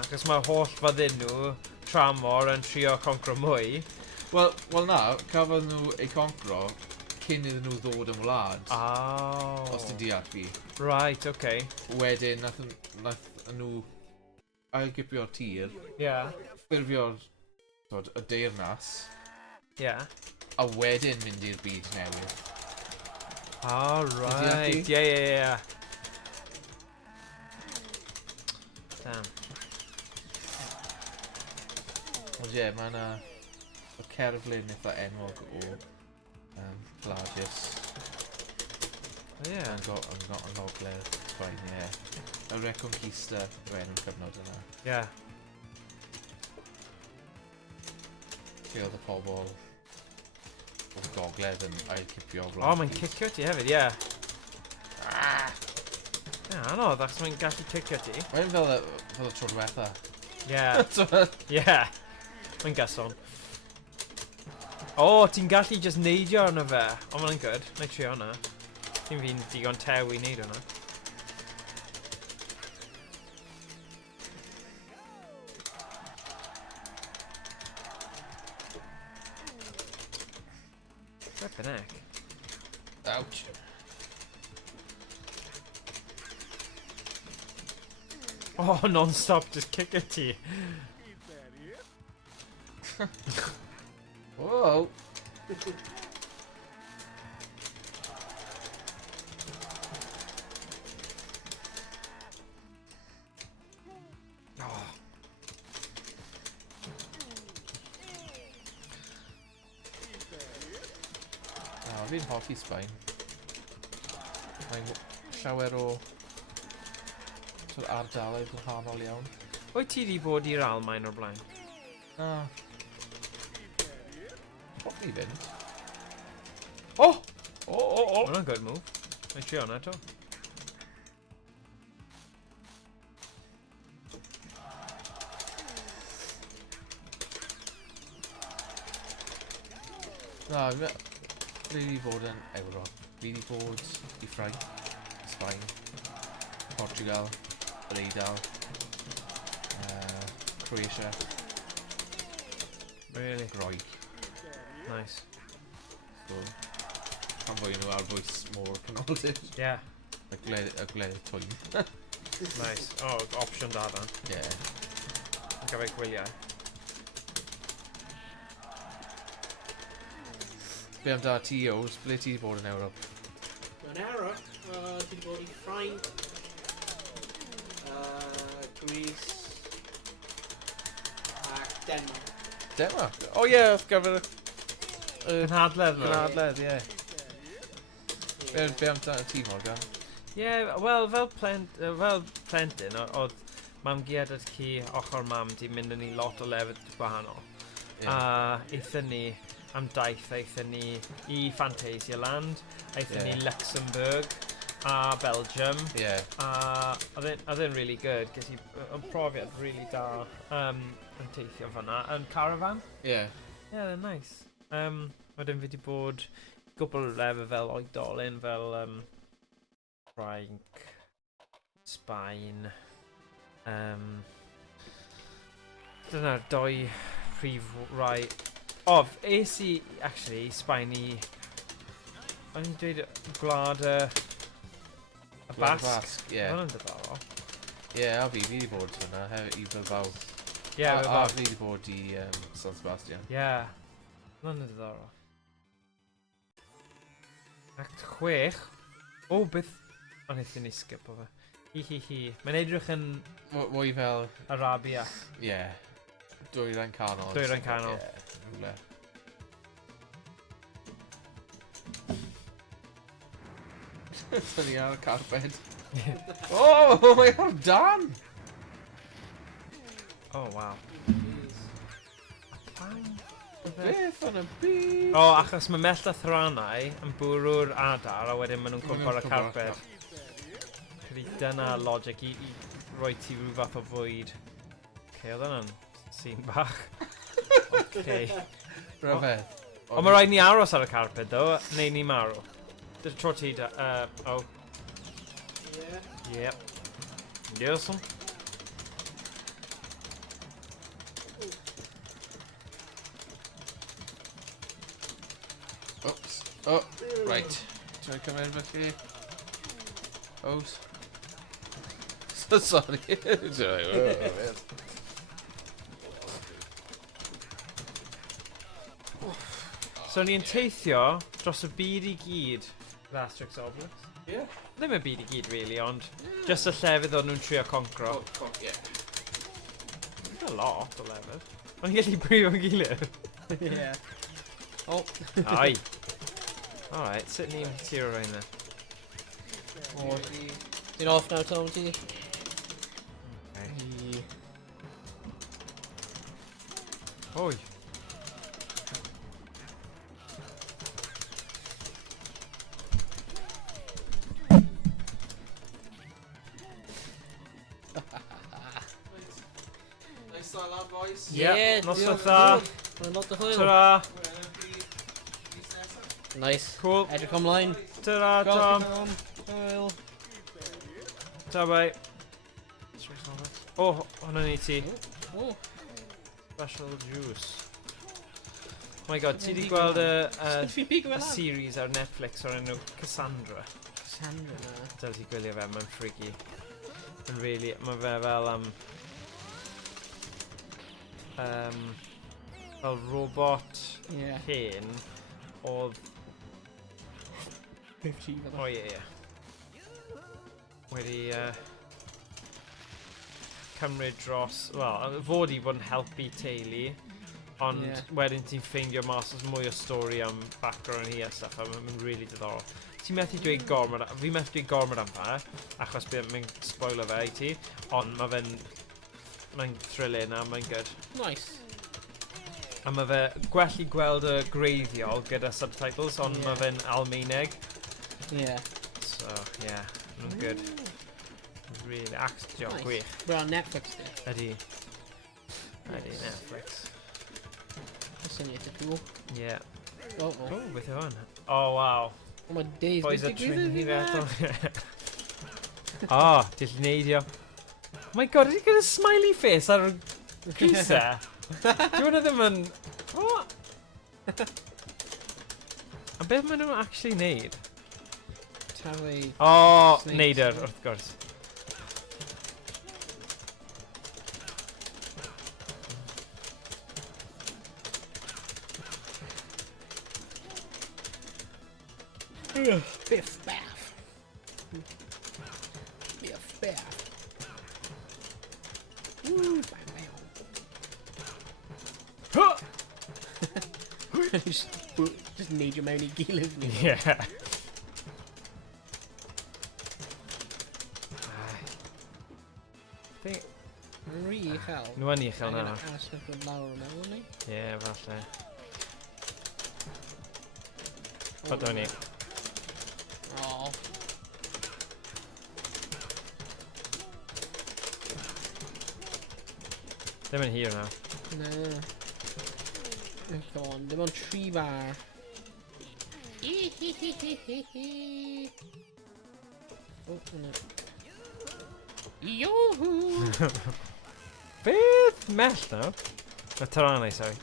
Cos mae holl fyddyn nhw tramor yn trio concro mwy. Wel na, cafodd nhw eu concro cyn iddyn nhw ddod yn wlad. Os ti'n deall fi. Right, okay. Wedyn, nath nhw ailgipio'r tir. Ffurfio'r y deyrnas. A wedyn mynd i'r byd newydd. Right. Yeah. Damn. Ond ie, mae yna y cerflun eitha enwog o Gladius. Ie. Yn gogledd Sbaen, ie. Y Reconquista o enw'r cyfnod yna. Ie. Lle oedd y pobl o'r gogledd yn ailcipio o O, mae'n cicio ti hefyd, ie. Ie, anodd, achos mae'n gallu cicio ti. Mae'n fel y tro diwetha. Ie. Mae'n gyson. O, ti'n gallu just neidio arno fe. O, mae'n good. Na i trio hwnna. Ti'n fi'n digon tew i neud hwnna. Flippin' heck. Ouch. Oh, non-stop, just kick at you. Whoa. Fi'n hoffi Sbaen. Mae'n llawer o ardaloedd gwahanol iawn. Wyt ti wedi bod i'r Almaen o'r blaen? Na. Hoff ni fynd. Oh! Hwna'n good move. Mae'n trio hwnna eto. Na, fi wedi bod yn Ewrop. Fi wedi bod i Ffrainc, Sbaen, Portugal, yr Eidal, Croatia. Really? Groeg. Nice. So, pan fwy nhw ar bwys môr canoldir. Yeah. Y gled twyn. Nice. Oh, opsiwn da fan. Yeah. Yn gyfer gwyliau. Be am da ti Ows, ble ti wedi bod yn Ewrop? Yn Ewrop, ti wedi bod i Ffrainc, Greece, ac Denmark. Denmark? O ie, wrth gyfer Yn hadledd, Gynadledd, ie. Be am da ti Morgan? Wel, fel plentyn, oedd mamgiad at ci ochr mam di mynd yn ni lot o lefydd gwahanol. A eithon ni am daith, eithon ni i Fantasyland, eithon ni Luxembourg a Belgium. A oedd e'n really good, ges i profiad really da yn teithio fan'na, yn caravan. Yeah, they're nice. Wedyn fi wedi bod gwbl o lefydd fel oedolyn, fel Ffrainc, Sbaen. Dyna'r doi prif rai. Es i, actually, Sbaen i... O'n i'n dweud gwlad y Basg. Hwna'n diddorol. A fi wedi bod hwnna, i Bilbao. A fi wedi bod i San Sebastian. Hwna'n diddorol. Act 6. Beth... O'n eithon ni skip o fe. Mae'n edrych yn... Mwy fel... Arabia. Dwyrain canol. Dwyrain canol. Dyn ni ar y carped. Mae ar dan! Waw. Beth yn y byd? Achos mae mellta thranau yn bwrw'r adar a wedyn maen nhw'n cwmpo ar y carped. Dyna logic i roi ti rhyw fath o fwyd. Oedd hwnna'n sy'n bach. Rhyfedd. Ond mae rhaid ni aros ar y carped, ddo, neu ni marw. Dyna tro ti da... Diolch. Right. Ti'n cymryd felly? So sorry. So ni'n teithio dros y byd i gyd. Asterix Obelix. Ddim y byd i gyd, really, ond just y llefydd o'n nhw'n trio concro. Not a lot o lefydd. O'n i'n gallu brifo gilydd. Ai. Alright, sut ni'n tiro rhain then? Ti'n off now, Tom, ti? Oi. Nice style lad, boys. Noswaith dda. Mae'n lot o hwyl. Ta-ra. Nice. Cool. Edrych ymlaen. Ta-ra, Tom. Hwyl. Ta bai. Hwna ni ti. Special juice. Oh my god, ti wedi gweld y series ar Netflix o'r enw Cassandra? Cassandra, na. Dyna ti gwylio fe, mae'n freaky. Mae'n really, mae fe fel fel robot hen oedd... wedi cymryd dros... Wel, fod i bod yn helpu teulu, ond wedyn ti'n ffeindio mas os mwy o stori am background hi a stuff, a mae'n really diddorol. Ti'n methu dweud gormod, fi methu dweud gormod am fe, achos mae'n spoiler fe i ti, ond mae'n thrilling a mae'n good. Nice. A mae fe gwell i gweld y greiddiol gyda subtitles, ond mae fe'n Almaeneg. So, mae'n good. Really, act job, gwych. We're on Netflix, di. Ydy. Ydy, Netflix. That's yn eitha cool. Beth yw hwn? Wow. Mae Dave Boys a digwyddiad Trinity fi fe. Dill neidio. Oh my god, ydy gyda smiley face ar y crisa? Dwi'n hwnna ddim yn... A beth maen nhw'n actually neud? Tawe... Neidr, wrth gwrs. Biff baff. Biff baff. Woo, bang bang. Just need your mewn I gilydd ni. uchel. Nhw yn uchel na. Angen arsnif yn lawr yma, o'n ni? Ie, falle. Fydwn ni. O. Ddim yn hir na. Na. Dim ond 3 bar. O, hwnna. Yoo-hoo! Beth? Mellt nawr? Y taranau, sorry.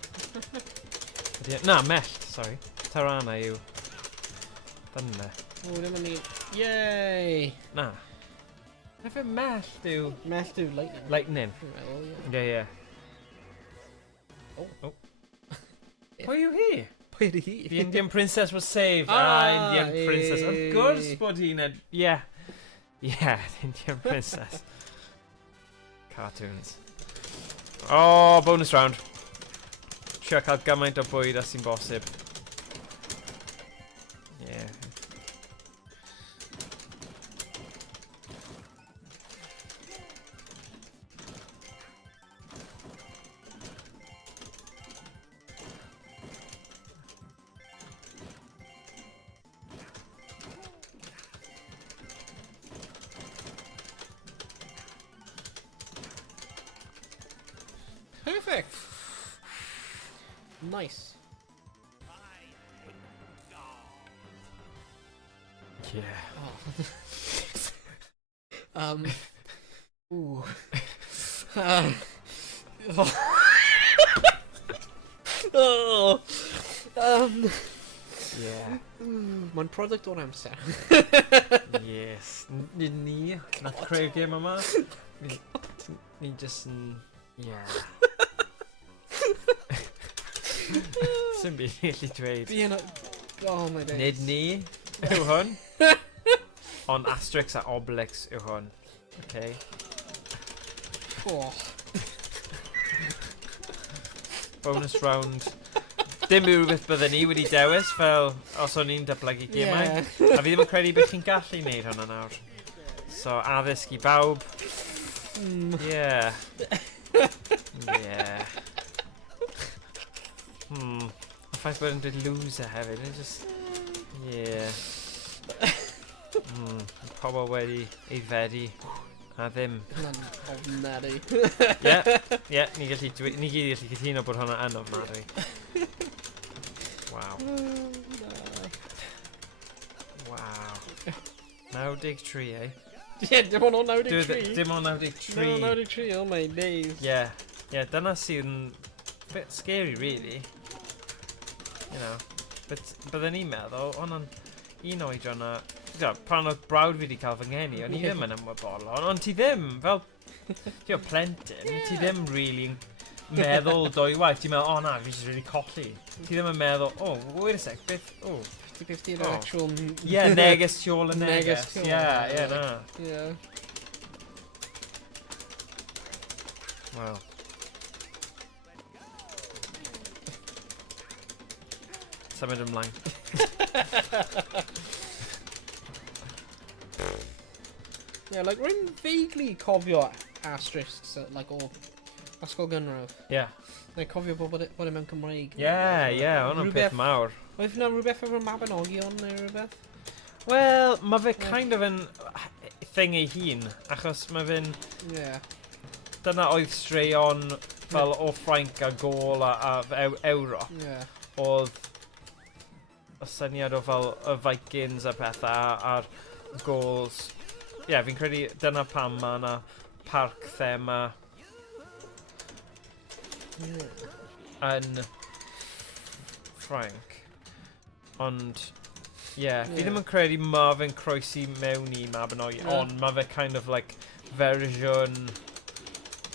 Na, mellt, sorry. Taranau yw... Dyna. O, ddim yn ni... Yay! Na. Efe mellt yw... Mellt yw lightning. Lightning. Wel, ie. Ie, ie. O. Pwy yw hi? Pwy ydi hi? The Indian Princess was saved. Indian Princess. Of course bod hi'n... Yeah. Yeah, the Indian Princess. Cartoons. Oh, bonus round. Trio cael gymaint o bwyd as sy'n bosib. Yeah. Perfect! Nice. Yeah. Oh. Ooh. Oh. Yeah. Mae'n product o'r amser. Yes. Nid ni. Nath creu game yma. Ni just yn... Yeah. Sy'n byd gallu dweud. Being a... Oh my days. Nid ni yw hwn. Ond Asterix a Obelix yw hwn. Okay. Oh. Bonus round. Dim yw rhywbeth bydden ni wedi dewis fel os o'n i'n datblygu gemau. Yeah. A fi ddim yn credu bod chi'n gallu neud hwnna nawr. So addysg i bawb. Yeah. Yeah. Y ffaith bod yn dweud loser hefyd. It's just... Yeah. Pobl wedi eiddfedu. A ddim. Ofnadwy. Ie, ni gyd gallu cytuno bod hwnna yn ofnadwy. Wow. Wow. 93, eh? Yeah, dim ond o 93. Dim ond 93. No, 93, oh my days. Yeah, dyna sy'n bit scary, really. You know. But byddwn ni'n meddwl, hwnna'n un oedran a... Pan oedd brawd fi wedi cael fy ngeni, o'n i ddim yn ymwybodol. Ond ti ddim, fel... Ti o plentyn, ti ddim really meddwl dwywaith. Ti'n meddwl, na, fi jyst wedi colli. Ti ddim yn meddwl, wait a sec, beth, Beth di'r actual... Yeah, neges tu ôl y neges. tu ôl. Yeah, na. Yeah. Wow. Symud ymlaen. Yeah, like, rwy'n vaguely cofio asterisks, like, o ysgol gynradd. Yeah. Like, cofio bod e mewn Cymraeg. Yeah, hwnna'n peth mawr. Oedd yna rhywbeth efo Mabinogion neu rhywbeth? Wel, mae fe kind of yn thing ei hun, achos mae fe'n... Yeah. Dyna oedd straeon fel o Ffrainc a Gôl a Ewrop. Yeah. Oedd y syniad o fel y Vikings a pethau a'r Gauls. Ie, fi'n credu dyna pam mae yna parc thema yn Ffrainc. Ond, fi ddim yn credu mae fe'n croesi mewn i Mabinogi, ond mae fe kind of like version...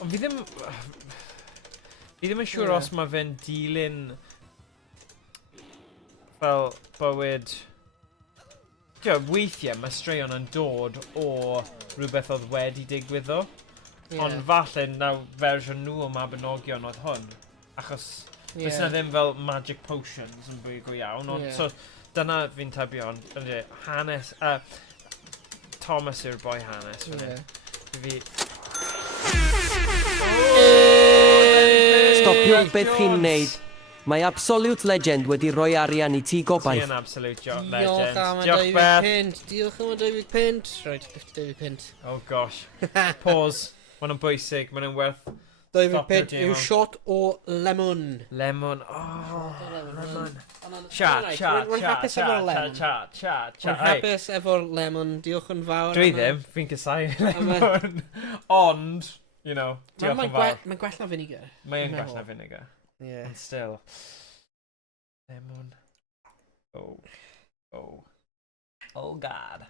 Ond fi ddim yn siŵr os mae fe'n dilyn fel bywyd... Weithiau mae straeon yn dod o rhywbeth oedd wedi digwydd ddo. Ond falle naw fersiwn nhw o Mabinogion oedd hwn. Achos bys na ddim fel magic potions yn bwy go iawn. So dyna fi'n tybio ond hanes... Thomas yw'r boi hanes. Fi... Stopiwch beth chi'n neud. Mae Absolute Legend wedi rhoi arian I Tŷ Ti Gobaith. yn absolute Diolch legend. am y Diolch David Beth. Pint. Diolch am y David Pint. Right, 50 David Pint. Oh gosh. Pause. Ma'n yn bwysig, ma'n yn werth. David Stop Pint it, yw Jamo. shot o lemon. Lemon. Oh, lemon. Chat, Chat. Rwy'n hapus efo'r lemon. Chat. Rwy'n hapus efo'r lemon. Diolch yn fawr. Dwi am y- ddim, fi'n cysau lemon. Ond, you know, diolch yn fawr. Mae'n gwell na vinegar. Mae'n Dwi'n gwell na meddwl. vinegar. Yeah. Ond still. Lemon. Oh. Oh god.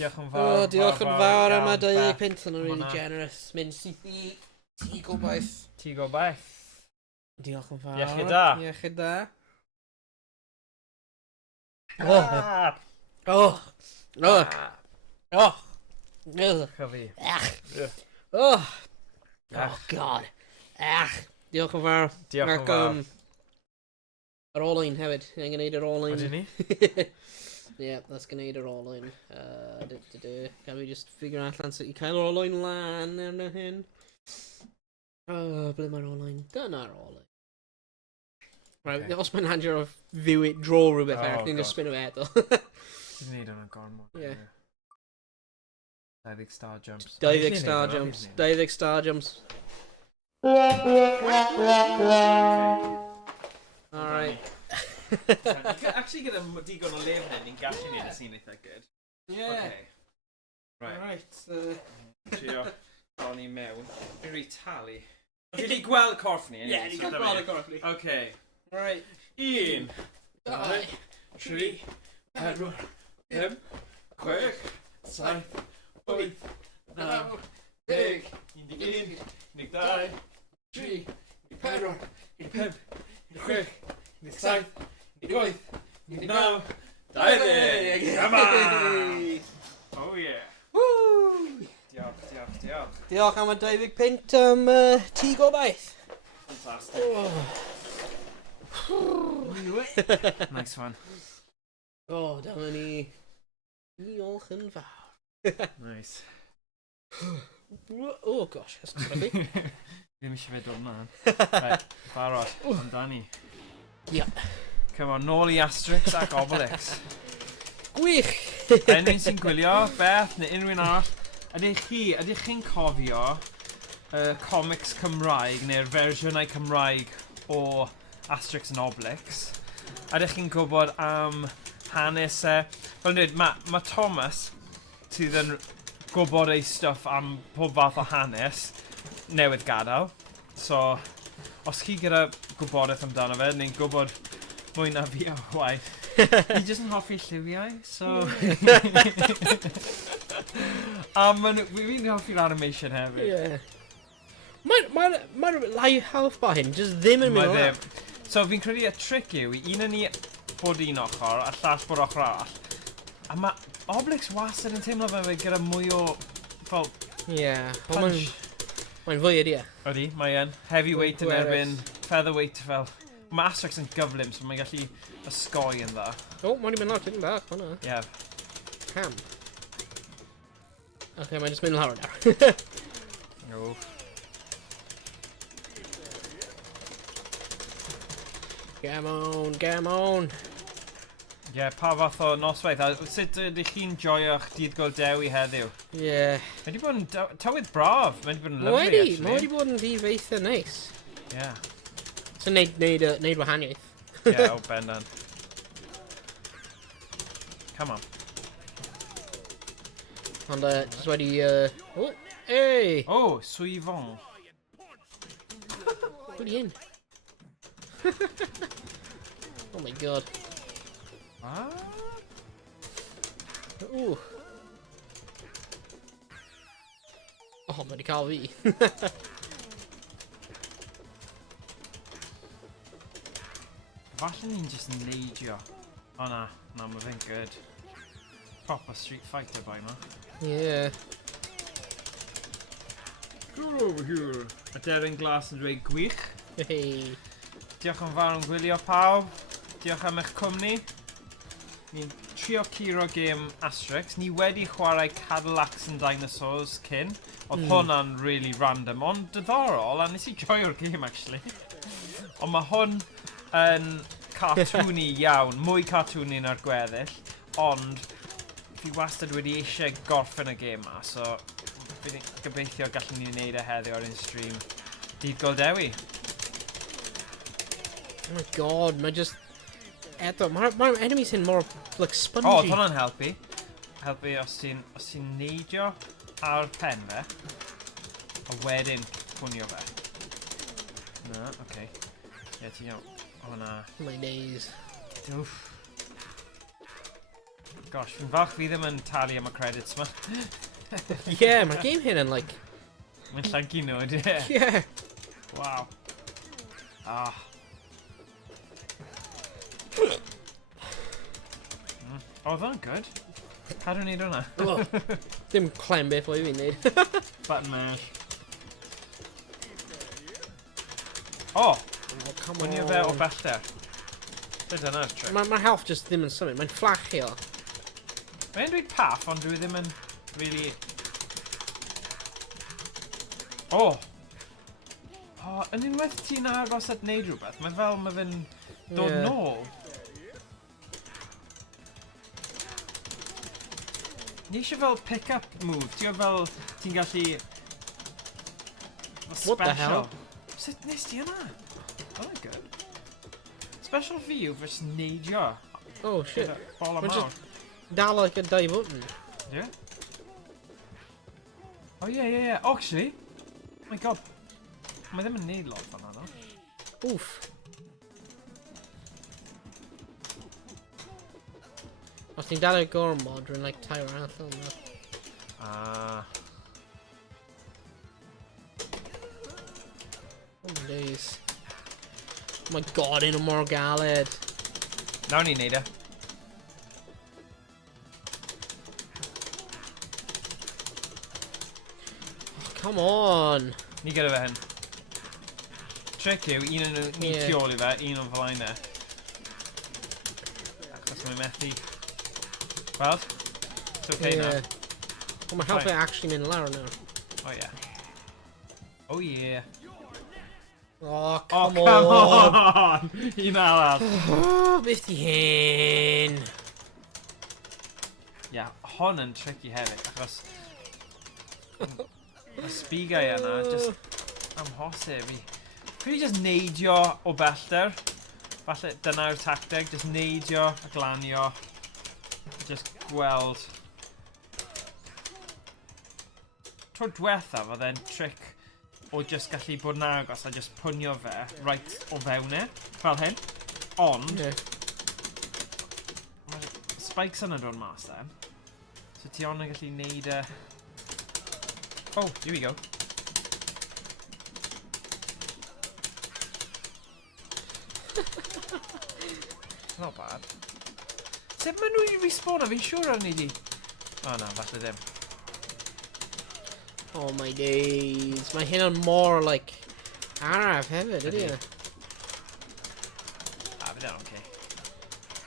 Diolch yn fawr. O, diolch yn fawr am y iawn, 20 Beth. pint yn really Hwnna. generous. Mynd syth I Tŷ Gobaith. Tŷ Gobaith. Diolch yn fawr. Iechyd da. Iechyd da. Ah! Oh. Oh. Oh. Ugh. Chyfi. Ach. Ugh. Oh. Oh, Ach. God. Ach. Diolch yn fawr. Diolch yn Ac, fawr. yr all-in hefyd. Yn gwneud yr all-in. Ydyn ni? Yeah, that's gwneud yr all-in. Can we just figure allan sut I cael yr all-in lan arno hyn? Ble mae'r all-in? Dyna'r all-in. Right, Okay. os mae'n handio o fyw it, draw rhywbeth Oh, arall, ni'n God. just spin o eto. Dwi'n neud hwnna'n gormod. Ie. 20 star jumps. 20 star jumps. 20 star jumps. Alright. Actually gyda digon o lef hyn, ni'n gallu neud y sy'n eitha good. Yeah. Okay. Right. Alright. Trio. Dal ni mewn. Fi'n rhi talu. Fi wedi gweld corff ni. Yeah, ni cael gweld y corff ni. Okay. Alright. 1, 2, 3, 4, 5, 6, 7, 8, 9, 10, 11, 12, 3, 4, 5, 6, 7, 8, 9, 20! Come on! Oh yeah! Woo! Diolch. Diolch am y 20 pint am Tŷ Gobaith. Fantastic. Nice one. O, dyma ni. Diolch yn fawr. Nice. Oh gosh, that's gonna be. Ddim eisiau fe dod mlaen. Right, barod. Amdani. Yeah. Come on, nôl I Asterix ac Obelix. Gwych! Enwyn sy'n gwylio, Beth neu unrhyw arall, ydych chi'n cofio comics Cymraeg neu'r fersiynau Cymraeg o Asterix and Obelix? Ydych chi'n gwybod am hanes Wel nid, mae Thomas sydd yn gwybod ei stwff am pob fath o hanes newydd gadael. So, os chi gyda gwybodaeth amdano fe, neu'n gwybod mwy na fi o Owain, ni jyst yn hoffi lliwiau, so... fi'n hoffi'r animation hefyd. Yeah. Mae'r lai half ba hyn, just ddim yn mynd o Mae ddim. So fi'n credu y tric yw, un yn ni bod un ochr, a llall bod ochr arall. A mae Obelix wastad yn teimlo fe gyda mwy o... fel... Yeah. punch. Mae'n fwy ydi e. Ydy, mae yn heavyweight yn Pwerus. erbyn featherweight fel... Mae Asterix yn gyflym, so mae'n gallu ysgoi yn dda. O, mae'n mynd lawr, tipyn bach, hwnna. Yeah. Cam. Ok, mae'n just mynd lawr nawr. No. Come on. Ie, pa fath o noswaith, a sut ydych chi'n joio'ch dydd Dewi heddiw? Yeah. Mae wedi bod yn tywydd braf, mae wedi bod yn Mae lyflu, wedi actually. bod yn ddydd eitha neis. Yeah. So neud wahaniaeth. Yeah, o bendan. Come on. Ond just wedi... Oh, hey! Oh, suivant. Pwy hyn? Oh my god. What? Ooh. Oh, mae wedi cael fi. Falle ni'n just neidio. O na, mae fe'n good. Proper Street Fighter by ma. Yeah. Go over here. A deryn glas yn dweud gwych. Hey. Diolch yn fawr am gwylio pawb. Diolch am eich cwmni. Ni'n trio curo game Asterix. Ni wedi chwarae Cadillacs and Dinosaurs cyn. Oedd hwnna'n really random, ond diddorol, a nes I joio'r game, actually. Ond mae hwn yn cartoony iawn, mwy cartoony na'r gweddill, ond fi wastad wedi eisiau gorffen y game ma, so fi'n gobeithio gallwn ni wneud e heddiw ar un stream. Dydd Goldewi. Oh my god, mae just... Eto, mae'r enemies hyn mor, like, spongy. O, oedd hwnna'n helpu. Helpu os ti'n neidio ar pen fe, a wedyn pwnio fe. Na, oce. Ie, ti'n iawn. O na. My days. Oof. Gosh, fi'n falch fi ddim yn talu am y credits ma. Yeah, mae'r game hyn yn, like... Mae'n llancu nhw, ydy? Yeah. Wow. Ah. Oh, oedd hwnna'n good. How do we need hwnna? Oh, dim clem beth o i fi'n neud. Button mash. Oh! Pwnio fe o bellter. Dyna'r trick. Mae'r health just ddim yn symud, mae'n fflachio. Mae'n dweud paff, ond dwi ddim yn really... Oh! Oh, yn unwaith ti'n agos at neud rhywbeth, mae fel mae fe'n dod nôl. Ni eisiau fel pick-up move, ti'n fel ti'n gallu... What the hell? Sut nes ti yna? Oh my god. Special view fes neidio. Oh shit. Bol am Mae'n mawr. just dal like a die button. Yeah? Oh yeah. Oh, actually. Oh my god. Mae ddim yn neud lot fan hwnna. Oof. Os ti'n dal i'r gormod, rwy'n like tair allan yna. Ah. Oh my days. Oh my god, un o mor galed. Nawn ni neud e. Oh, come on. Ni gyda fe hyn. Trick yw, un o'n ni tu ôl I fe, un o'n flaen e. Achos mae'n methu. Gweld? It's okay now. Oh, mae health actually mynd lawr nawr. Oh yeah. Oh yeah. Oh, Oh, come come on. on! Un arall. Oh, beth di hyn? Yeah, hon yn tricky hefyd, achos... y sbigau yna, just amhosib I... Pryd just neidio o bellter. Falle dyna'r tacteg, just neidio a glanio. Just gweld. Tro diwethaf oedd e'n trick o just gallu bod yn agos a just pwnio fe right o fewn e, fel hyn. Ond, mae spikes yna dod mas then. So ti ond yn gallu neud e... Oh, here we go. Not bad. Sut maen nhw I respawno? Fi'n siŵr ar ni di. Oh na, falle ddim. Oh my days. Mae hyn yn mor, like, araf hefyd, ydy e? Ah, fydd e'n oce.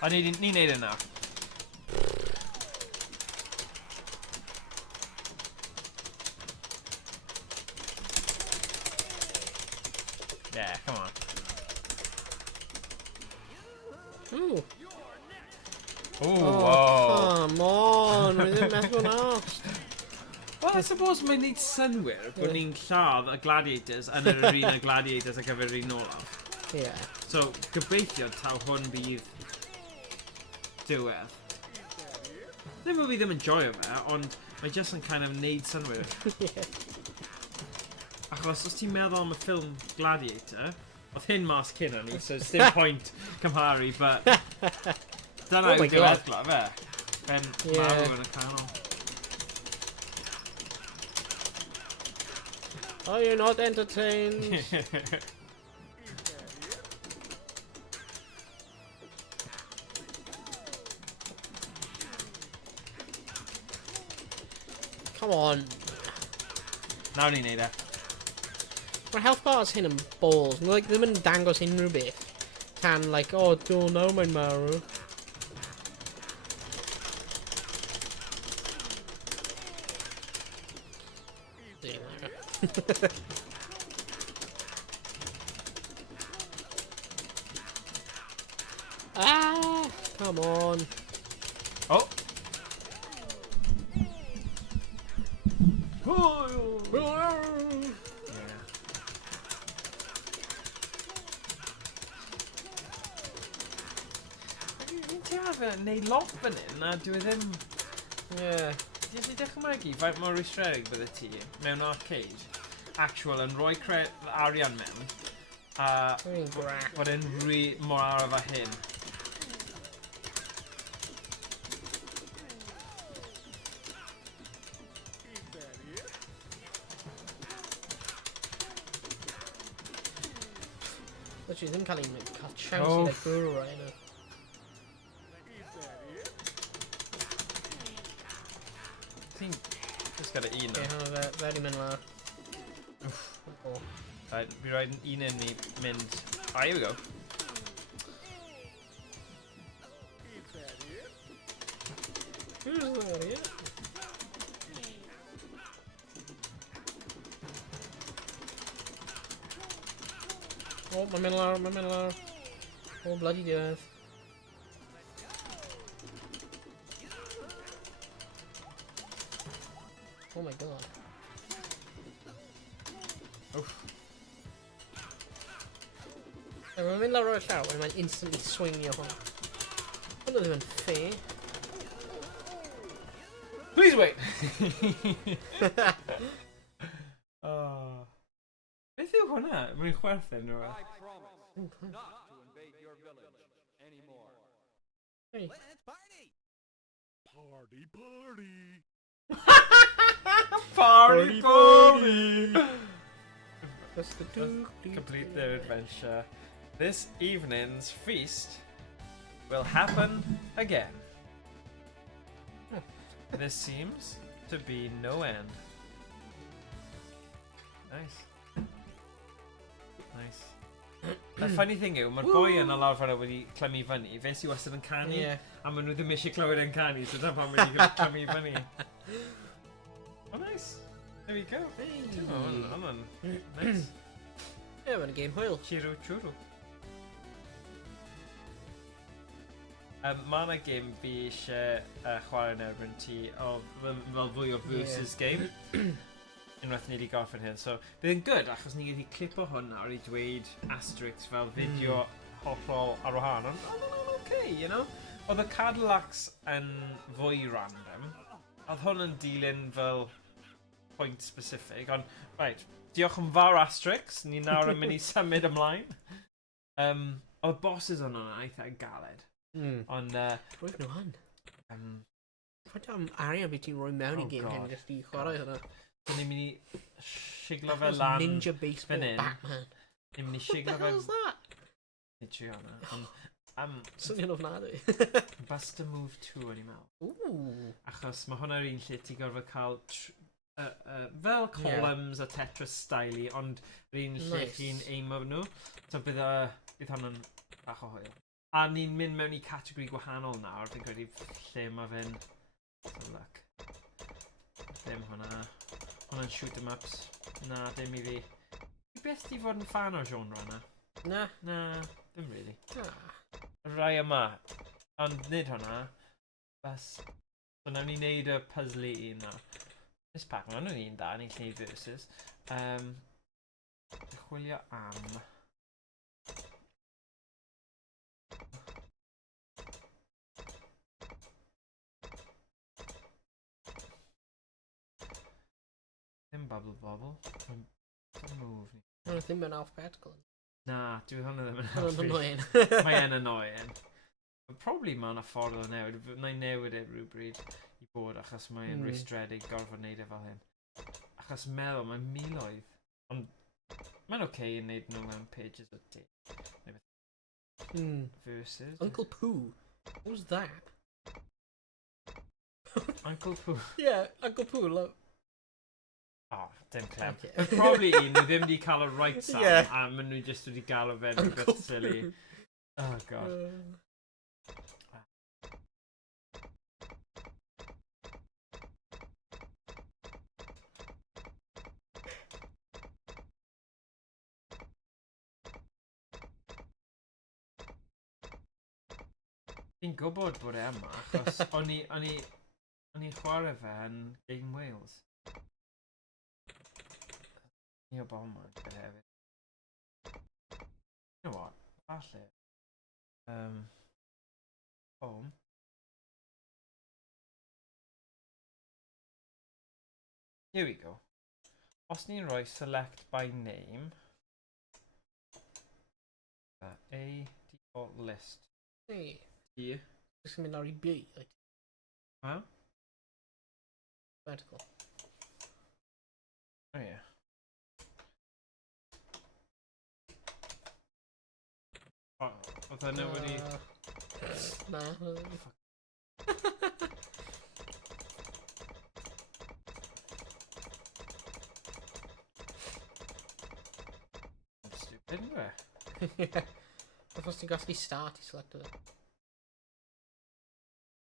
O, ni neud e nawr. Yeah, come on. Ooh. Ooh, Oh, whoa. come on. Rwy ddim methu hwnna. Well, I suppose mae'n neud synwyr bod ni'n lladd y gladiators yn yr arena gladiators ar gyfer yr un olaf. Yeah. So, gobeithio taw hwn bydd diwedd. Ddim bod fi ddim yn joio fe, ond mae just yn kind of neud synwyr. Achos os ti'n meddwl am y ffilm Gladiator, oedd hyn mas cyn ni, so it's dim point cymharu, but dyna yw diweddglo fe. Ben mawr yn y canol. Oh, you're not entertained. Come on. Nawn ni neud e. Mae'r health bars hyn yn balls. Like, ddim yn dangos unrhyw beth. Tan, like, oh, do know mae'n marw. There you Ah, come on. Oh! Fi'n teimlo fe neud lot fan hyn, a dwi ddim... Yeah. Dwi'n ei dychmygu faint mor rwystredig bydde ti mewn arcade actual yn rhoi arian mewn a bod e'n mor araf â hyn. Literally, ddim cael ei cael chance i like bwrw right now. Ti'n just gyda un Okay, o. hwnna fe di mynd lawr. Right, fi rhaid un yn ni mynd... Ah, here we go. Oh, mae'n mynd lawr, mae'n mynd lawr. Oh, bloody diwedd. Oh my god. Oof. Mae'n mynd lawr o'r llaw, a mae'n instantly swingio hwn. Hwnnw ddim yn fair. Please wait! Oh. Beth yw hwnna? Mae'n chwerthin nhw. Hey. Party, party! That's the do. Complete their adventure. This evening's feast will happen again. There seems to be no end. Nice. Nice. The funny thing yw, mae'r boi yn y lawr fan'na wedi clymu fyny. Fe sy'n wastad yn canu. Yeah. A maen nhw ddim eisiau clywed yn canu, so dyna pan wedi clymu fyny. Oh, nice. There we go. Hey. Oh, man. Nice. Yeah, mae'n game hwyl. Churu churu. Mae yna game fi eisiau chwarae yn erbyn ti fel fwy o versus game. Unwaith ni wedi gorffen hyn. So, bydd yn good achos ni wedi clipo hwn ar ei dweud asterix fel fideo hollol ar wahân. Ond oedd okay, you know? Oedd y Cadillacs yn fwy random. Oedd hwn yn dilyn fel point specific. Ond, right, diolch yn fawr asterix. Ni nawr yn mynd i symud ymlaen. Oedd y bosses o'n hwnna eitha galed. Ond... Roedd nhw hyn. Faint am arian beth ti'n rhoi mewn i game hyn jyst i chwarae hynna? Ni'n mynd i siglo fe lan... Ninja baseball fan hyn. Batman. Ni'n mynd i What siglo the fe... hell's that? Ni'n trio hwnna. Swnio'n ofnadwy. Basta move 2 o'n i'n meddwl. Ooh. Achos mae hwnna'r un lle ti'n gorfod cael fel columns a Tetris style ond yr un lle chi'n aim o nhw. So bydd hwnna'n bach o hwyl. A ni'n mynd mewn i categori gwahanol nawr. Fi'n credu lle mae fe'n... So look. Ddim hwnna. Hwnna'n shoot 'em ups. Na, dim i fi. Fi beth di fod yn fan o'r genre yna? Na. Na, ddim really. Ah. Rai yma. Ond nid hwnna. Bas. So nawn ni neud y puzzle i un nawr. This pack, ma'n un da, ni'n lle versus. Chwilio am... Dim bubble bobble. Dim move ni. Mae'n ddim yn alphabetical. Na, dwi hwnna ddim yn Mae'n helpu. annoying. Mae'n annoying. Probably mae yna ffordd o newid. Na'i newid e rhywbryd i bod achos mae'n rwystredig gorfod neud e fel hyn. Achos meddwl, mae'n miloedd. Ond mae'n okay yn neud nhw mewn pages o di. Versus. Uncle Pooh. What was that? Uncle Pooh. Yeah, Uncle Pooh. Look. Oh, dim clem. Okay. Probably un, nhw ddim wedi cael y right sound, Yeah. a maen nhw just wedi gael o fe'n Uncle rhywbeth silly. Pooh. Oh, god. Fi'n gwybod bod e yma, achos o'n i'n chwarae fe yn Game Wales. Ni o bol ma'n gyda hefyd. You know what? Falle. Home. Here we go. Os ni'n rhoi select by name. A default list. Hey, Here. just gonna mynd ar I B. Like, Huh? vertical. Oh yeah. Oedd hynny wedi... Na. Stupid, ynddo fe? Os ti'n gallu start i select it.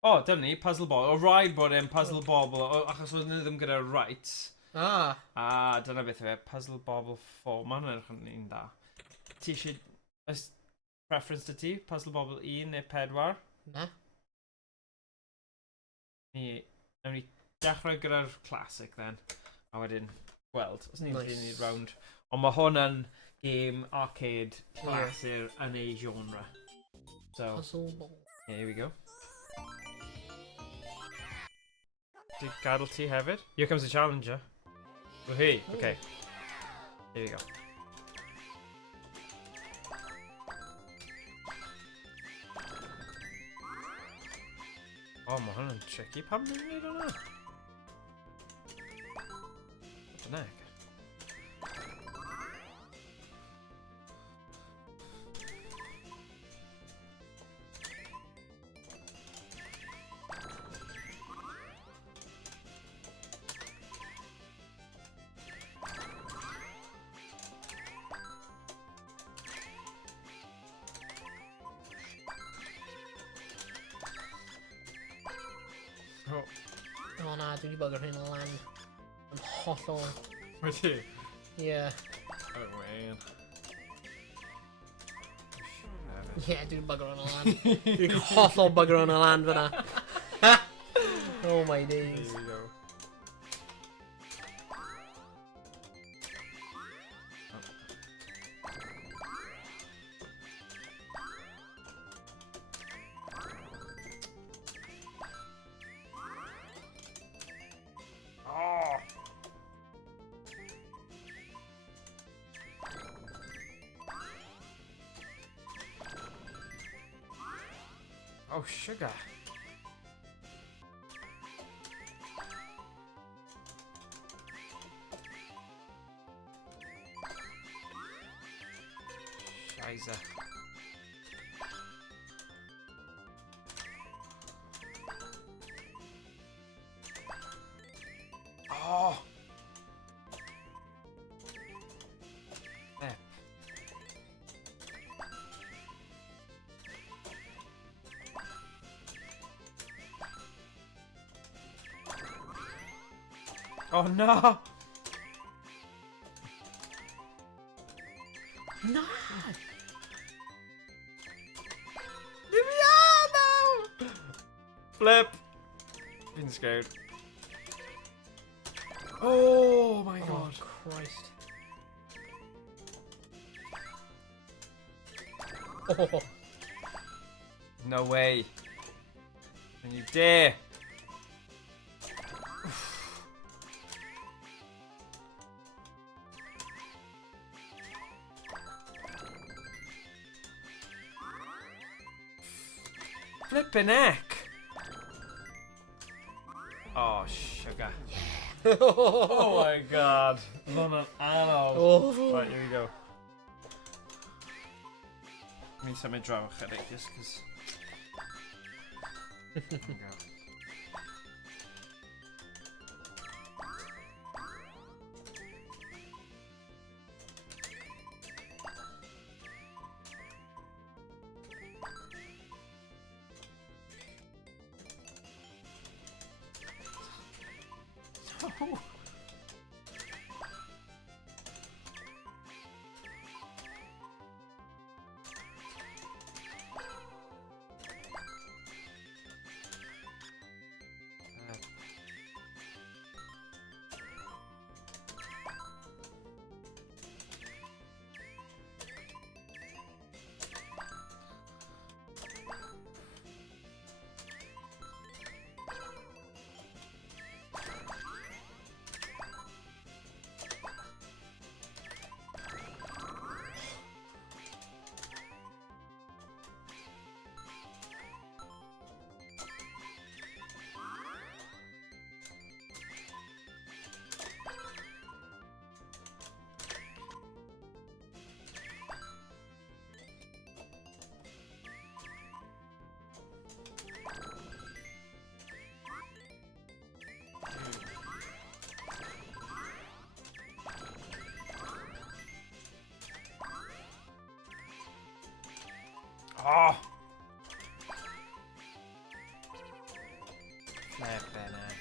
O, dyna ni, puzzle bobl. O rhaid bod e'n puzzle bobl, achos oedd ni ddim gyda rights. Ah. A dyna beth yw e, puzzle bobl 4. Mae'n edrych yn un da. Ti eisiau... Preference to ti? Puzzle bobl 1 neu 4? Na. Newn ni dechrau gyda'r classic then. A wedyn, gweld, os ni'n Nice. ni'n round. Ond mae hwn yn game arcade clasur yn ei genre. So, Puzzle ball. here we go. Di gadael ti hefyd? Here comes the challenger. Oh, hey, okay. Here we go. Oh, mae hwn yn tricky. Pam ni'n gwneud hwnna? What the heck? O na, dwi wedi bugger hyn o lan. Yn hollol. Wedi? Yeah. Owain. Yeah, dwi wedi bugger hyn o lan. Dwi wedi hollol bugger hyn o lan fyna. Oh my days. Here we go. Oh! Oh, sugar. Scheiße. Oh! There. Oh no! No! Flip! Been scared. Oh my god. Oh, Christ. Oh. No way. Can you dare? Flippin' heck. Oh, sugar. Oh my god. Run an anodd. Oh. Right, here we go. Let me symud draw chydig, just cause... There we go. No. Oh! Flippin' heck.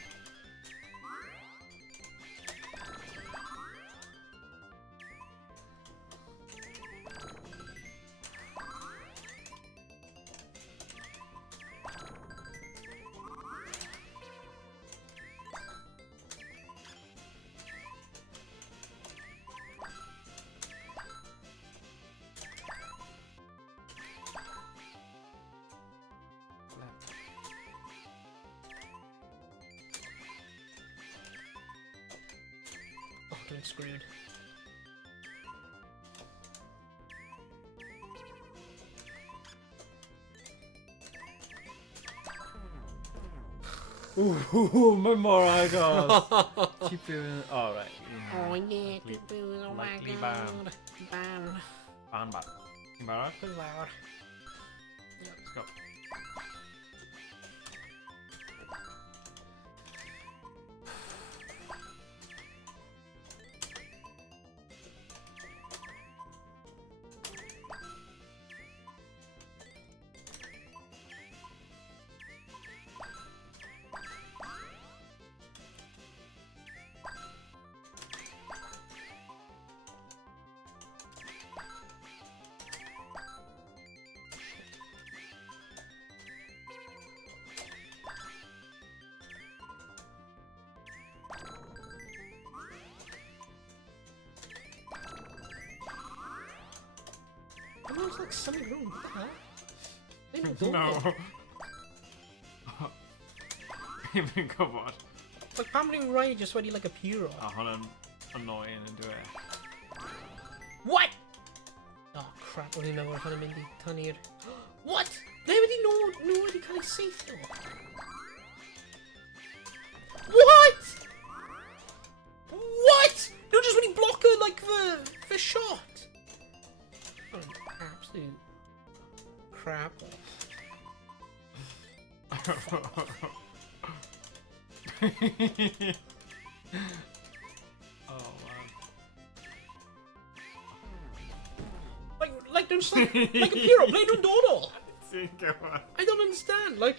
Oh, getting screwed. Ooh, my more agos. Keep doing. Oh, right. Oh, yeah. Likely ban. Ban. Barra? Let's go. It looks like something wrong with that. No. Even gwybod. Like pam rhyw rai just wedi like apuro. A hwnna'n annoying yn dwi. What? Oh crap, o'n i'n meddwl oedd hwnna'n mynd I tynnu'r... What? Ne wedi nhw wedi cael ei seithio? What? What? Nhw just wedi blocio like the shot? Oh, absolute crap. Oh man. Like don't like a hero, ble nhw'n dod o? Ti'n gwybod? I don't understand, like...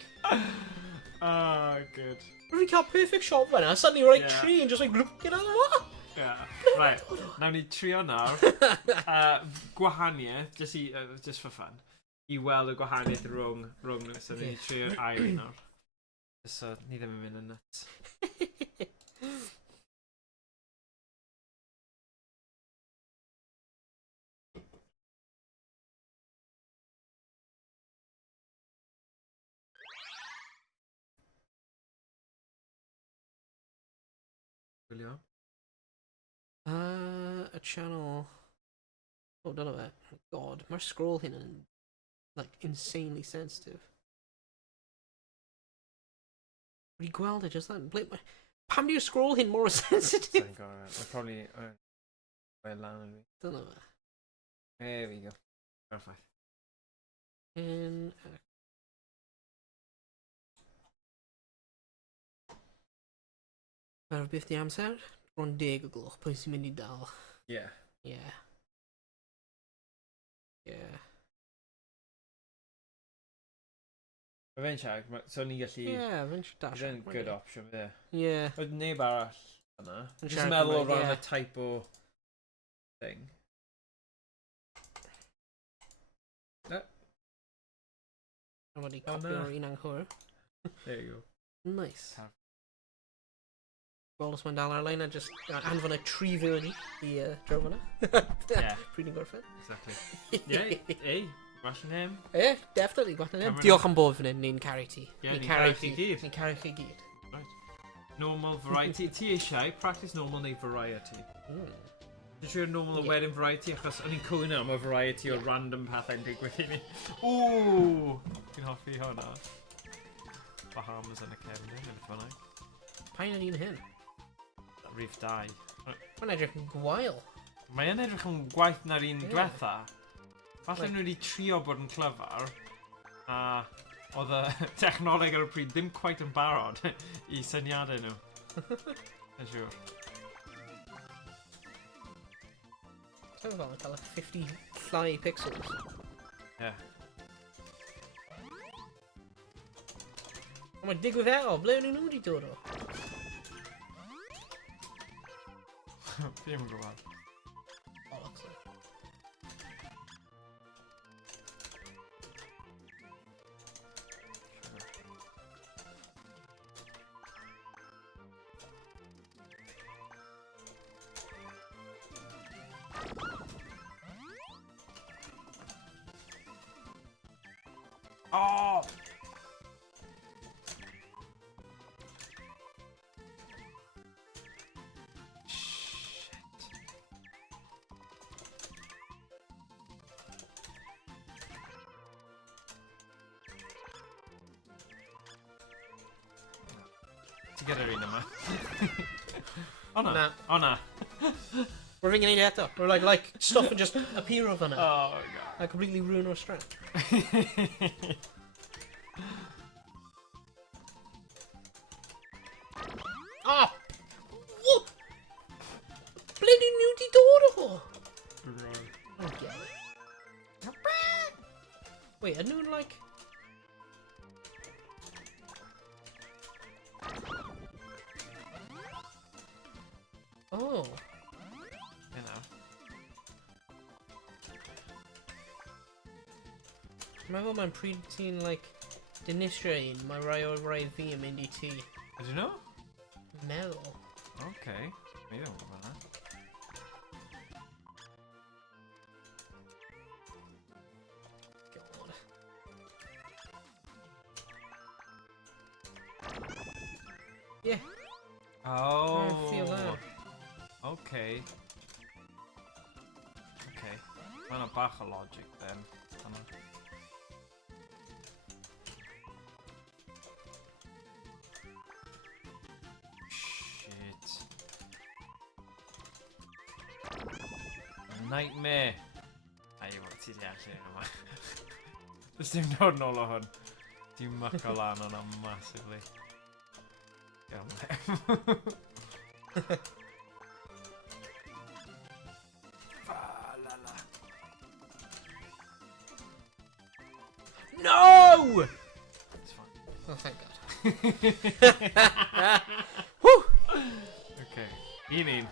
Ah, good. Really cael perfect shot fan'na, suddenly we're like Yeah. tree and just like looking at it. Yeah. Right, nawn ni trio nawr. Gwahaniaeth, just for fun. I weld y gwahaniaeth rhwng nhw, so nawn ni trio'r ail un nawr. So, ni ddim yn mynd yn nuts. Gwylio? A channel... Oh, dyna fe. Oh, God, mae'r scroll hyn yn, like, insanely sensitive. Wedi gweld e, just that. Pam di'r scroll hyn more sensitive? Sa'n gorau. Mae probably... Mae lan yn fi. Dyna fe. There we go. Perfect. Mae'r beth di amser? Bron 10 o gloch, pwy sy'n mynd I dal? Yeah. Yeah. Yeah. Mae fe'n siarad, so ni gallu... Yeah, fe'n siarad dash. Fe'n good option, fe. Yeah. Oedd neb arall yna. Yn Just siarad meddwl o Cymraeg, ran ie. y type o thing. A wedi Oh, copio'r no. un anghywir. There you go. Nice. Tar- Gweld os mae'n dal ar-lein a just anfon y tri fewn I draw fan'na. Yeah. Pryd ni'n gorffen. Exactly. Yeah, hey, gwasyn him. Yeah, definitely, gwahlen Cameron- Diolch am bob fan hyn, ni'n caru ti. Yeah, Ni'n ni'n caru chi chi- gyd. Ni'n caru chi gyd. Normal variety. Ti eisiau, practice normal neu variety. Dwi'n siŵr normal o Ie. wedyn variety, achos o'n i'n cwyno am y variety o random pethau'n digwydd I ni. Ooh! Dwi'n hoffi hwnna. Bahamas yn y cefn, yn y ffynau. Pa'n yn un hyn? Rhif 2. Mae'n edrych yn gwael. Mae'n edrych yn gwaith na'r un Ie. diwetha. Falle Like- nhw wedi trio bod yn clyfar, a oedd y technoleg ar y pryd ddim quite yn barod I syniadau nhw. Yn siŵr. Ti'n fel yn cael 50 llai pixels. Yeah. Mae digwyddiad o, ble nhw wedi dod o? Fi ddim yn gwybod. Bollocks. Oh! Ti'n gyrra'r un yma? O na. Na. O na. We're ringing it eto. We're like stuff and just appear over now. Oh my god. I completely ruin our strap. Ah! What? Bloody nudie door! Okay. Wait, are you like... Oh. You know. Mae fel mae'n pryd ti'n, like, dinistrio un, mae rai fi yn mynd I ti. Did you know? Meddwl. Okay. Mi ddim yn gwybod na. God. Yeah. Oh. I feel that. Okay. Okay. Mae yna bach o logic then. Shit. Nightmare. Ai, wel, ti di allu yma. Does dim dod nôl o hwn. Ti'n myco lan o'na massively. Iawn. No! It's fine. Oh, thank God. Whew! Okay. Un.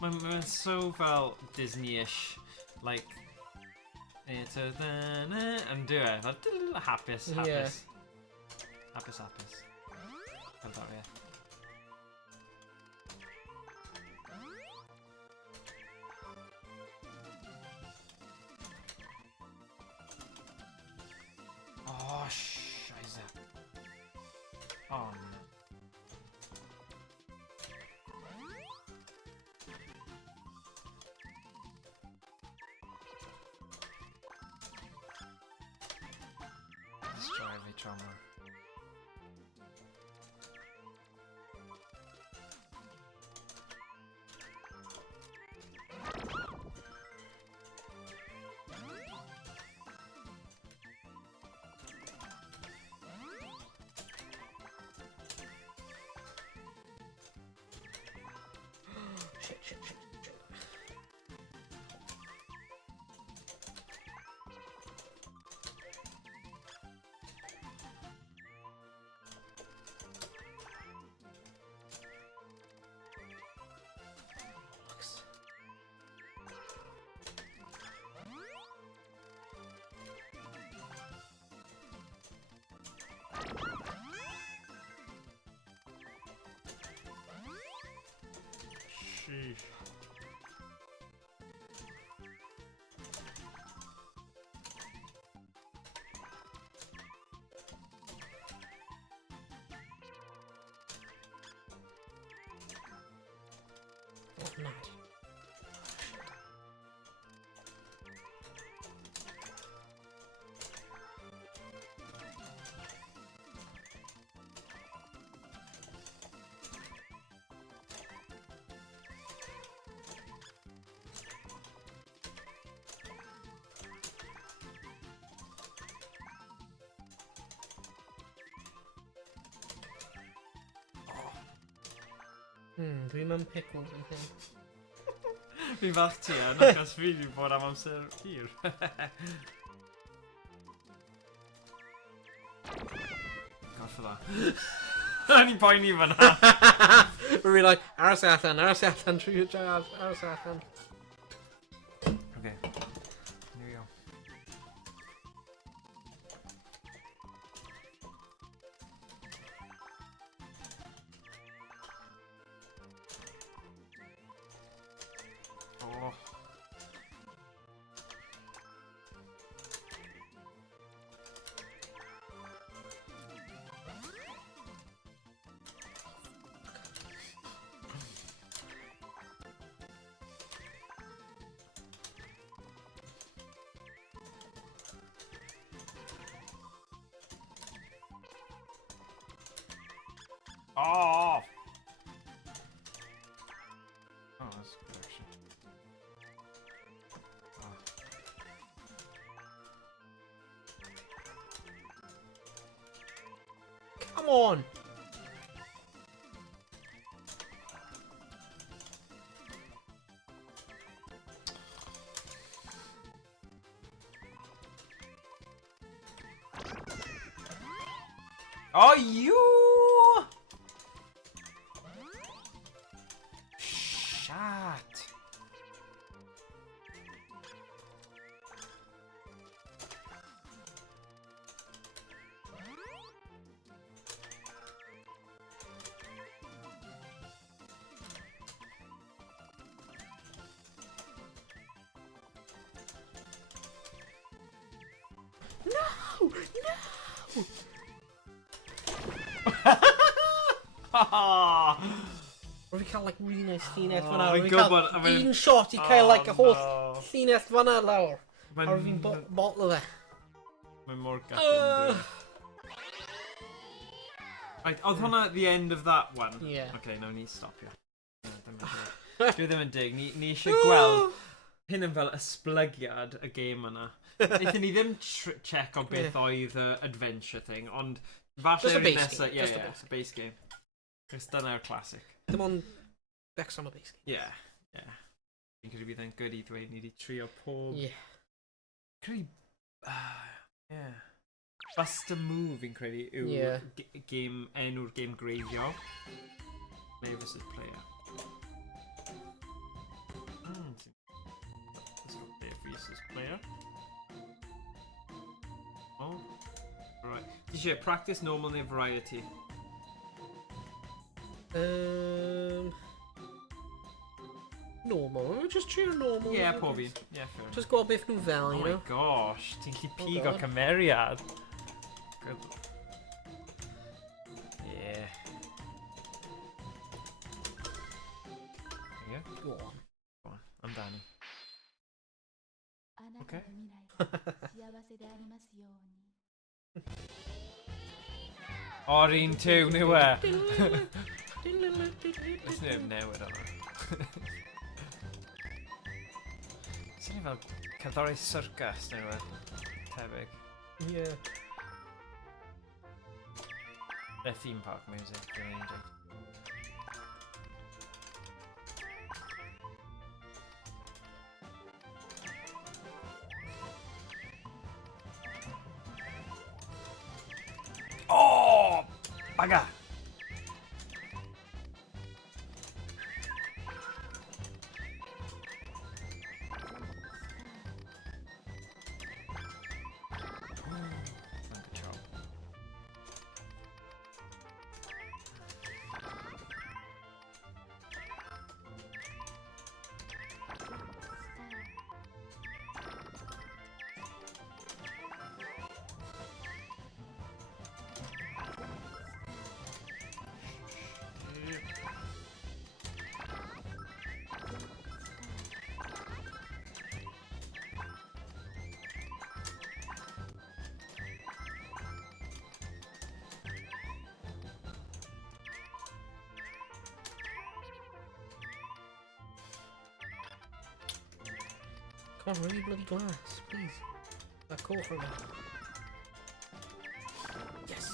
Mae'n so fel Disney-ish. Like... It's a... And do it. Like, hapus. Yeah. Hapus. Fel that, yeah. Oh, scheiße. Oh, no. Let's try every trauma. Shit. Bollocks. Sheesh. Oh, mad. Dwi'n mewn pickles yn hyn. Fi'n falch ti yn, achos fi wedi bod am amser hir. God for that. Ni'n poeni fan'na. We're like, aros allan, trwy y jazz, aros allan. Okay. Here we go. Oh. Oh! Oh, that's good actually. Come on! Oh, you! Shit. No! No! Or we cael like really nice llinell fan'na. Oh, Or my we God, cael but I mean- un shot I cael like a holl no. llinell fan'na lawr. Mae'n- Ar fi'n botl fe. Mae'n mor gutting. Right, oedd hwnna at the end of that one? Yeah. Okay, no, ni stop here. Dwi ddim yn dig. Ni eisiau gweld hyn yn fel esblygiad y game yna. Eithon ni ddim check o beth oedd y adventure thing, ond falle Just a yr base nesa- game, Yeah, just a yeah, base game. Cos dyna'r classic. Dim ond Bex am y base. Yeah, yeah. Fi'n credu bydd e'n good i ddweud ni wedi trio pob... Yeah. Credu... yeah. Bust a Move fi'n credu yw Yeah. game, enw'r game greiddiol. Player versus player. This is player versus player. Oh. Alright. Ti eisiau practice, normal neu variety? Normal. Just trio normal. Yeah, pob un. Yeah, fair enough. Just gweld beth nhw fel, Oh you my know? gosh, ti'n gallu Oh pigo God. cymeriad. Good. Yeah. There you Go on. go. Go on, amdani. Okay. O'r un tiw, neu we? Ys neb newid o'na. Sy'n ni fel cerddori circus neu rhywbeth tebyg. Yeah. Neu theme park music, dwi'n ein dweud. Oh! Baga! Good job. Come on, really bloody glass, please. That call for me. Yes!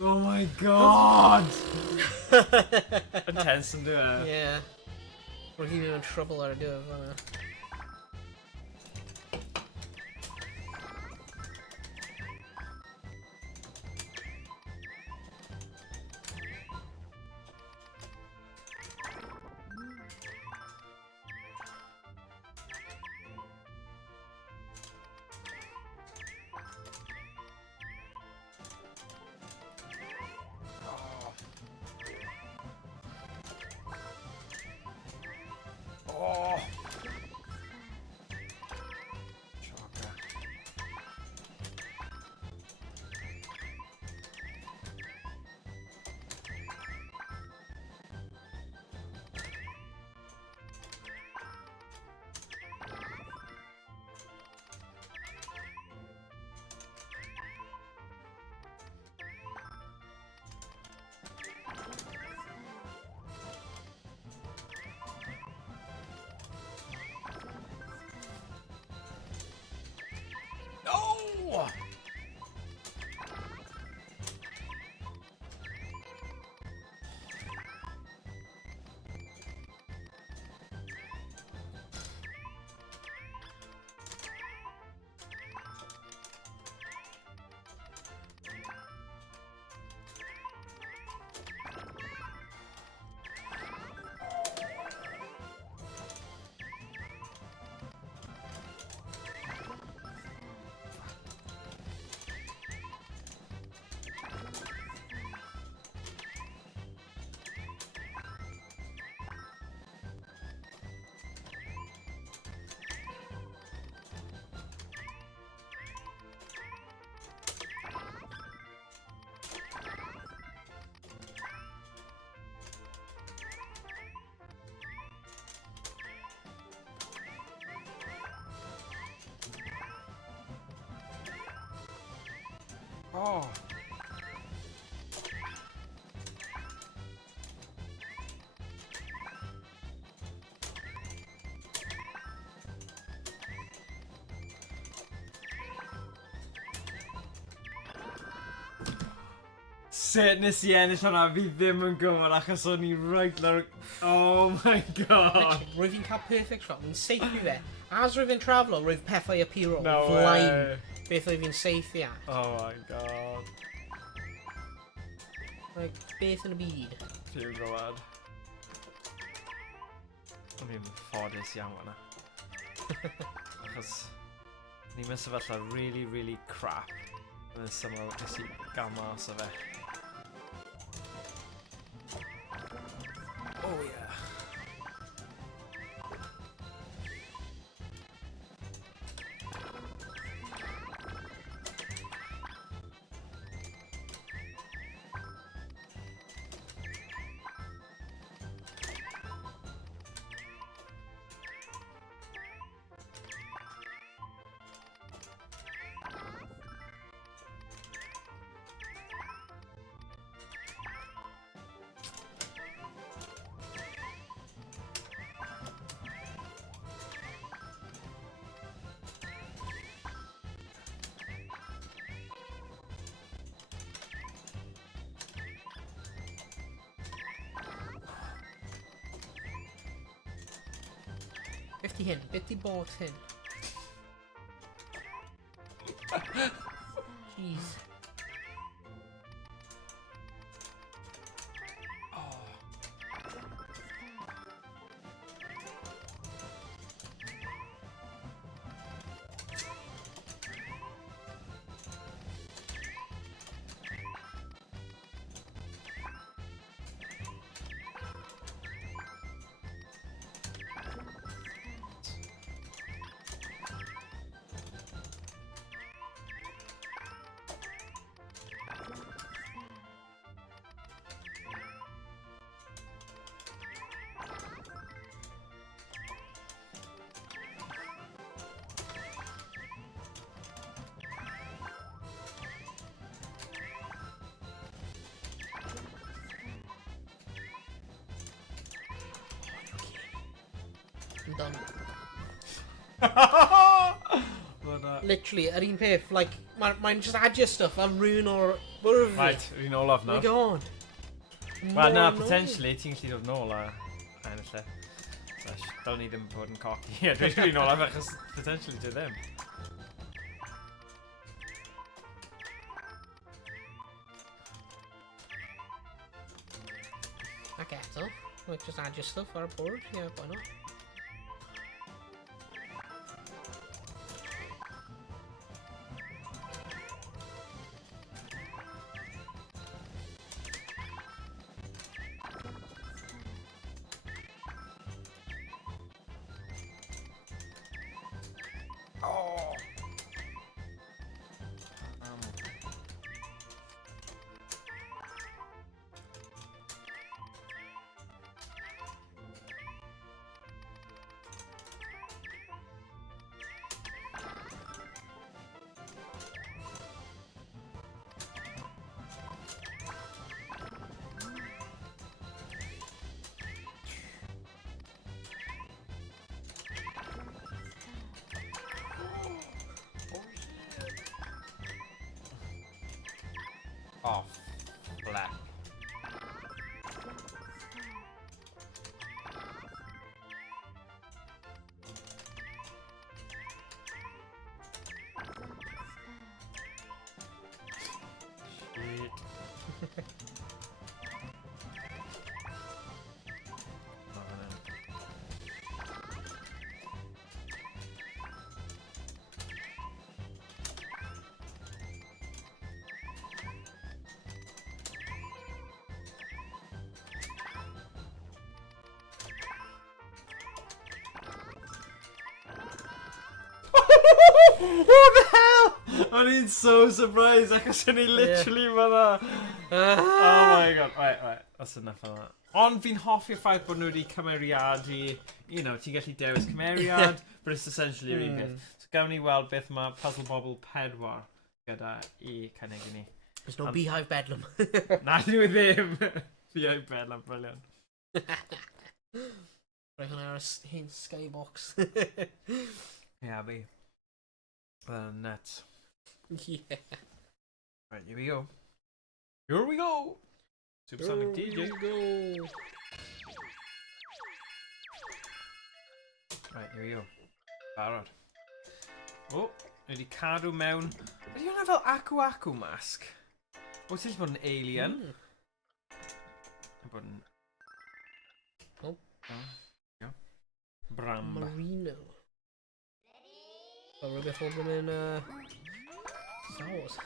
Oh my god! Intense yn dweud. Yeah. We're even in trouble ar y diwedd fan'na. Oh! No! Oh! Sut nes I ennill hwnna, fi ddim yn gwybod achos o'n I right lawr... Oh my god! Rwyf fi'n cael perfect shot, fi'n saethu fe. As rwyf fi'n traflo, rwyf pethau apuro No flaen way! beth oedd fi'n saethu at. Oh my god. Like, beth yn y byd. Fi'n gwybod. O'n i'n ffodus iawn hwnna. Achos... Ni'n mynd sefyllfa really, really crap. Yn syml, nes I gael mas o fe. Oh yeah. Beth di hyn? Beth di bot hyn? Jeez. I'm done. But Literally, yr un peth, like, mae'n just adio stuff am rhywun o'r bwrdd. Right, rwy'n olaf Oh my nawr. god. Wel, na, More potentially, ti'n gallu dod nôl a yn y lle. So, dal ni ddim bod yn cocky. Ie, dwi'n olaf achos potentially dwi ddim. Ac eto, like, just adio stuff ar y board. Yeah, why not? Oh! Oh, black. Shit. What the hell? O'n i'n so surprised achos o'n i literally fyna. Oh my god. Right. That's enough of that. Ond fi'n hoffi'r ffaith bod nhw wedi cymeriadu, you know, ti'n gallu dewis cymeriad, but it's essentially yr un peth. So gawn ni weld beth mae Puzzle Bobble 4 gyda i cynnig i ni. There's no beehive bedlam. Na, dwi ddim. Beehive bedlam, brilliant. Right hwnna ar y hen skybox. Yeah, fi. Nuts. Yeah. Right, here we go. Here we go! Supersonic DJ. Go. Right, here we go. Barod. Oh, wedi cadw mewn. Ydy hwnna fel Aku mask? O, ti'n bod yn alien? Bod yn... Oh. Yeah. Bram. Marino. Fel rhywbeth oedd yn Star Wars.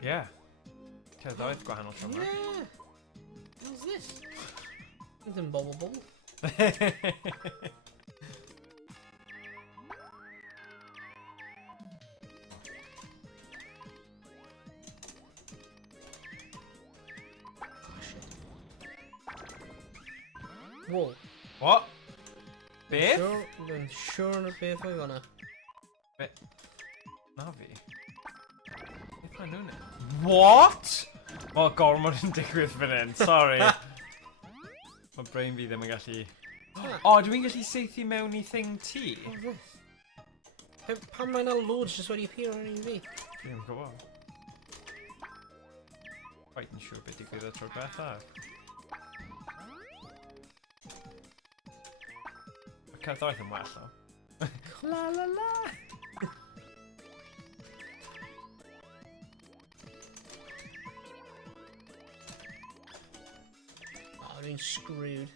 Yeah. Cerddoriaeth gwahanol tro yma. Yeah. What's this? Something bobble. Whoa. What? Beth? Dwi'n siwr na beth oedd hwnna. Na fi. Beth mae nhw'n ei? What? Wel, gormod yn digwydd fan hyn, sorry. Mae brain fi ddim yn gallu... O, dwi'n gallu seithi mewn i thing ti? Pan mae yna loads just wedi appear ar un fi? Fi ddim yn gwybod. Quite yn siŵr beth digwydd y tro bethau. Mae cerddoriaeth yn well o. La la la! Oh, I'm screwed.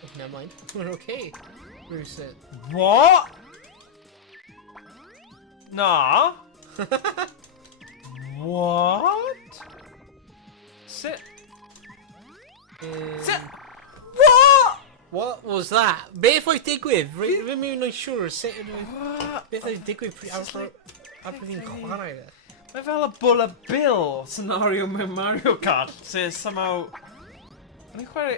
Oh, never mind. We're okay. We're set. What? Nah. What? Sit. Sit. What? What was that? Beth oedd digwydd? Rwy'n mynd i'n siŵr sut ydw i... Beth oedd digwydd ar fi'n chwarae fe? Mae fel y Bull a Bill scenario mewn Mario Kart, sy'n somehow... O'n i'n chwarae...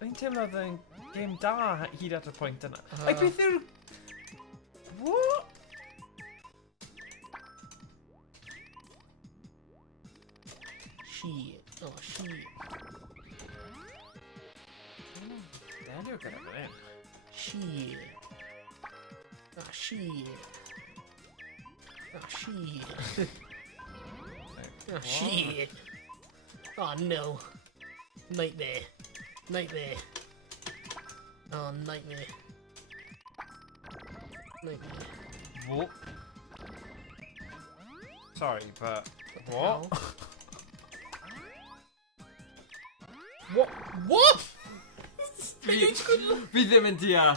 O'n i'n teimlo oedd yn game da hyd at y pwynt yna. Ai, beth yw'r... What? Shit. Oh, shit. You're good at it. Shit. Ah, shit. Ah, shit. Ah, shit. Oh, no. Nightmare. Nightmare. Oh, nightmare. Nightmare. What? Sorry, but... What? What? What? What? Fi ddim yn deall,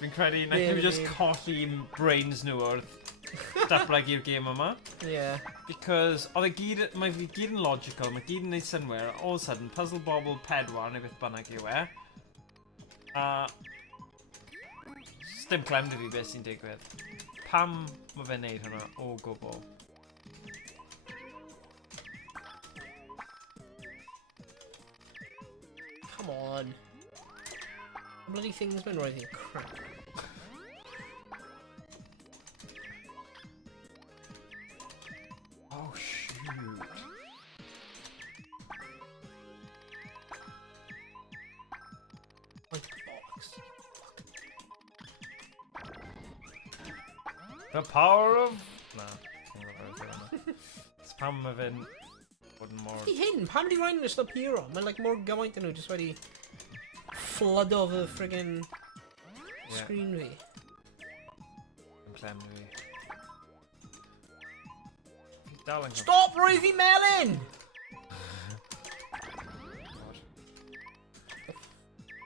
Fi'n credu na Ie, fi just fi. colli brains nhw wrth datblygu'r gêm yma. Yeah. Because oedd mae fi gyd yn logical, mae gyd yn neud synwyr, all of a sudden, Puzzle Bobble 4 neu beth bynnag yw e. A... Dim clem dy fi beth sy'n digwydd. Pam mae fe'n neud hwnna o gwbl? Come on. The bloody thing's been writing crap. Oh shoot. Like box. The power of... Nah, it's pam mae fe'n bod yn mor... Di hyn, pam di rhaid yn ystod hero? Mae'n like mor gymaint yn nhw just wedi flood o fy friggin screen fi. Dim clem dy fi. Fi dal yn... Stop roi fi melyn!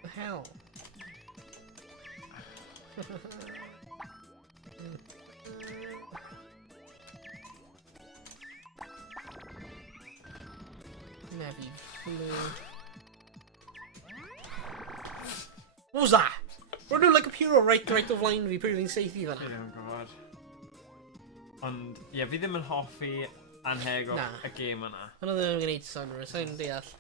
The hell? Nevi flew. What was that? We're doing like a pure right o flaen fi proving safety fan. Oh god. Ond, ie, fi ddim yn hoffi anheg o Na. y gêm yna. Hwna ddim yn gwneud synwyr, sa'n deall.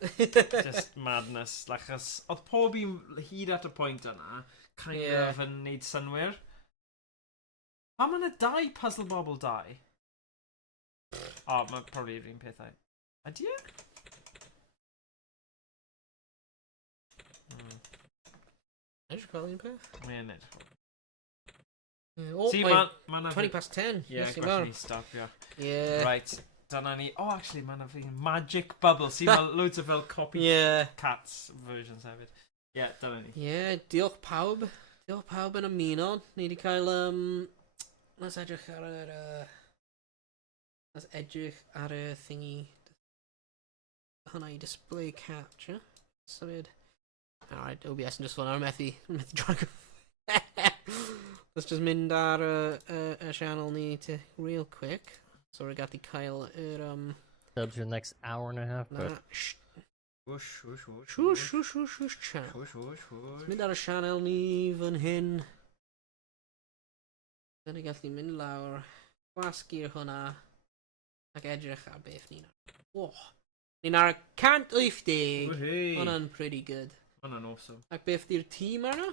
Just madness. Achos, oedd pob un hyd at y pwynt yna, kind Ie. of yn neud synwyr. Pam yna 2 Puzzle Bobble 2? O, mae probably yr un pethau. Ydy e? Edrych fel un peth. Mae'n edrych. Oh, See, wait, mae'n 20 past 10. Ie, Yes, gwell ni stopio. Yeah. Right, dyna ni. Oh, actually, mae'n fi Magic Bubble. See, mae loads o fel copy Yeah. cats versions hefyd. Ie, dyna ni. Yeah, diolch pawb. Diolch pawb yn ymuno. Ni wedi cael, let's edrych ar yr, let's edrych ar y thingy. Hwna i display capture. Symud. Alright, OBS yn just fan ar methu drag. Let's just mynd ar y channel ni to real quick. So we're got the cael yr, Subs for the next hour and a half, na, but Whoosh, whoosh, whoosh. Shwsh, shwsh, shwsh, shwsh, channel. Whoosh, whoosh, whoosh. Mynd ar y channel ni fan hyn. Dyna gallu mynd lawr, gwasgu'r hwnna, ac edrych ar beth ni'n ar. Oh, ni'n ar 180. Whee. Hwnna'n pretty good. Hwnna'n awesome. Ac beth di'r tîm arno?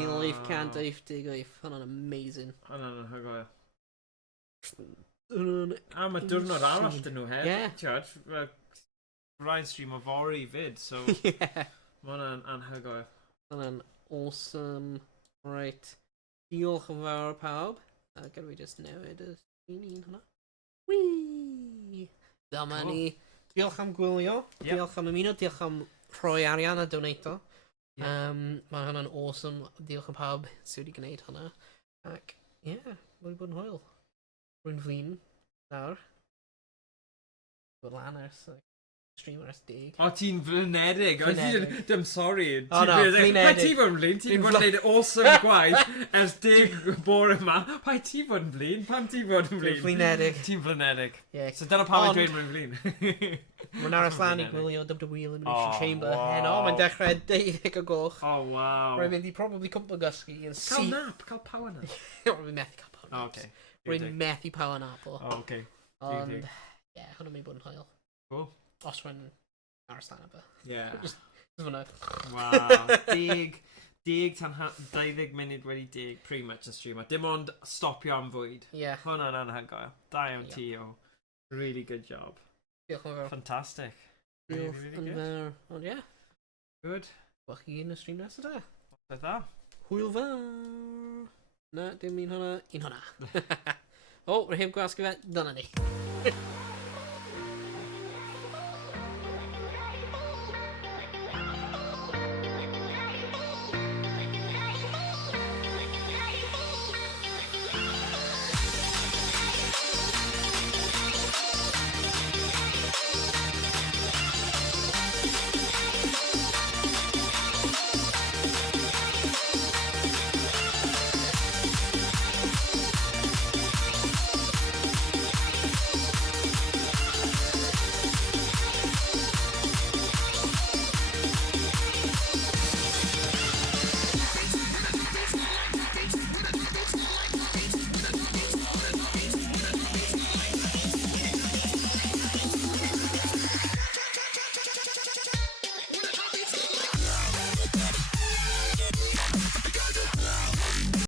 11,180. Hwnna'n amazing. Hwnna'n hygoel. Hwnna'n... A mae diwrnod arall dyn nhw hefyd. Ie. Tiod, Ryan stream o fori fyd, so Yeah. mae hwnna'n anhygoel. Hwnna'n awesome. Right. Diolch yn fawr pawb. Gyrra fi just newid y screen hwnna. Whee! Dyma Cool. ni. Diolch am gwylio. Yep. Diolch am ymuno. Diolch am rhoi arian a donato. Yep. Mae hwnna'n awesome. Diolch yn pawb sydd wedi gwneud hwnna. Ac, ie, mae'n bod yn hwyl. Rwy'n flin. Nawr. Bod lan ers, stream ers 10. O, ti'n flynedig. Flynedig. Dim sorry. O, na, flynedig. Mae ti fod yn flin? Ti'n bod yn gwneud awesome gwaith ers 10 bore yma. Pa ti fod yn flin? Pam ti fod yn flin? Flynedig. Ti'n flynedig. Yeah. So dyna pam Ond- i dweud mae'n flin. Mae'n aros lan i gwylio WWE Elimination Oh, Chamber wow. heno. Mae'n dechrau 12 o gloch. Oh, wow. Rwy'n mynd i probably cwmpa gysgu yn Cael nap, cael power nap. Rwy'n methu cael power Oh, naps. okay. Rwy'n methu power nap o. Oh, okay. Ond, dig. ie, hwnna'n mynd i bod yn hwyl. Cool. Os rwy'n aros lan efo. Yeah. Just hwnna. Wow. Dig tan 20 munud wedi dig pretty much yn streamer. Dim ond stopio am fwyd. Ie. Hwnna'n anhygoel. Da iawn Ie. ti o. Really good job. Diolch yn fawr. Fantastic. Diolch Really, yn really good. fawr. Ond ie. Good. Wel chi yn y stream nesaf da. Beth dda. Hwyl fawr. Na, dim un hwnna. Un hwnna. O, rhaid gwasgu fe. Dyna ni.